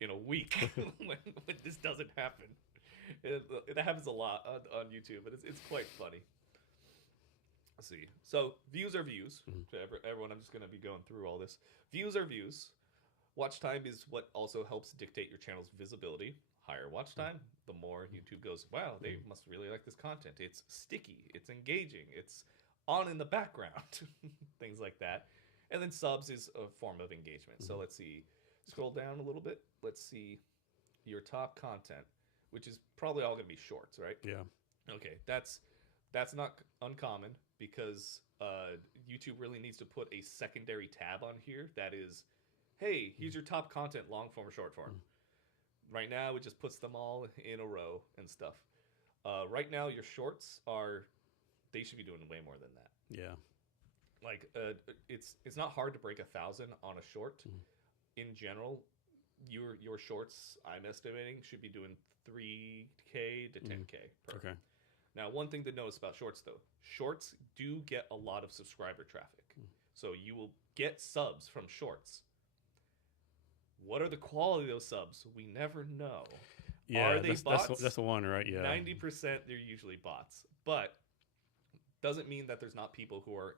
in a week when this doesn't happen." That happens a lot on YouTube, but it's quite funny. Let's see. So views are views. To everyone, I'm just going to be going through all this. Views are views. Watch time is what also helps dictate your channel's visibility. Higher watch time, the more YouTube goes, wow, they must really like this content. It's sticky. It's engaging. It's on in the background, things like that. And then subs is a form of engagement. So let's see, scroll down a little bit. Let's see your top content, which is probably all going to be shorts, right? Yeah. Okay, that's not uncommon because YouTube really needs to put a secondary tab on here that is, hey, here's your top content, long form or short form. Right now, it just puts them all in a row and stuff. Right now, your shorts they should be doing way more than that. Yeah. Like it's not hard to break 1,000 on a short. In general, your shorts, I'm estimating, should be doing 3K to 10K per. Okay. Now, one thing to notice about shorts, though, shorts do get a lot of subscriber traffic. So you will get subs from shorts. What are the quality of those subs? We never know. Yeah, are they bots? That's the one, right? Yeah. 90% they're usually bots. But doesn't mean that there's not people who are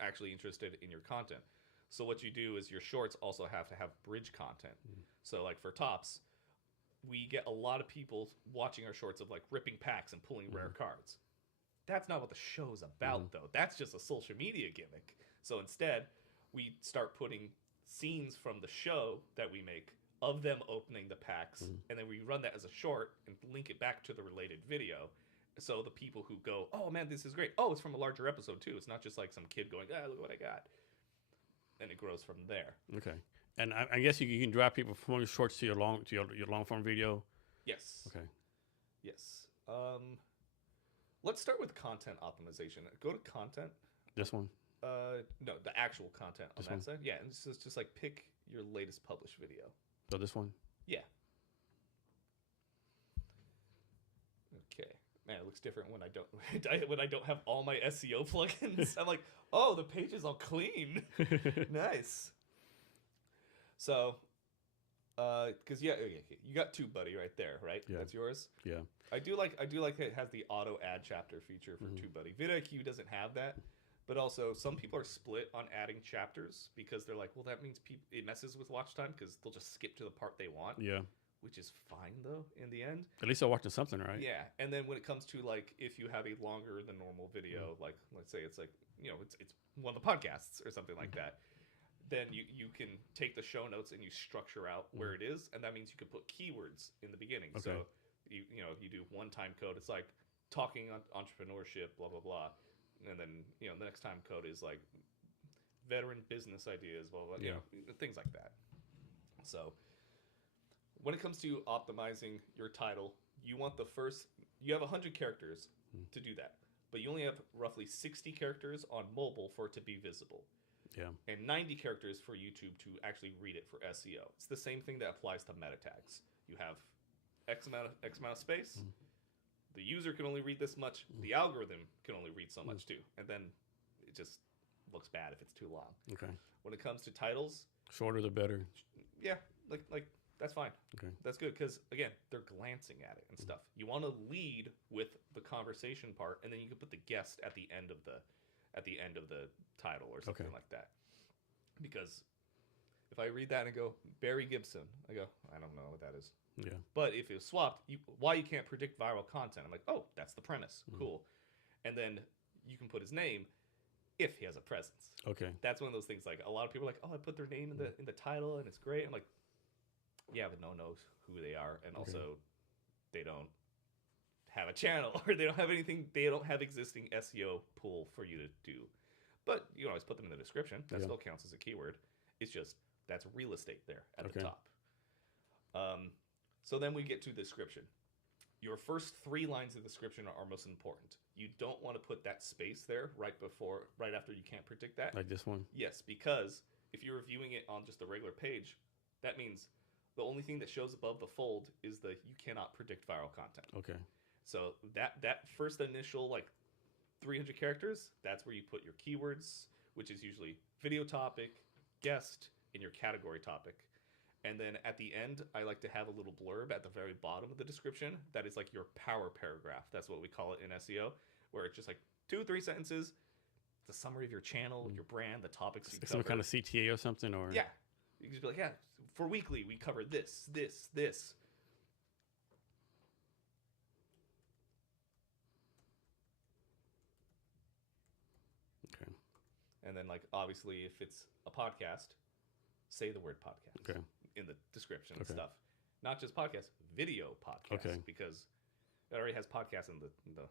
actually interested in your content. So what you do is your shorts also have to have bridge content. So like for tops, we get a lot of people watching our shorts of like ripping packs and pulling rare cards. That's not what the show's about, though. That's just a social media gimmick. So instead, we start putting scenes from the show that we make of them opening the packs, and then we run that as a short and link it back to the related video. So the people who go, oh man, this is great. Oh, it's from a larger episode too. It's not just like some kid going, look what I got. And it grows from there. Okay. And I guess you can drive people from your shorts to your long form video. Yes. Okay. Yes. Let's start with content optimization. Go to content. This one. No, the actual content on This that one? side. Yeah, and just like pick your latest published video. So this one. Yeah. Okay. Man, it looks different when I don't have all my SEO plugins. I'm like, oh, the page is all clean. Nice. So, because okay, you got TubeBuddy right there, right? Yeah. That's yours. Yeah. I do like that it has the auto add chapter feature for TubeBuddy. vidIQ doesn't have that, but also some people are split on adding chapters because they're like, well, that means it messes with watch time because they'll just skip to the part they want. Yeah. Which is fine though in the end. At least they're watching something, right? Yeah, and then when it comes to like if you have a longer than normal video, like let's say it's like it's one of the podcasts or something like that, then you can take the show notes and you structure out where it is, and that means you can put keywords in the beginning. Okay. So you do one time code. It's like talking on entrepreneurship, blah blah blah, and then the next time code is like veteran business ideas, blah blah. Things like that. So when it comes to optimizing your title, you want you have 100 characters to do that, but you only have roughly 60 characters on mobile for it to be visible. Yeah. And 90 characters for YouTube to actually read it for SEO. It's the same thing that applies to meta tags. You have X amount of space. The user can only read this much. The algorithm can only read so much too. And then it just looks bad if it's too long. Okay. When it comes to titles, Shorter the better. yeah, like that's fine. Okay. That's good because again, they're glancing at it and stuff. You want to lead with the conversation part, and then you can put the guest at the end of the title or something like that. Because if I read that and go Barry Gibson, I go, I don't know what that is. Yeah. But if it's swapped, why you can't predict viral content? I'm like, oh, that's the premise. Cool. And then you can put his name if he has a presence. Okay. That's one of those things. Like a lot of people are like, oh, I put their name in the title and it's great. I'm like, yeah, but no one knows who they are, and also they don't have a channel or they don't have anything. They don't have existing SEO pool for you to do. But you can always put them in the description. That still counts as a keyword. It's just that's real estate there at the top. So then we get to the description. Your first 3 lines of the description are most important. You don't want to put that space there right after you can't predict that. Like this one? Yes, because if you're reviewing it on just a regular page, that means the only thing that shows above the fold is the you cannot predict viral content. Okay. So that first initial like 300 characters, that's where you put your keywords, which is usually video topic, guest, and your category topic. And then at the end, I like to have a little blurb at the very bottom of the description. That is like your power paragraph. That's what we call it in SEO, where it's just like 2-3 sentences. It's a summary of your channel, your brand, the topics you cover. Some kind of CTA or something, or yeah, you can just be like, yeah, for weekly we cover this, this, this. And then like obviously if it's a podcast, say the word podcast Okay. in the description and Okay. stuff. Not just podcast, video podcast. Okay. Because it already has podcast in the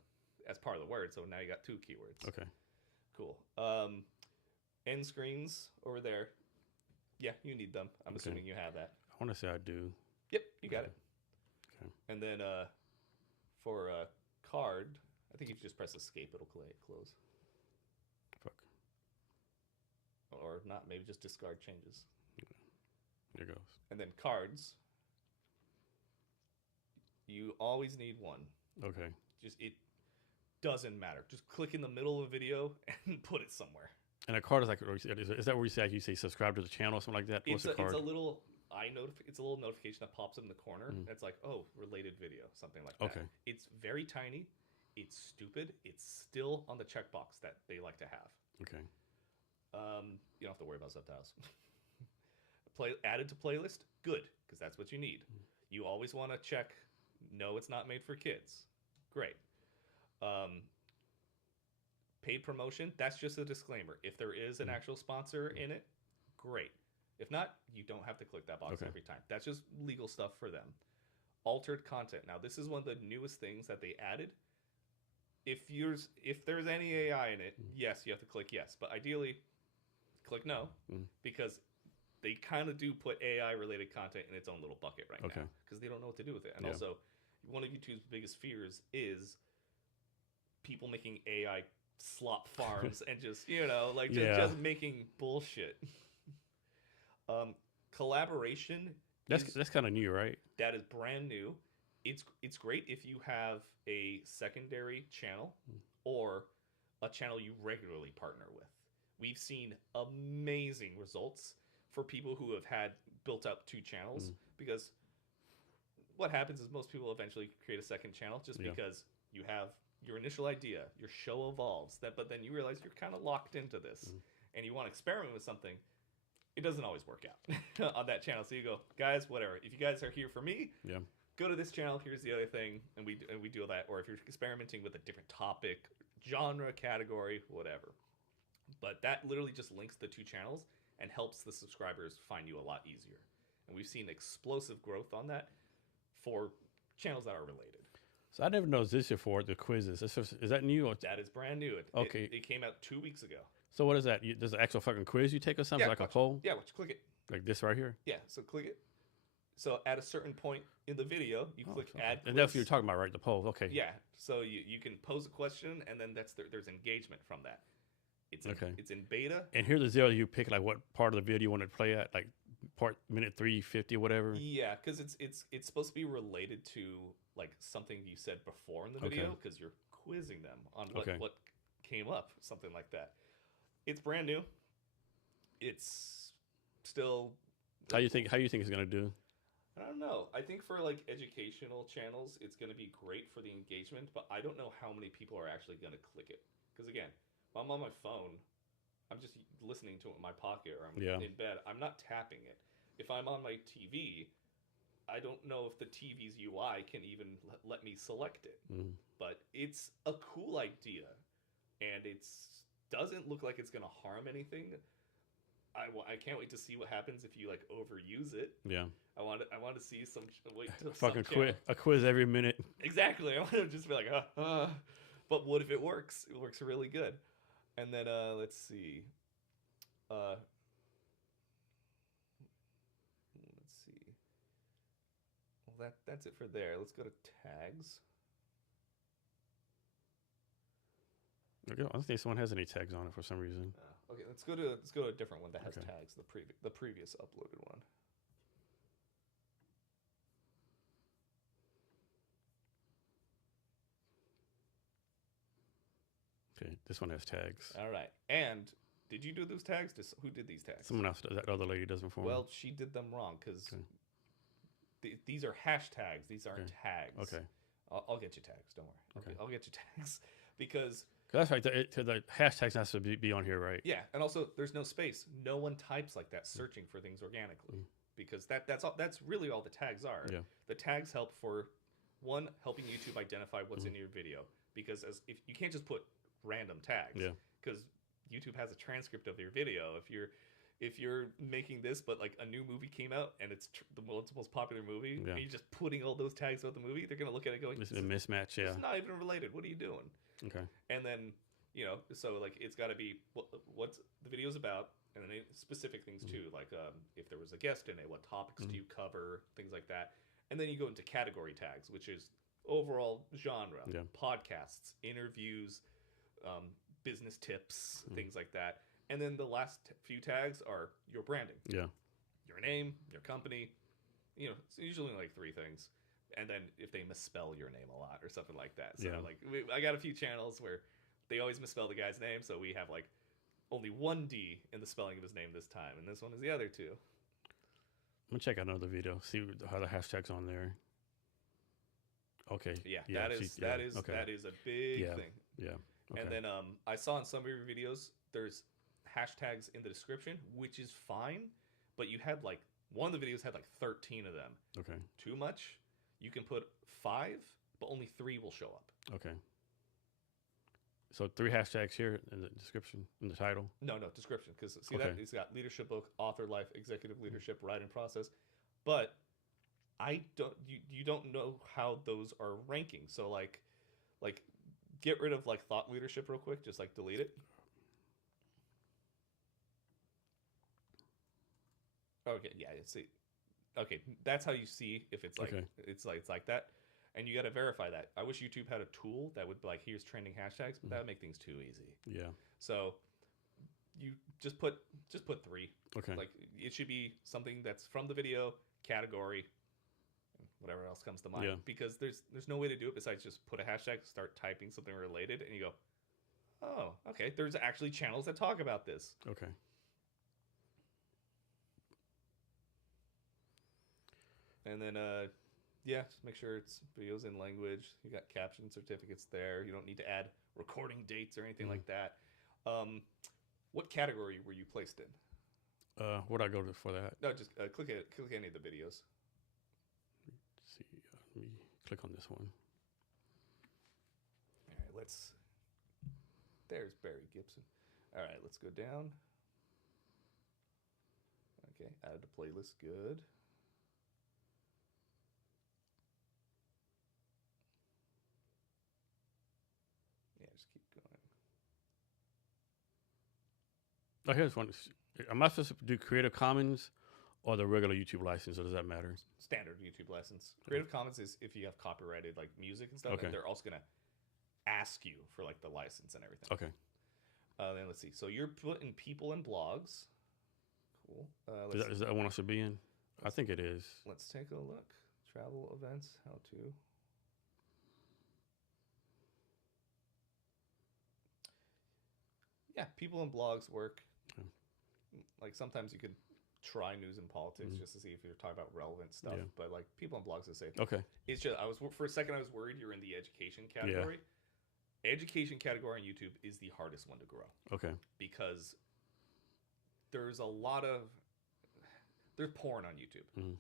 as part of the word, so now you got 2 keywords. Okay. Cool. End screens over there. Yeah, you need them. I'm assuming you have that. I want to say I do. Yep, you got it. Okay. And then for a card, I think if you just press escape, it'll close. Fuck. Or not, maybe just discard changes. There goes. And then cards, you always need one. Okay. Just it doesn't matter. Just click in the middle of a video and put it somewhere. And a card is like, is that where you say, like, you say subscribe to the channel or something like that? What's It's the card? it's a little it's a little notification that pops up in the corner. It's like, oh, related video, something like that. Okay. It's very tiny. It's stupid. It's still on the checkbox that they like to have. Okay. You don't have to worry about subtitles. Added to playlist, good, because that's what you need. You always want to check, no, it's not made for kids. Great. Paid promotion, that's just a disclaimer. If there is an actual sponsor in it, great. If not, you don't have to click that box every time. That's just legal stuff for them. Altered content. Now, this is one of the newest things that they added. If there's any AI in it, yes, you have to click yes. But ideally, click no, because they kind of do put AI-related content in its own little bucket right now, because they don't know what to do with it. And also, one of YouTube's biggest fears is people making AI slop farms and just, just making bullshit. Collaboration. That's kind of new, right? That is brand new. It's great if you have a secondary channel or a channel you regularly partner with. We've seen amazing results for people who have had built up 2 channels, because what happens is most people eventually create a second channel just because you have your initial idea, your show evolves, but then you realize you're kind of locked into this and you want to experiment with something. It doesn't always work out on that channel. So you go, guys, whatever. If you guys are here for me, go to this channel. Here's the other thing, and we do that. Or if you're experimenting with a different topic, genre, category, whatever. But that literally just links the 2 channels and helps the subscribers find you a lot easier. And we've seen explosive growth on that for channels that are related. So I never noticed this before, the quizzes. Is that new? Or That is brand new. It came out 2 weeks ago. So what is that? There's an actual fucking quiz you take or something? Yeah, like a poll? Yeah, click it. Like this right here? Yeah, so click it. So at a certain point in the video, you click add quiz. And that's what you're talking about, right? The poll. Okay. Yeah. So you can pose a question, and then there's engagement from that. It's in beta. And here's the 0, you pick like what part of the video you want to play at, like part minute 350 or whatever. Yeah, because it's supposed to be related to like something you said before in the video, because you're quizzing them on what came up, something like that. It's brand new. It's still. How you think it's gonna do? I don't know. I think for like educational channels, it's going to be great for the engagement, but I don't know how many people are actually going to click it. Because again, when I'm on my phone, I'm just listening to it in my pocket, or I'm in bed. I'm not tapping it. If I'm on my TV, I don't know if the TV's UI can even let me select it. But it's a cool idea, and it doesn't look like it's going to harm anything. I can't wait to see what happens if you like overuse it. Yeah. I want to see some fucking a quiz every minute. Exactly. I want to just be like, but what if it works? It works really good. And then let's see. Let's see. Well, that's it for there. Let's go to tags. Okay, I don't think someone has any tags on it for some reason. Okay, let's go to a different one that has tags. The previous uploaded one. Okay, this one has tags. All right. And did you do those tags? Who did these tags? Someone else. That other lady does them for me. Well, she did them wrong because these are hashtags. These aren't tags. Okay. I'll get you tags. Don't worry. Okay. I'll get you tags because. That's right. The hashtags has to be on here, right? Yeah, and also there's no space. No one types like that, searching for things organically, because that's all. That's really all the tags are. Yeah. The tags help for one, helping YouTube identify what's in your video, because if you can't just put random tags, because YouTube has a transcript of your video. If you're making this, but like a new movie came out and it's the most popular movie, Yeah. and you're just putting all those tags about the movie, they're gonna look at it going, It's a mismatch. Yeah. it's not even related. What are you doing? Okay. And then, so like it's got to be what's the video's about, and then specific things too, like if there was a guest in it, what topics do you cover, things like that. And then you go into category tags, which is overall genre, podcasts, interviews, business tips, things like that. And then the last few tags are your branding. Yeah. Your name, your company. It's usually like 3 things. And then if they misspell your name a lot or something like that. So like I got a few channels where they always misspell the guy's name, so we have like only 1 D in the spelling of his name this time, and this one is the other 2. I'm gonna check out another video, see how the hashtags on there. Okay. That is a big thing. Yeah. Okay. And then I saw in some of your videos there's hashtags in the description, which is fine, but you had like one of the videos had like 13 of them. Okay. Too much. You can put 5, but only 3 will show up. Okay. So 3 hashtags here in the description, in the title? No, description. Because see that? It's got leadership book, author life, executive leadership, writing process. But you don't know how those are ranking. So like get rid of like thought leadership real quick. Just like delete it. Okay, yeah, see. Okay, that's how you see if it's like it's like that, and you got to verify that. I wish YouTube had a tool that would be like, here's trending hashtags, but that would make things too easy. Yeah. So you just put 3. Okay. Like it should be something that's from the video, category, whatever else comes to mind. Yeah. Because there's no way to do it besides just put a hashtag, start typing something related, and you go, oh, okay. There's actually channels that talk about this. Okay. And then, just make sure it's videos in language. You got caption certificates there. You don't need to add recording dates or anything like that. What category were you placed in? Where'd I go to for that? No, just click any of the videos. Let's see. Let me click on this one. All right, there's Barry Gibson. All right, let's go down. Okay, add to playlist. Good. Keep going. Oh, here's one. Am I supposed to do Creative Commons or the regular YouTube license, or does that matter? Standard YouTube license. Creative Commons is if you have copyrighted like music and stuff, and they're also gonna ask you for like the license and everything. Okay. Then let's see. So you're putting people and blogs. Cool. Is that one I should be in? I think it is. Let's take a look. Travel events. How to. Yeah, people and blogs work. Okay. Like sometimes you could try news and politics just to see if you're talking about relevant stuff. Yeah. But like people and blogs, I say. Okay. It's just for a second I was worried you're in the education category. Yeah. Education category on YouTube is the hardest one to grow. Okay. Because there's porn on YouTube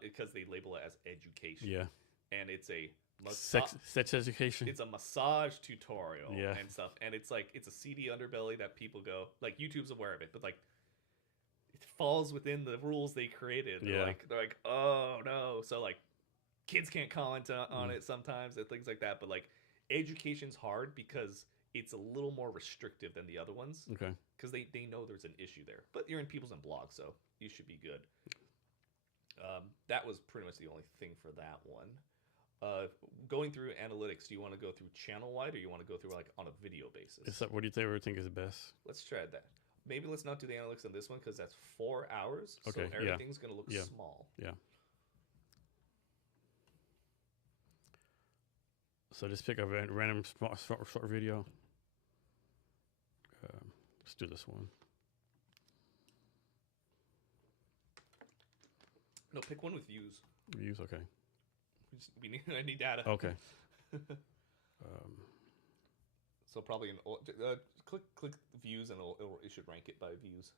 because they label it as education. Yeah. And it's a sex education. It's a massage tutorial and stuff, and it's like it's a seedy underbelly that people go like YouTube's aware of it, but like it falls within the rules they created. They're like, oh no, so like kids can't comment on it sometimes and things like that. But like education's hard because it's a little more restrictive than the other ones. Okay, because they know there's an issue there, but you're in people's and blogs, so you should be good. That was pretty much the only thing for that one. Going through analytics, do you want to go through channel wide or you want to go through like on a video basis? What do you think is best? Let's try that. Maybe let's not do the analytics on this one because that's 4 hours. Okay, so everything's going to look small. Yeah. So just pick a random short video. Let's do this one. No, pick one with views. Views, okay. I need data. Okay. So probably click views and it should rank it by views.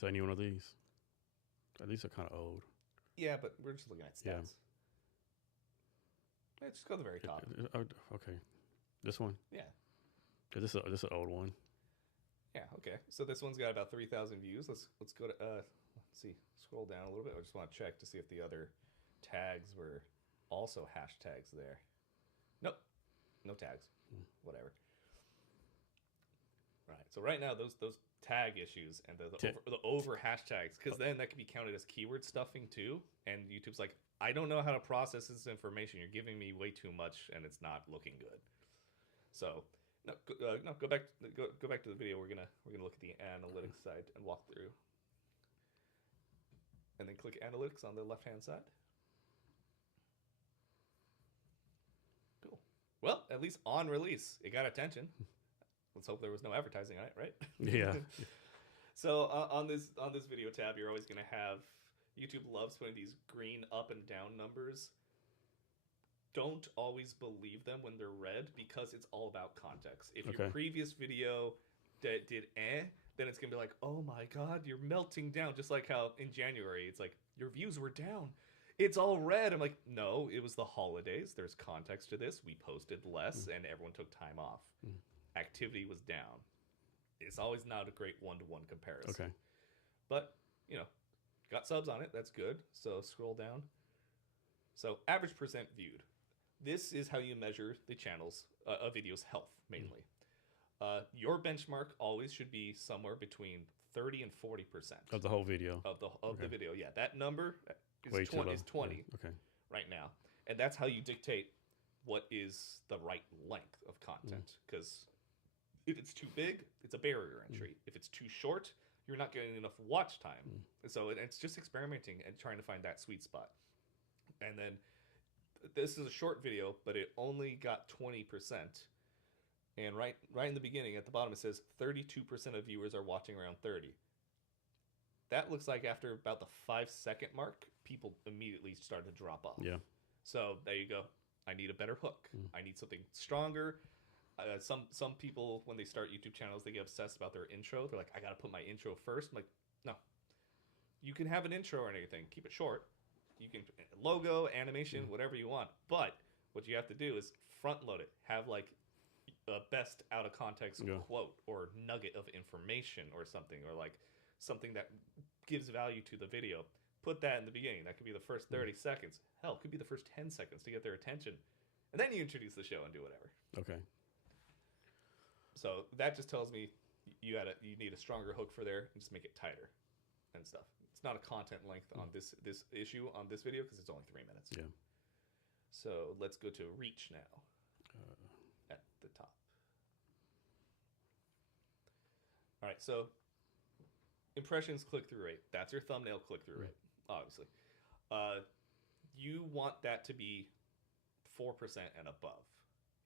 So any one of these? These are kind of old. Yeah, but we're just looking at stats. Yeah, just go to the very top. Okay, this one. Yeah. Cause this is an old one. Yeah. Okay. So this one's got about 3,000 views. Let's go to let's see. Scroll down a little bit. I just want to check to see if the other tags were also hashtags there. Nope. No tags. Whatever. Right. So right now those tag issues and the over hashtags, because then that can be counted as keyword stuffing too. And YouTube's like, I don't know how to process this information. You're giving me way too much, and it's not looking good. So no, go back to the video. We're gonna look at the analytics side and walk through, and then click analytics on the left hand side. Cool. Well, at least on release, it got attention. Let's hope there was no advertising on it, right? Yeah. So on this video tab, you're always going to have, YouTube loves putting these green up and down numbers. Don't always believe them when they're red, because it's all about context. If your previous video did then it's going to be like, oh my God, you're melting down. Just like how in January, it's like, your views were down. It's all red. I'm like, no, it was the holidays. There's context to this. We posted less and everyone took time off. Activity was down. It's always not a great one-to-one comparison. Okay. But, got subs on it. That's good. So scroll down. So average percent viewed. This is how you measure the channel's a video's health, mainly. Your benchmark always should be somewhere between 30 and 40% of the whole video. Of the video. Yeah, that number is 20 Okay. right now. And that's how you dictate what is the right length of content. Because if it's too big, it's a barrier entry. If it's too short, you're not getting enough watch time. So it's just experimenting and trying to find that sweet spot. And then this is a short video, but it only got 20%. And right in the beginning, at the bottom, it says 32% of viewers are watching around 30. That looks like after about the 5-second mark, people immediately start to drop off. Yeah. So there you go. I need a better hook. I need something stronger. Some people, when they start YouTube channels, they get obsessed about their intro. They're like, I got to put my intro first. I'm like, no. You can have an intro or anything. Keep it short. You can logo, animation, whatever you want. But what you have to do is front load it. Have like a best out of context quote or nugget of information or something, or like something that gives value to the video. Put that in the beginning. That could be the first 30 seconds. Hell, it could be the first 10 seconds to get their attention. And then you introduce the show and do whatever. Okay. So that just tells me you need a stronger hook for there and just make it tighter and stuff. It's not a content length on this issue on this video because it's only 3 minutes. Yeah. So let's go to reach now at the top. All right. So impressions, click-through rate. That's your thumbnail click-through rate, obviously. You want that to be 4% and above.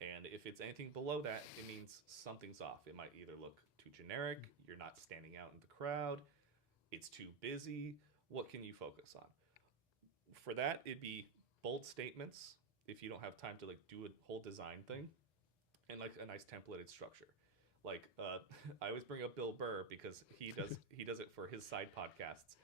And if it's anything below that, it means something's off. It might either look too generic, you're not standing out in the crowd, it's too busy. What can you focus on? For that, it'd be bold statements if you don't have time to like do a whole design thing, and like a nice templated structure. Like I always bring up Bill Burr because he does it for his side podcasts.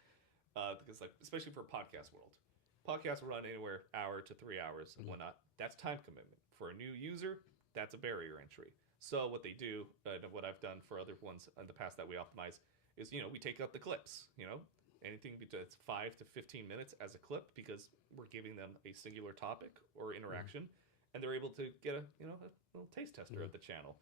Because like especially for podcast world, podcasts will run anywhere hour to 3 hours and whatnot. That's time commitment. For a new user, that's a barrier entry. So what they do, what I've done for other ones in the past that we optimize, is we take out the clips. Anything that's 5 to 15 minutes as a clip, because we're giving them a singular topic or interaction, and they're able to get a little taste tester of the channel.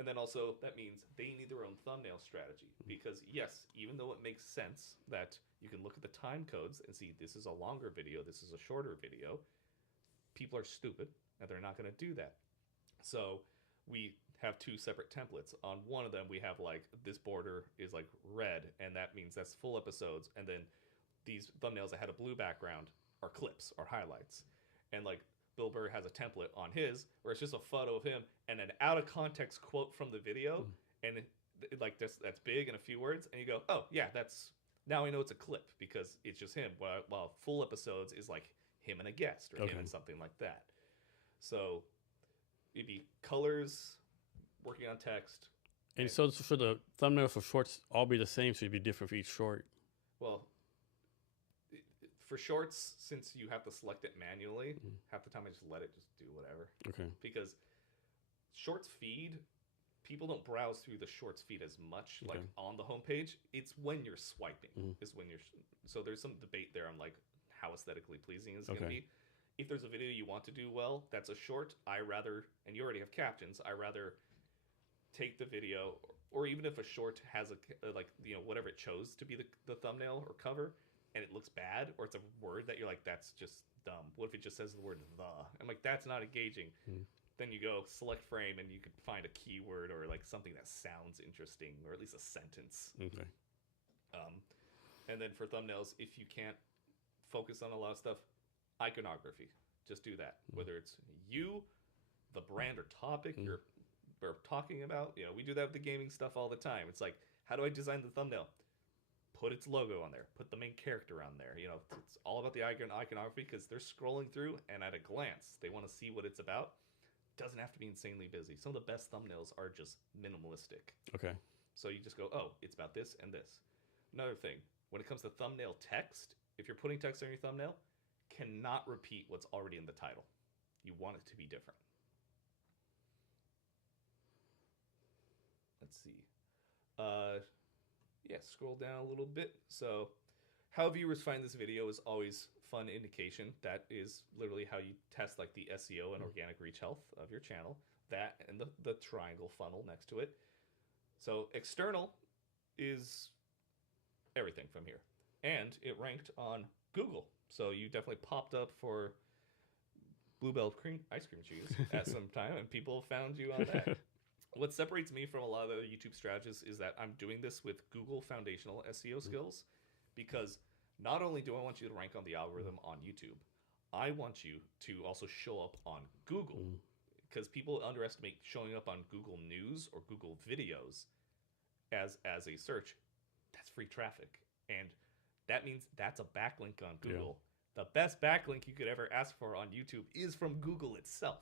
And then also that means they need their own thumbnail strategy, because yes, even though it makes sense that you can look at the time codes and see this is a longer video, this is a shorter video, people are stupid and they're not going to do that. So we have 2 separate templates. On one of them, we have like this border is like red, and that means that's full episodes. And then these thumbnails that had a blue background are clips or highlights. And like Bill Burr has a template on his where it's just a photo of him and an out of context quote from the video, and like that's big in a few words, and you go, oh yeah, that's, now I know it's a clip because it's just him. While full episodes is like him and a guest or him and something like that. So it'd be colors, working on text. And so for the thumbnail for shorts, all be the same, so it'd be different for each short. Well, For shorts, since you have to select it manually, half the time I just let it just do whatever. Okay. Because shorts feed, people don't browse through the shorts feed as much like on the homepage. It's when you're swiping is when you're. So there's some debate there on like how aesthetically pleasing is going to be. If there's a video you want to do well, that's a short. And you already have captions. I rather take the video, or even if a short has whatever it chose to be the thumbnail or cover, and it looks bad, or it's a word that you're like, that's just dumb. What if it just says the word "the"? I'm like, that's not engaging. Then you go select frame, and you could find a keyword or like something that sounds interesting, or at least a sentence. Okay. And then for thumbnails, if you can't focus on a lot of stuff, iconography. Just do that. Whether it's you, the brand or topic we're talking about. You know, we do that with the gaming stuff all the time. It's like, how do I design the thumbnail? Put its logo on there. Put the main character on there. You know, it's all about the iconography because they're scrolling through and at a glance, they want to see what it's about. Doesn't have to be insanely busy. Some of the best thumbnails are just minimalistic. Okay. So you just go, oh, it's about this and this. Another thing, when it comes to thumbnail text, if you're putting text on your thumbnail, cannot repeat what's already in the title. You want it to be different. Let's see. Scroll down a little bit. So how viewers find this video is always fun indication. That is literally how you test like the SEO and organic reach health of your channel. That and the triangle funnel next to it. So external is everything from here. And it ranked on Google. So you definitely popped up for Bluebell ice cream cheese at some time, and people found you on that. What separates me from a lot of other YouTube strategists is that I'm doing this with Google foundational SEO skills, because not only do I want you to rank on the algorithm on YouTube, I want you to also show up on Google, because people underestimate showing up on Google News or Google Videos as a search. That's free traffic, and that means that's a backlink on Google. The best backlink you could ever ask for on YouTube is from Google itself.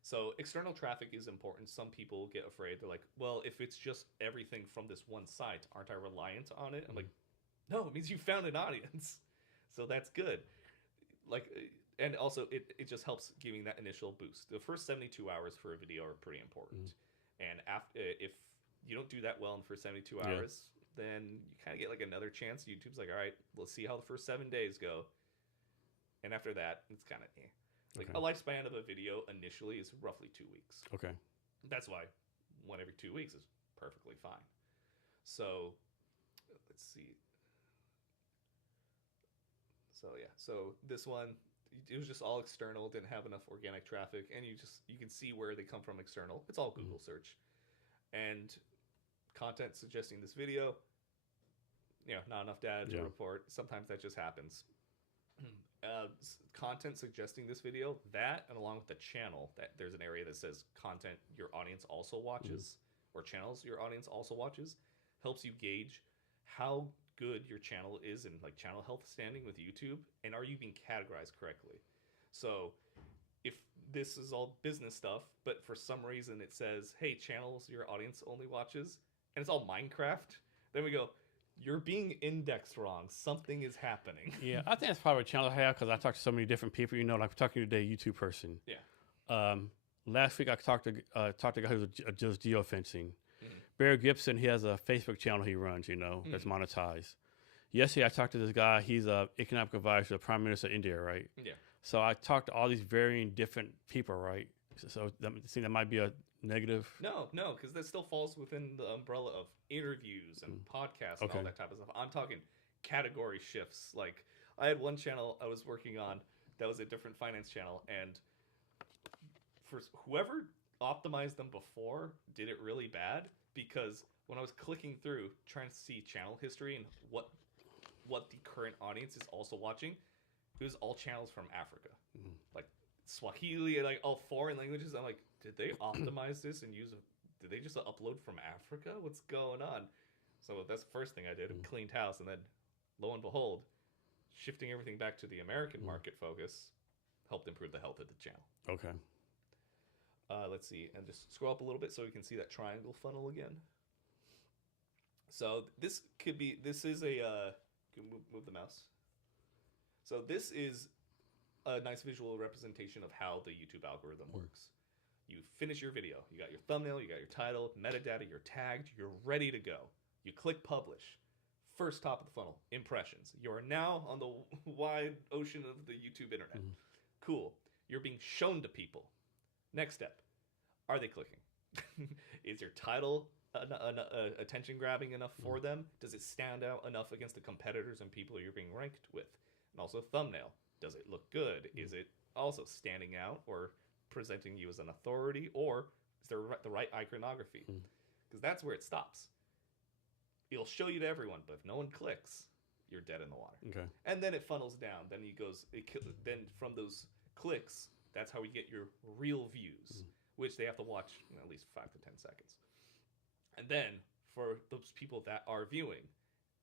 So external traffic is important. Some people get afraid. They're like, well, if it's just everything from this one site, aren't I reliant on it? I'm like, no, it means you found an audience. So that's good. Like, and also it just helps giving that initial boost. The first 72 hours for a video are pretty important. And if you don't do that well in the first 72 hours, then you kind of get like another chance. YouTube's like, all right, let's see how the first 7 days go. And after that, it's kind of Like a lifespan of a video initially is roughly 2 weeks. Okay. That's why one every 2 weeks is perfectly fine. So let's see. So this one, it was just all external, didn't have enough organic traffic, and you can see where they come from external. It's all Google search. And content suggesting this video, not enough data to report. Sometimes that just happens. Content suggesting this video, that, and along with the channel, that there's an area that says content your audience also watches, or channels your audience also watches, helps you gauge how good your channel is in like channel health standing with YouTube, and are you being categorized correctly. So if this is all business stuff, but for some reason it says, hey, channels your audience only watches, and it's all Minecraft, then we go, you're being indexed wrong. Something is happening. Yeah, I think that's probably a channel I have because I talk to so many different people. Like I'm talking to today, YouTube person. Yeah. Last week I talked to a guy who does geofencing. Barry Gibson, he has a Facebook channel he runs, that's monetized. Yesterday I talked to this guy. He's an economic advisor to the Prime Minister of India, right? Yeah. So I talked to all these varying different people, right? So that might be a negative. No, because that still falls within the umbrella of interviews and podcasts and all that type of stuff. I'm talking category shifts. Like I had one channel I was working on that was a different finance channel, and for whoever optimized them before did it really bad, because when I was clicking through trying to see channel history and what the current audience is also watching, it was all channels from Africa. Like Swahili, like all foreign languages. I'm like, did they optimize this and did they just upload from Africa? What's going on? So that's the first thing I did. Cleaned house, and then lo and behold, shifting everything back to the American market focus helped improve the health of the channel. Okay. Let's see, and just scroll up a little bit so we can see that triangle funnel again. So this is a, move the mouse. So this is a nice visual representation of how the YouTube algorithm works. You finish your video, you got your thumbnail, you got your title, metadata, you're tagged, you're ready to go. You click publish. First top of the funnel, impressions. You are now on the wide ocean of the YouTube internet. Cool. You're being shown to people. Next step, are they clicking? Is your title attention grabbing enough for them? Does it stand out enough against the competitors and people you're being ranked with? And also thumbnail. Does it look good? Is it also standing out or presenting you as an authority, or is there the right iconography? Because that's where it stops. It'll show you to everyone, but if no one clicks, you're dead in the water. Okay. And then it funnels down. Then then from those clicks, that's how we get your real views, which they have to watch at least 5 to 10 seconds. And then for those people that are viewing,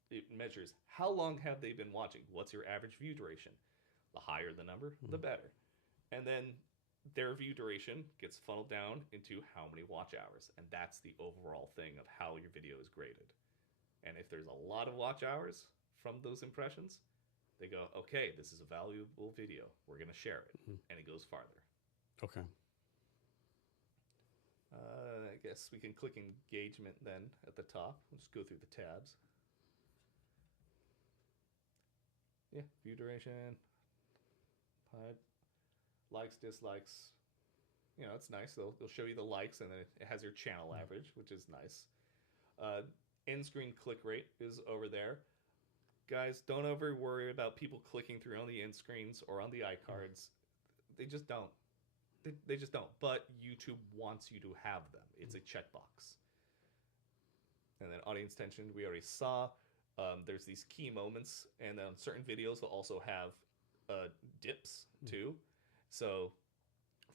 it measures how long have they been watching? What's your average view duration? The higher the number, the better. And then their view duration gets funneled down into how many watch hours. And that's the overall thing of how your video is graded. And if there's a lot of watch hours from those impressions, they go, okay, this is a valuable video. We're going to share it. And it goes farther. Okay. I guess we can click engagement then at the top. We'll just go through the tabs. Yeah, view duration, likes, dislikes. You know, it's nice. They'll show you the likes, and then it has your channel average, which is nice. End screen click rate is over there. Guys, don't ever worry about people clicking through on the end screens or on the iCards. They just don't. They just don't. But YouTube wants you to have them. It's a checkbox. And then audience tension, we already saw. There's these key moments, and then certain videos they'll also have dips too. So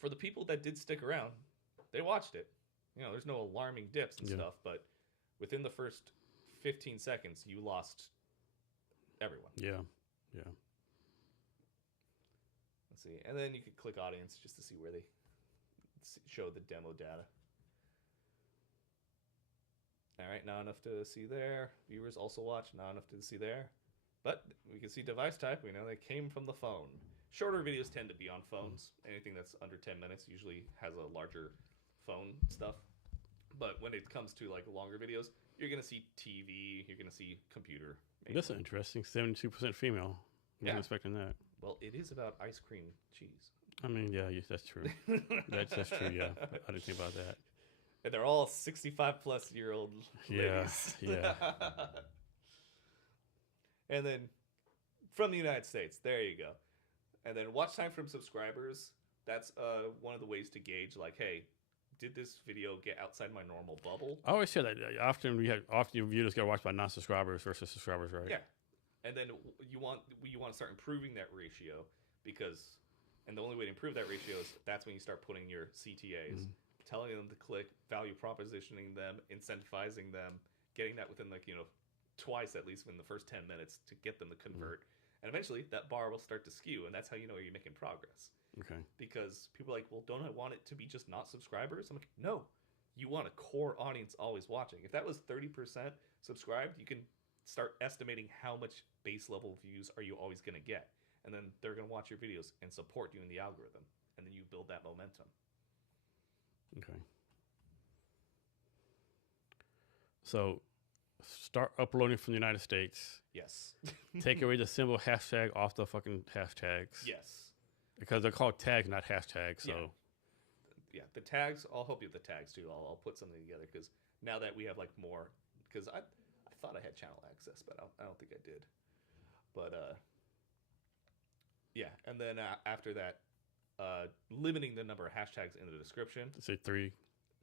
for the people that did stick around, they watched it. You know, there's no alarming dips and stuff, but within the first 15 seconds, you lost everyone. Yeah. Let's see. And then you could click audience just to see where they show the demo data. All right, not enough to see there. Viewers also watch, not enough to see there. But we can see device type. We know they came from the phone. Shorter videos tend to be on phones. Anything that's under 10 minutes usually has a larger phone stuff. But when it comes to like longer videos, you're going to see TV, you're going to see computer. Mainly. That's interesting. 72% female. Wasn't expecting that. Well, it is about ice cream cheese. I mean, yeah, that's true. that's true, yeah. I didn't think about that. And they're all 65-plus-year-old ladies. Yeah. And then from the United States, there you go. And then watch time from subscribers. That's one of the ways to gauge, like, hey, did this video get outside my normal bubble? I always say that often your videos get watched by non-subscribers versus subscribers, right? Yeah. And then you want to start improving that ratio and the only way to improve that ratio is that's when you start putting your CTAs, telling them to click, value propositioning them, incentivizing them, getting that within twice at least in the first 10 minutes to get them to convert. And eventually that bar will start to skew, and that's how you know you're making progress. Okay. Because people are like, well, don't I want it to be just not subscribers? I'm like, no. You want a core audience always watching. If that was 30% subscribed, you can start estimating how much base level views are you always going to get. And then they're going to watch your videos and support you in the algorithm. And then you build that momentum. Okay. So start uploading from the United States. Yes. Take away the symbol hashtag off the fucking hashtags. Yes. Because they're called tags, not hashtags. So yeah, the tags, I'll help you with the tags too. I'll put something together because now that we have like more, because I thought I had channel access, but I don't think I did. But yeah, and then after that, limiting the number of hashtags in the description. Say 3.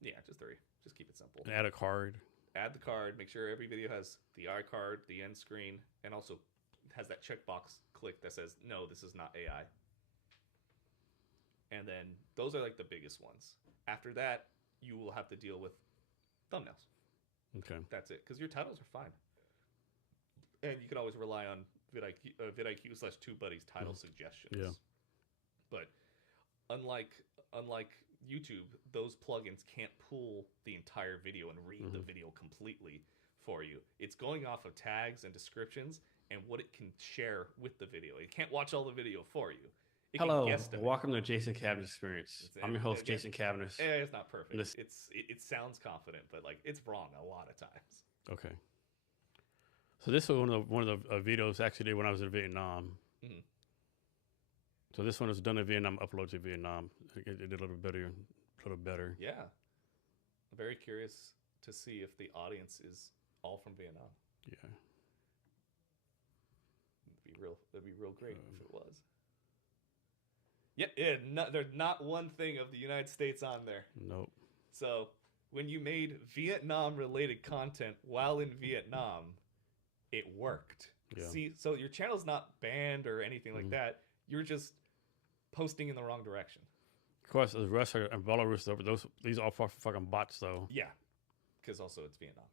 Yeah, just 3. Just keep it simple. And add a card. Add the card. Make sure every video has the iCard, the end screen, and also has that checkbox click that says, no, this is not AI. And then those are like the biggest ones. After that, you will have to deal with thumbnails. Okay. That's it. Because your titles are fine. And you can always rely on vidIQ/TubeBuddy's title suggestions. Yeah. But unlike YouTube, those plugins can't pull the entire video and read the video completely for you. It's going off of tags and descriptions, and what it can share with the video. It can't watch all the video for you. It Hello, can guesstimate. welcome to Jason Cavanagh Experience. I'm your host, Jason Cavanagh. It's not perfect. This- It sounds confident, but like it's wrong a lot of times. Okay. So this was one of the videos actually did when I was in Vietnam. Mhm. So this one was done in Vietnam, uploaded to Vietnam. It did a little better. Yeah, I'm very curious to see if the audience is all from Vietnam. Yeah. That'd be real great if it was. Yeah. There's not one thing of the United States on there. Nope. So when you made Vietnam-related content while in Vietnam, it worked. Yeah. See, so your channel's not banned or anything like that. You're just posting in the wrong direction. Of course, the Russia and Belarus, these are all fucking bots, though. Yeah, because also it's Vietnam.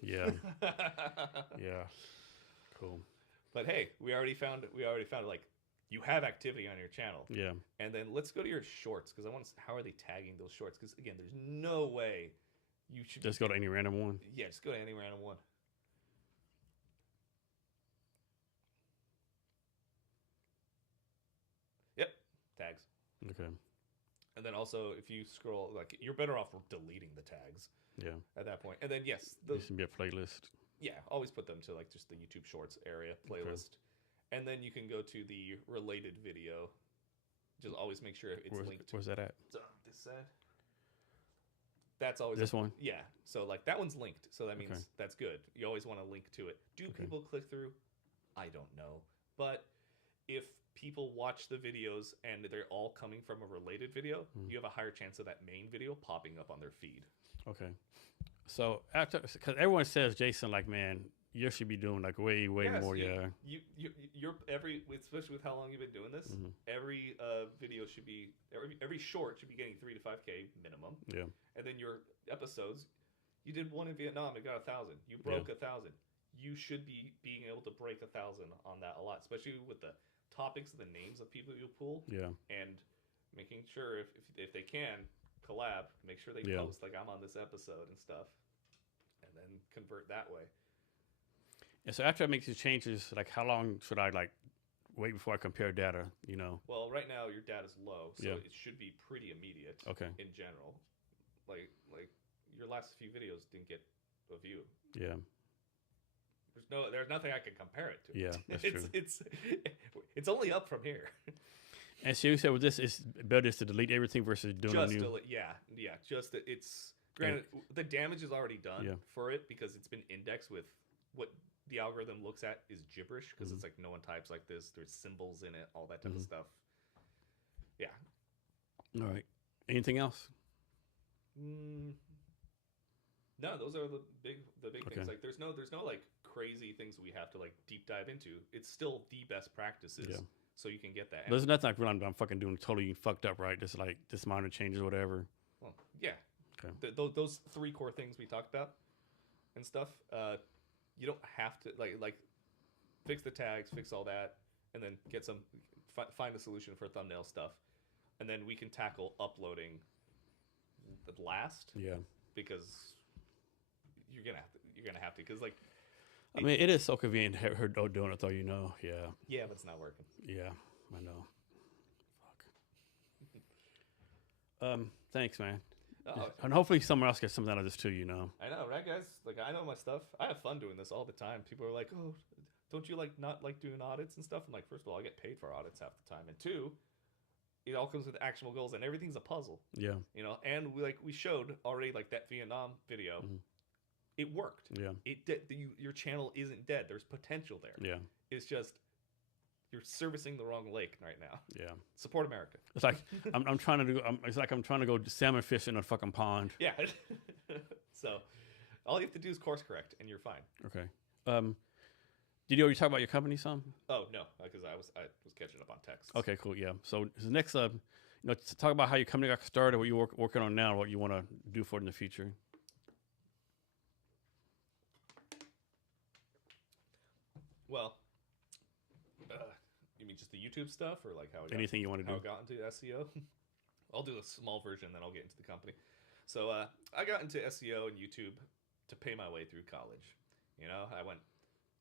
Yeah. Yeah. Cool. But hey, we already found like you have activity on your channel. Yeah. And then let's go to your shorts because I want to. How are they tagging those shorts? Because again, there's no way you should Just go to any random one. Yeah, just go to any random one. Yep, tags. Okay. And then also, if you scroll, like you're better off deleting the tags Yeah. at that point. And then yes, There should be a playlist. yeah, always put them to like just the YouTube Shorts area playlist, and then you can go to the related video. Just always make sure it's linked. Where's that at? This side. That's always This one? Yeah. So like that one's linked, so that means Okay. that's good. You always want to link to it. Do Okay. people click through? I don't know, but if people watch the videos and they're all coming from a related video, you have a higher chance of that main video popping up on their feed. Okay. So because everyone says, Jason, like, man, you should be doing like way Yes, more. Yeah. You're especially with how long you've been doing this. Every video should be every short should be getting 3 to 5K minimum. Yeah. And then your episodes, you did one in Vietnam, it got 1,000. You broke 1,000. You should be being able to break 1,000 on that a lot, especially with the topics, the names of people you pull, Yeah. and making sure if they can collab, make sure they post like I'm on this episode and stuff, and then convert that way. And so after I make these changes, like how long should I like wait before I compare data? You know. Well, right now your data's low, so Yeah. it should be pretty immediate. Okay. In general, like your last few videos didn't get a view. Yeah. There's nothing I can compare it to. Yeah, that's it's, true. It's only up from here. And so you said with this, it's better just to delete everything versus doing a new. Just that it's granted the damage is already done for it because it's been indexed with what the algorithm looks at is gibberish because it's like no one types like this. There's symbols in it, all that type of stuff. Yeah. All right. Anything else? No, those are the big Okay. things. Like there's no like crazy things we have to like deep dive into. It's still the best practices. Yeah. So you can get that. There's nothing like what I'm fucking doing totally fucked up, right? Just like just minor changes or whatever. Well, yeah. Okay. Those 3 core things we talked about and stuff. You don't have to like fix the tags, fix all that, and then get find a solution for thumbnail stuff, and then we can tackle uploading the last. Yeah. Because you're gonna have to because like. I mean, it is so convenient her doing it though, you know. Yeah. Yeah, but it's not working. Yeah, I know. Fuck. Thanks, man. And hopefully someone else gets something out of this too, you know. I know, right, guys? Like, I know my stuff. I have fun doing this all the time. People are like, "Oh, don't you not like doing audits and stuff?" I'm like, first of all, I get paid for audits half the time, and 2, it all comes with actionable goals, and everything's a puzzle. Yeah. You know, and we showed already like that Vietnam video. It worked. Yeah. Your channel isn't dead. There's potential there. Yeah. It's just you're servicing the wrong lake right now. Yeah. Support America. It's like I'm trying to do. It's like I'm trying to go salmon fish in a fucking pond. Yeah. So all you have to do is course correct, and you're fine. Okay. Did you already talk about your company some? Oh no, because I was catching up on text. Okay, cool. Yeah. So next, to talk about how your company got started, what you're working on now, what you want to do for it in the future. Well, you mean just the YouTube stuff, or like how Anything you want to do? How I got into SEO? I'll do a small version, then I'll get into the company. So I got into SEO and YouTube to pay my way through college. You know, I went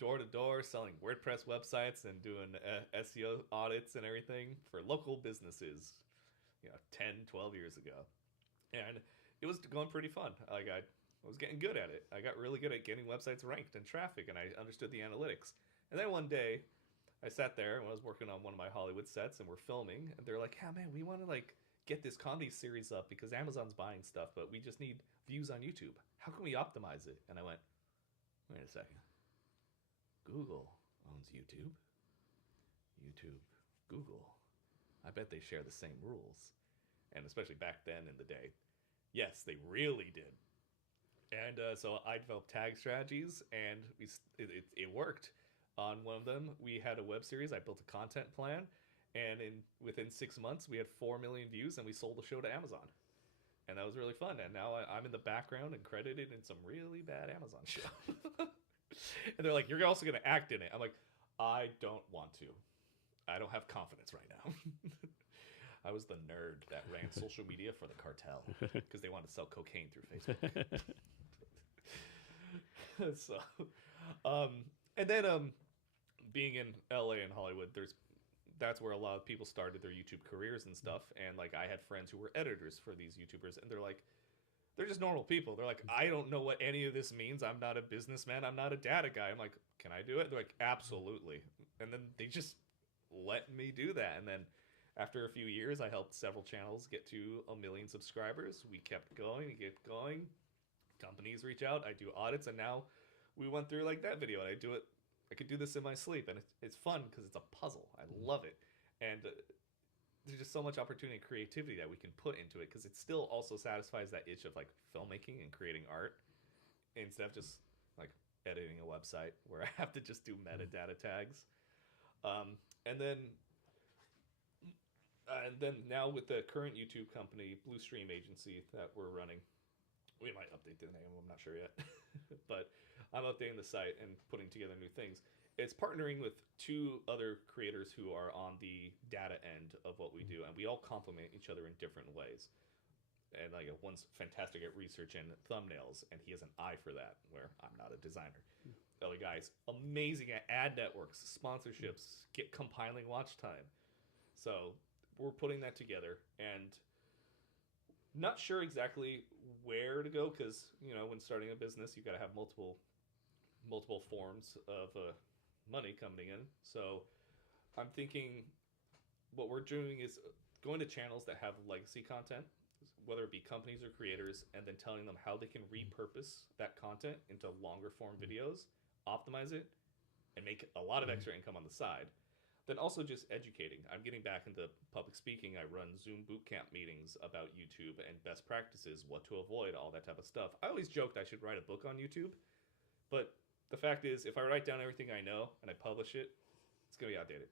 door to door selling WordPress websites and doing SEO audits and everything for local businesses, 10, 12 years ago. And it was going pretty fun. Like I was getting good at it. I got really good at getting websites ranked and traffic, and I understood the analytics. And then one day, I sat there when I was working on one of my Hollywood sets, and we're filming, and they're like, "Yeah, man, we want to like get this comedy series up because Amazon's buying stuff, but we just need views on YouTube. How can we optimize it?" And I went, "Wait a second. Google owns YouTube. YouTube, Google. I bet they share the same rules." And especially back then in the day, yes, they really did. And so I developed tag strategies, and it worked. On one of them, we had a web series. I built a content plan, and within 6 months, we had 4 million views, and we sold the show to Amazon. And that was really fun. And now I'm in the background and credited in some really bad Amazon show. And they're like, "You're also going to act in it." I'm like, "I don't want to. I don't have confidence right now." I was the nerd that ran social media for the cartel because they wanted to sell cocaine through Facebook. So, and then being in LA and Hollywood, that's where a lot of people started their YouTube careers and stuff. And like I had friends who were editors for these YouTubers, and they're just normal people. They're like, "I don't know what any of this means. I'm not a businessman. I'm not a data guy." I'm like, "Can I do it?" They're like, "Absolutely." And then they just let me do that. And then after a few years, I helped several channels get to 1 million subscribers. We kept going and get going. Companies reach out. I do audits, and now we went through like that video, and I could do this in my sleep, and it's fun because it's a puzzle. I love it. And there's just so much opportunity and creativity that we can put into it because it still also satisfies that itch of like filmmaking and creating art instead of just like editing a website where I have to just do metadata tags. And then now with the current YouTube company, Blue Stream Agency, that we're running, we might update the name. I'm not sure yet. But I'm updating the site and putting together new things. It's partnering with 2 other creators who are on the data end of what we do, and we all complement each other in different ways. And like one's fantastic at research and thumbnails, and he has an eye for that, where I'm not a designer. The other guy's amazing at ad networks, sponsorships, compiling watch time. So we're putting that together, and not sure exactly where to go because when starting a business, you got to have multiple forms of money coming in. So I'm thinking what we're doing is going to channels that have legacy content, whether it be companies or creators, and then telling them how they can repurpose that content into longer form videos, optimize it, and make a lot of extra income on the side. Then also just educating. I'm getting back into public speaking. I run Zoom bootcamp meetings about YouTube and best practices, what to avoid, all that type of stuff. I always joked I should write a book on YouTube, but the fact is, if I write down everything I know and I publish it, it's going to be outdated.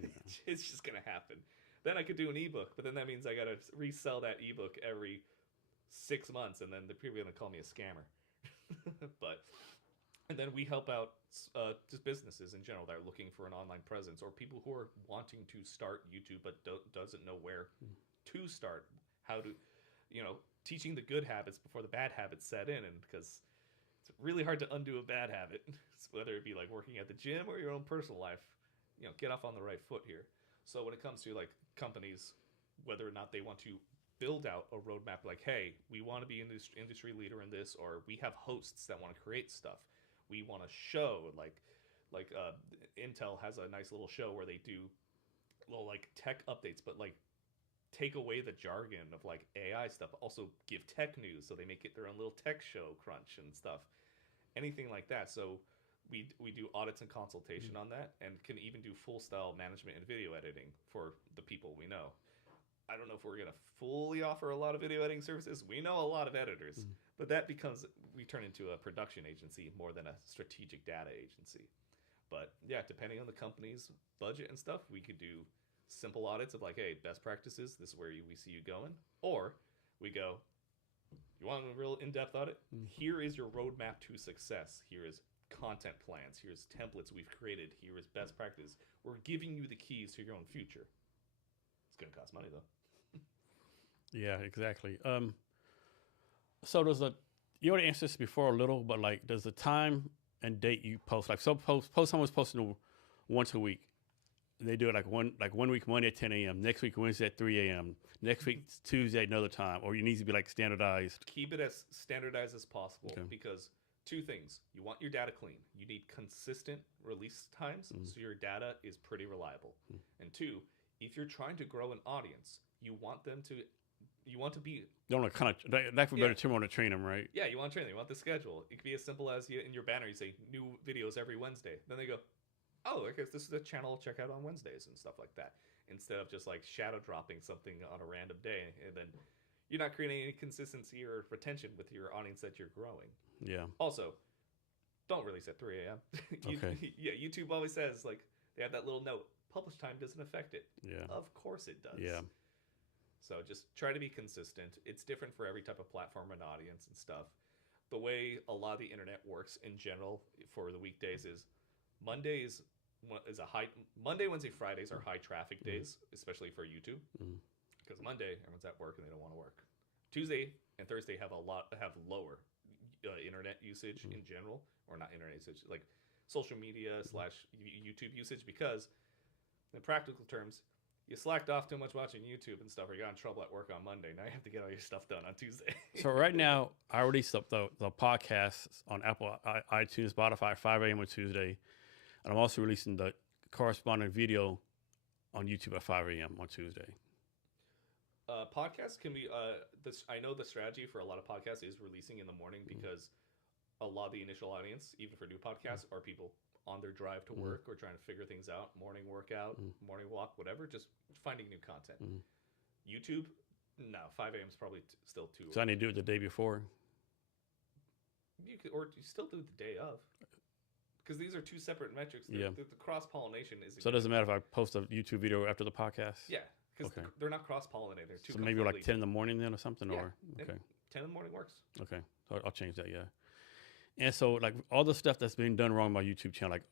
Yeah. It's just going to happen. Then I could do an ebook, but then that means I got to resell that ebook every 6 months, and then the people are going to call me a scammer. And then we help out just businesses in general that are looking for an online presence, or people who are wanting to start YouTube but doesn't know where to start. How to, teaching the good habits before the bad habits set in, and because it's really hard to undo a bad habit, whether it be like working at the gym or your own personal life. Get off on the right foot here. So when it comes to like companies, whether or not they want to build out a roadmap, like, hey, we want to be an industry leader in this, or we have hosts that want to create stuff. We want to show like Intel has a nice little show where they do little like tech updates, but like take away the jargon of like AI stuff. Also give tech news, so they make it their own little tech show crunch and stuff. Anything like that. So we do audits and consultation on that, and can even do full style management and video editing for the people we know. I don't know if we're going to fully offer a lot of video editing services. We know a lot of editors, but that becomes, we turn into a production agency more than a strategic data agency. But yeah, depending on the company's budget and stuff, we could do simple audits of like, hey, best practices, this is where we see you going. Or we go, you want a real in-depth audit? Here is your roadmap to success. Here is content plans. Here's templates we've created. Here is best practice. We're giving you the keys to your own future. It's going to cost money, though. Yeah, exactly. So you already answered this before a little, but like, does the time and date you post. Like some post someone's posting once a week. They do it like one week Monday at 10 a.m. Next week Wednesday at 3 a.m. Next week Tuesday at another time, or it needs to be like standardized. Keep it as standardized as possible because two things: you want your data clean. You need consistent release times so your data is pretty reliable. And two, if you're trying to grow an audience, you want to be. You want to kind of that would be better term on to train them, right? Yeah, you want to train them. You want the schedule. It could be as simple as in your banner you say new videos every Wednesday. Then they go, oh, I guess this is a channel I'll check out on Wednesdays and stuff like that. Instead of just like shadow dropping something on a random day, and then you're not creating any consistency or retention with your audience that you're growing. Yeah. Also, don't release at 3 a.m. Yeah, YouTube always says like they have that little note: publish time doesn't affect it. Yeah. Of course it does. Yeah. So just try to be consistent. It's different for every type of platform and audience and stuff. The way a lot of the internet works in general for the weekdays is Monday, Wednesday, Fridays are high traffic days, especially for YouTube. Because Monday, everyone's at work and they don't want to work. Tuesday and Thursday have lower internet usage in general, or not internet usage, like social media / YouTube usage, because in practical terms, you slacked off too much watching YouTube and stuff, or you got in trouble at work on Monday. Now you have to get all your stuff done on Tuesday. So right now, I released the podcasts on Apple, iTunes, Spotify, 5 a.m. on Tuesday. And I'm also releasing the corresponding video on YouTube at 5 a.m. on Tuesday. Podcasts can be, I know the strategy for a lot of podcasts is releasing in the morning because a lot of the initial audience, even for new podcasts, are people on their drive to work or trying to figure things out, morning workout, morning walk, whatever, just finding new content. YouTube, no, 5 a.m. is probably still too early. So I need to do it the day before? You still do it the day of. Because these are two separate metrics. The cross-pollination is... So it doesn't matter if I post a YouTube video after the podcast? Yeah, because they're not cross-pollinated. They're so maybe like 10 in the morning then or something? Yeah, or okay. 10 in the morning works. Okay, so I'll change that, yeah. And so like all the stuff that's being done wrong on my YouTube channel, like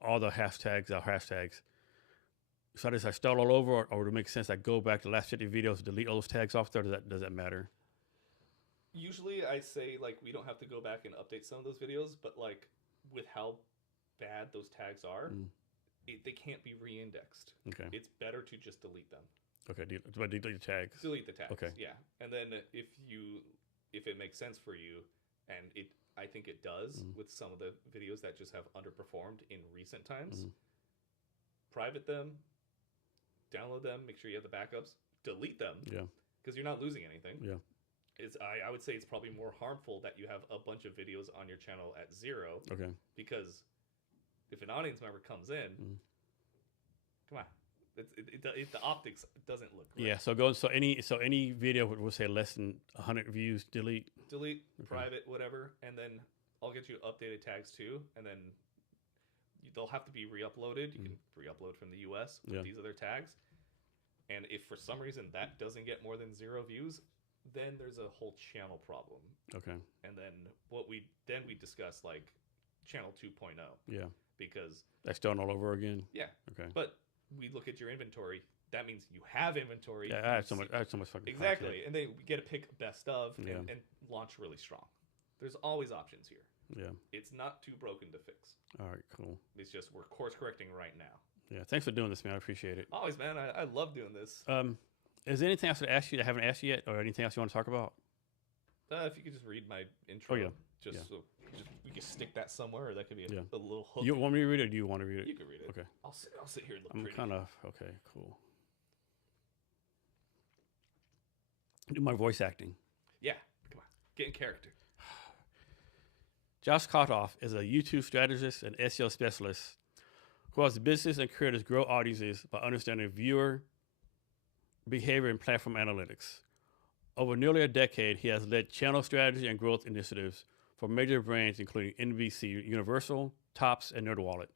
all the hashtags. So I start all over, or would it make sense I go back to the last 50 videos, delete all those tags off there? Does that matter? Usually I say like we don't have to go back and update some of those videos, but like with how bad those tags are, they can't be re-indexed. Okay. It's better to just delete them. Okay, delete the tags. Delete the tags. Okay. Yeah, and then if it makes sense for you, and I think it does with some of the videos that just have underperformed in recent times, private them, download them, make sure you have the backups, delete them. Yeah. Because you're not losing anything. Yeah. I would say it's probably more harmful that you have a bunch of videos on your channel at 0. Okay. Because if an audience member comes in, come on, the optics doesn't look right. Yeah. So any video we'll say less than 100 views, delete. Delete, private, whatever, and then I'll get you updated tags too, and then they'll have to be re-uploaded. You can re-upload from the US with these other tags. And if for some reason that doesn't get more than 0 views, then there's a whole channel problem. Okay. And then we discuss like channel 2.0. Yeah. Because that's done all over again. Yeah. Okay. But we look at your inventory. That means you have inventory. Yeah, I have so much fucking exactly. content. And then we get to pick best of and launch really strong. There's always options here. Yeah. It's not too broken to fix. All right, cool. It's just we're course correcting right now. Yeah, thanks for doing this, man. I appreciate it. Always, man. I love doing this. Is there anything else to ask you that I haven't asked you yet, or anything else you want to talk about? If you could just read my intro. Oh, yeah. So we could stick that somewhere, or that could be a little hook. You want me to read it, or do you want to read it? You can read it. Okay. I'll sit here and look I'm pretty. kind of... Okay, cool. Do my voice acting. Yeah. Come on. Get in character. Josh Kotoff is a YouTube strategist and SEO specialist who helps businesses and creators grow audiences by understanding viewer behavior and platform analytics. Over nearly a decade, he has led channel strategy and growth initiatives for major brands including NBC, Universal, Topps, and NerdWallet,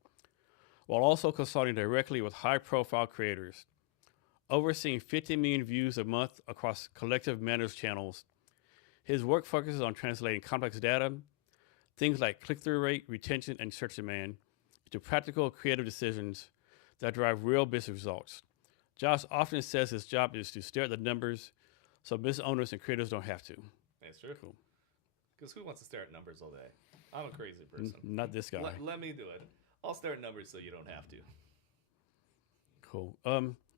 while also consulting directly with high-profile creators. Overseeing 50 million views a month across collective managed channels, his work focuses on translating complex data, things like click-through rate, retention, and search demand, into practical, creative decisions that drive real business results. Josh often says his job is to stare at the numbers so business owners and creators don't have to. That's true. Cool. Because who wants to stare at numbers all day? I'm a crazy person. Not this guy. Let me do it. I'll start numbers so you don't have to. Cool.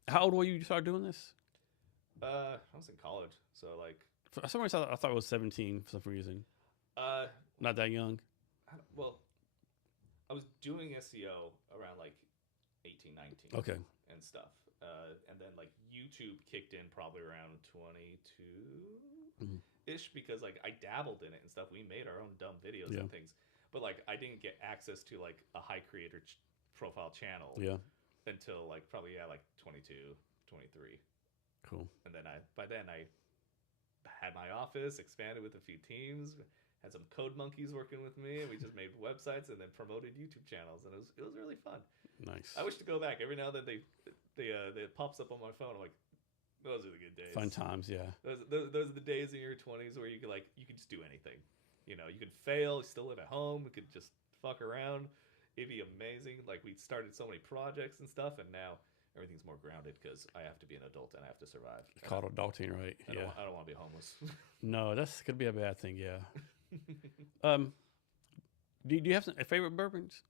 How old were you started doing this? I was in college, so like. For some reason, I thought it was 17 for some reason. Not that young. Well, I was doing SEO around like 18, 19. Okay. And stuff. And then like YouTube kicked in probably around 22-ish because like I dabbled in it and stuff. We made our own dumb videos and things. But like I didn't get access to like a high creator profile channel until like probably like 22, 23. Cool. And then by then I had my office, expanded with a few teams, had some code monkeys working with me, and we just made websites and then promoted YouTube channels, and it was really fun. Nice. I wish to go back. Every now and then it pops up on my phone. I'm like, those are the good days. Fun times, yeah. Those are the days in your 20s where you could just do anything. You know, you could fail, you still live at home, you could just fuck around. It'd be amazing. Like we started so many projects and stuff, and now everything's more grounded because I have to be an adult and I have to survive. It's called adulting, right? I don't want to be homeless. No, that's could be a bad thing. Yeah. Do you have some favorite bourbons?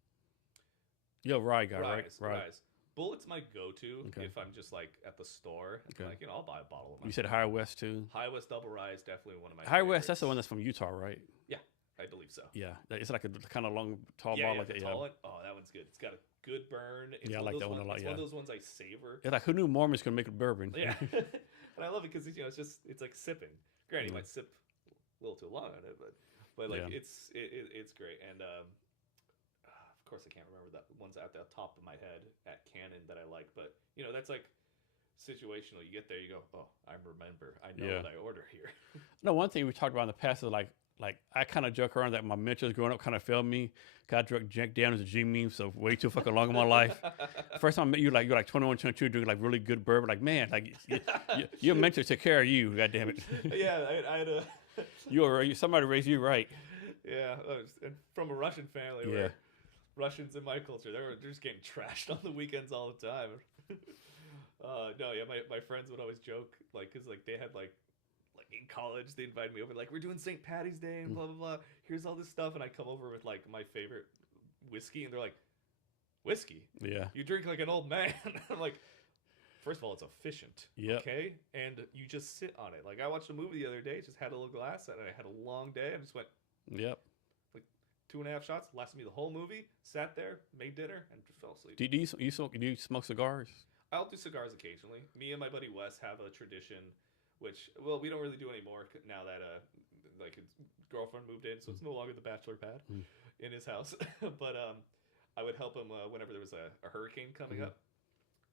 You're a rye guy, right? Rise. Bullet's my go-to if I'm just like at the store. Okay. Like I'll buy a bottle of. You said High West too. High West Double Rye is definitely one of my. High favorites. West, that's the one that's from Utah, right? Yeah, I believe so. Yeah, it's like a kind of long, tall bottle like that. Tall one. Oh, that one's good. It's got a good burn. It's I like that one a lot. It's one of those ones I savor. It's like who knew Mormons could make a bourbon? Yeah, and I love it because it's like sipping. Granted, you might sip a little too long on it, but like it's great. And of course, I can't remember the ones at the top of my head at Canon that I like, but that's like situational. You get there, you go, oh, I remember. I know what I order here. No, one thing we talked about in the past is like I kind of joke around that my mentors growing up kind of failed me. Got Jack down as a G meme, so way too fucking long in my life. First time I met you, you're like 21, 22, drinking like really good bourbon. Like, man, like your mentor took care of you. God damn it. Yeah, I had a. Somebody raised you right. Yeah, and from a Russian family where Russians in my culture, they're just getting trashed on the weekends all the time. My friends would always joke, like, because like they had like in college they invited me over, like we're doing St. Patty's Day and blah blah blah. Here's all this stuff, and I come over with like my favorite whiskey, and they're like, whiskey? Yeah. You drink like an old man. I'm like, first of all, it's efficient. Yeah. Okay, and you just sit on it. Like I watched a movie the other day, just had a little glass, and I had a long day. I just went. Yep. 2.5 shots lasted me the whole movie. Sat there, made dinner, and just fell asleep. Do you smoke cigars? I'll do cigars occasionally. Me and my buddy Wes have a tradition, which we don't really do anymore now that like his girlfriend moved in, so it's no longer the bachelor pad in his house. But I would help him whenever there was a hurricane coming up,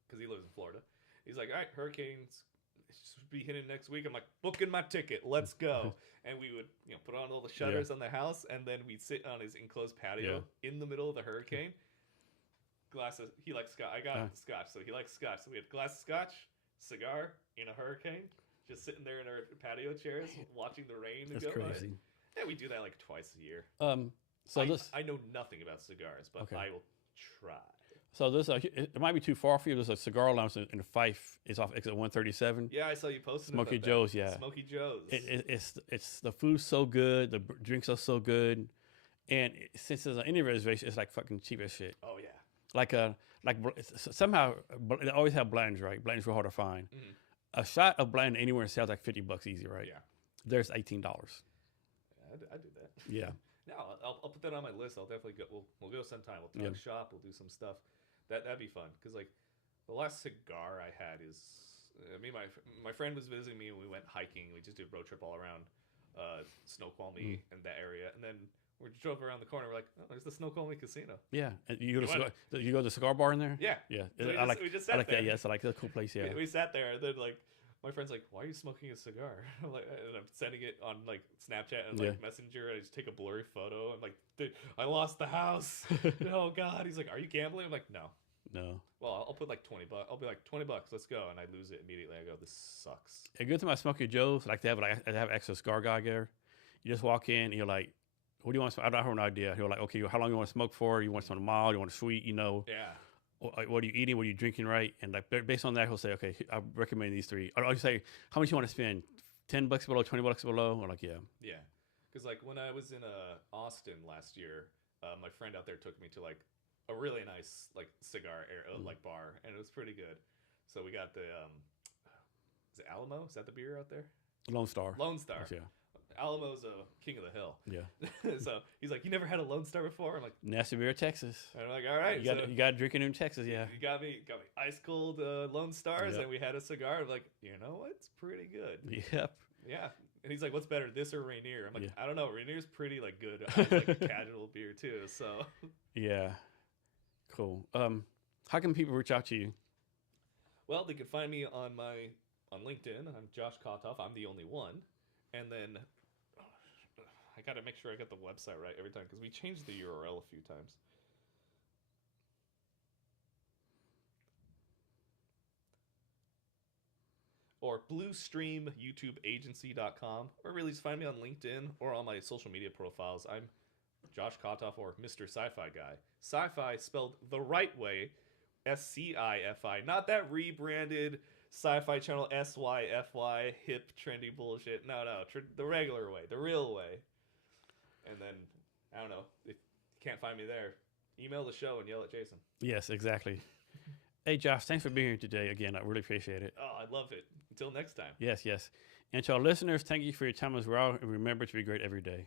because he lives in Florida. He's like, all right, hurricanes should be hitting next week. I'm like, booking my ticket, let's go. And we would put on all the shutters on the house, and then we'd sit on his enclosed patio in the middle of the hurricane. Glasses. He likes scotch. I got scotch, so he likes scotch. So we had glass of scotch, cigar in a hurricane, just sitting there in our patio chairs, watching the rain. That's crazy. Yeah, we do that like twice a year. I know nothing about cigars, but I will try. So it might be too far for you. There's a cigar lounge in Fife. It's off exit 137. Yeah, I saw you posting Smoky about Joe's. that. Yeah, Smoky Joe's. It's the food's so good, the drinks are so good, and since there's an Indian reservation, it's like fucking cheap as shit. Oh yeah. Like somehow they always have blends, right? Blends are hard to find. Mm-hmm. A shot of blend anywhere in sales like $50 easy, right? Yeah. There's $18. Yeah, I do that. Yeah. No, I'll put that on my list. I'll definitely go. We'll go sometime. We'll talk shop. We'll do some stuff. That'd be fun, because like the last cigar I had is my friend was visiting me and we went hiking. We just did a road trip all around Snoqualmie and that area, and then we drove around the corner. We're like, oh, there's the Snoqualmie Casino. Yeah, and you go to the cigar bar in there. Yeah, yeah. So I like that. Yes, I like that. Cool place. Yeah, we sat there, and then like my friend's like, why are you smoking a cigar? I'm like, and I'm sending it on like Snapchat and like Messenger, and I just take a blurry photo. I'm like, dude, I lost the house. Oh God. He's like, are you gambling? I'm like, no. Well, I'll put like $20. I'll be like $20. Let's go, and I lose it immediately. I go, this sucks. A good thing about Smoky Joe's, like they have extra cigar guy there. You just walk in, and you're like, what do you want to smoke? I don't have an idea. He'll like, okay, how long you want to smoke for? You want something mild? You want a sweet? Yeah. What are you eating? What are you drinking? Right? And like based on that, he'll say, okay, I recommend these three. Or I'll say, how much you want to spend? $10 below, $20 below? Or like, yeah. Yeah. Because like when I was in Austin last year, my friend out there took me to like a really nice like cigar like bar, and it was pretty good. So we got the is it Alamo? Is that the beer out there? Lone Star. Lone Star. Yeah. Alamo's a king of the hill. Yeah. So he's like, you never had a Lone Star before? I'm like, Nasty beer, Texas. I'm like, all right. You got to drink it in Texas, yeah. You got me ice cold Lone Stars, Yep. and we had a cigar. I'm like, you know what? It's pretty good. Yep. Yeah. And he's like, what's better, this or Rainier? I'm like, Yeah. I don't know. Rainier's pretty like good, like a casual beer too. So Yeah. Cool. How can people reach out to you? well, they can find me on LinkedIn. I'm Josh Kotoff. I'm the only one. And then I got to make sure I get the website right every time because we changed the URL a few times. Or bluestreamyoutubeagency.com, or really just find me on LinkedIn or on my social media profiles. I'm Josh Kotoff, or Mr. Sci-Fi Guy. Sci-Fi spelled the right way, SCIFI, not that rebranded Sci-Fi Channel SYFY hip trendy bullshit. No, the regular way, the real way. And then I don't know if you can't find me there, email the show and yell at Jason. Yes, exactly. Hey, Josh, thanks for being here today. Again, I really appreciate it. Oh, I love it. Until next time. Yes, yes. And to our listeners, thank you for your time as well. And remember to be great every day.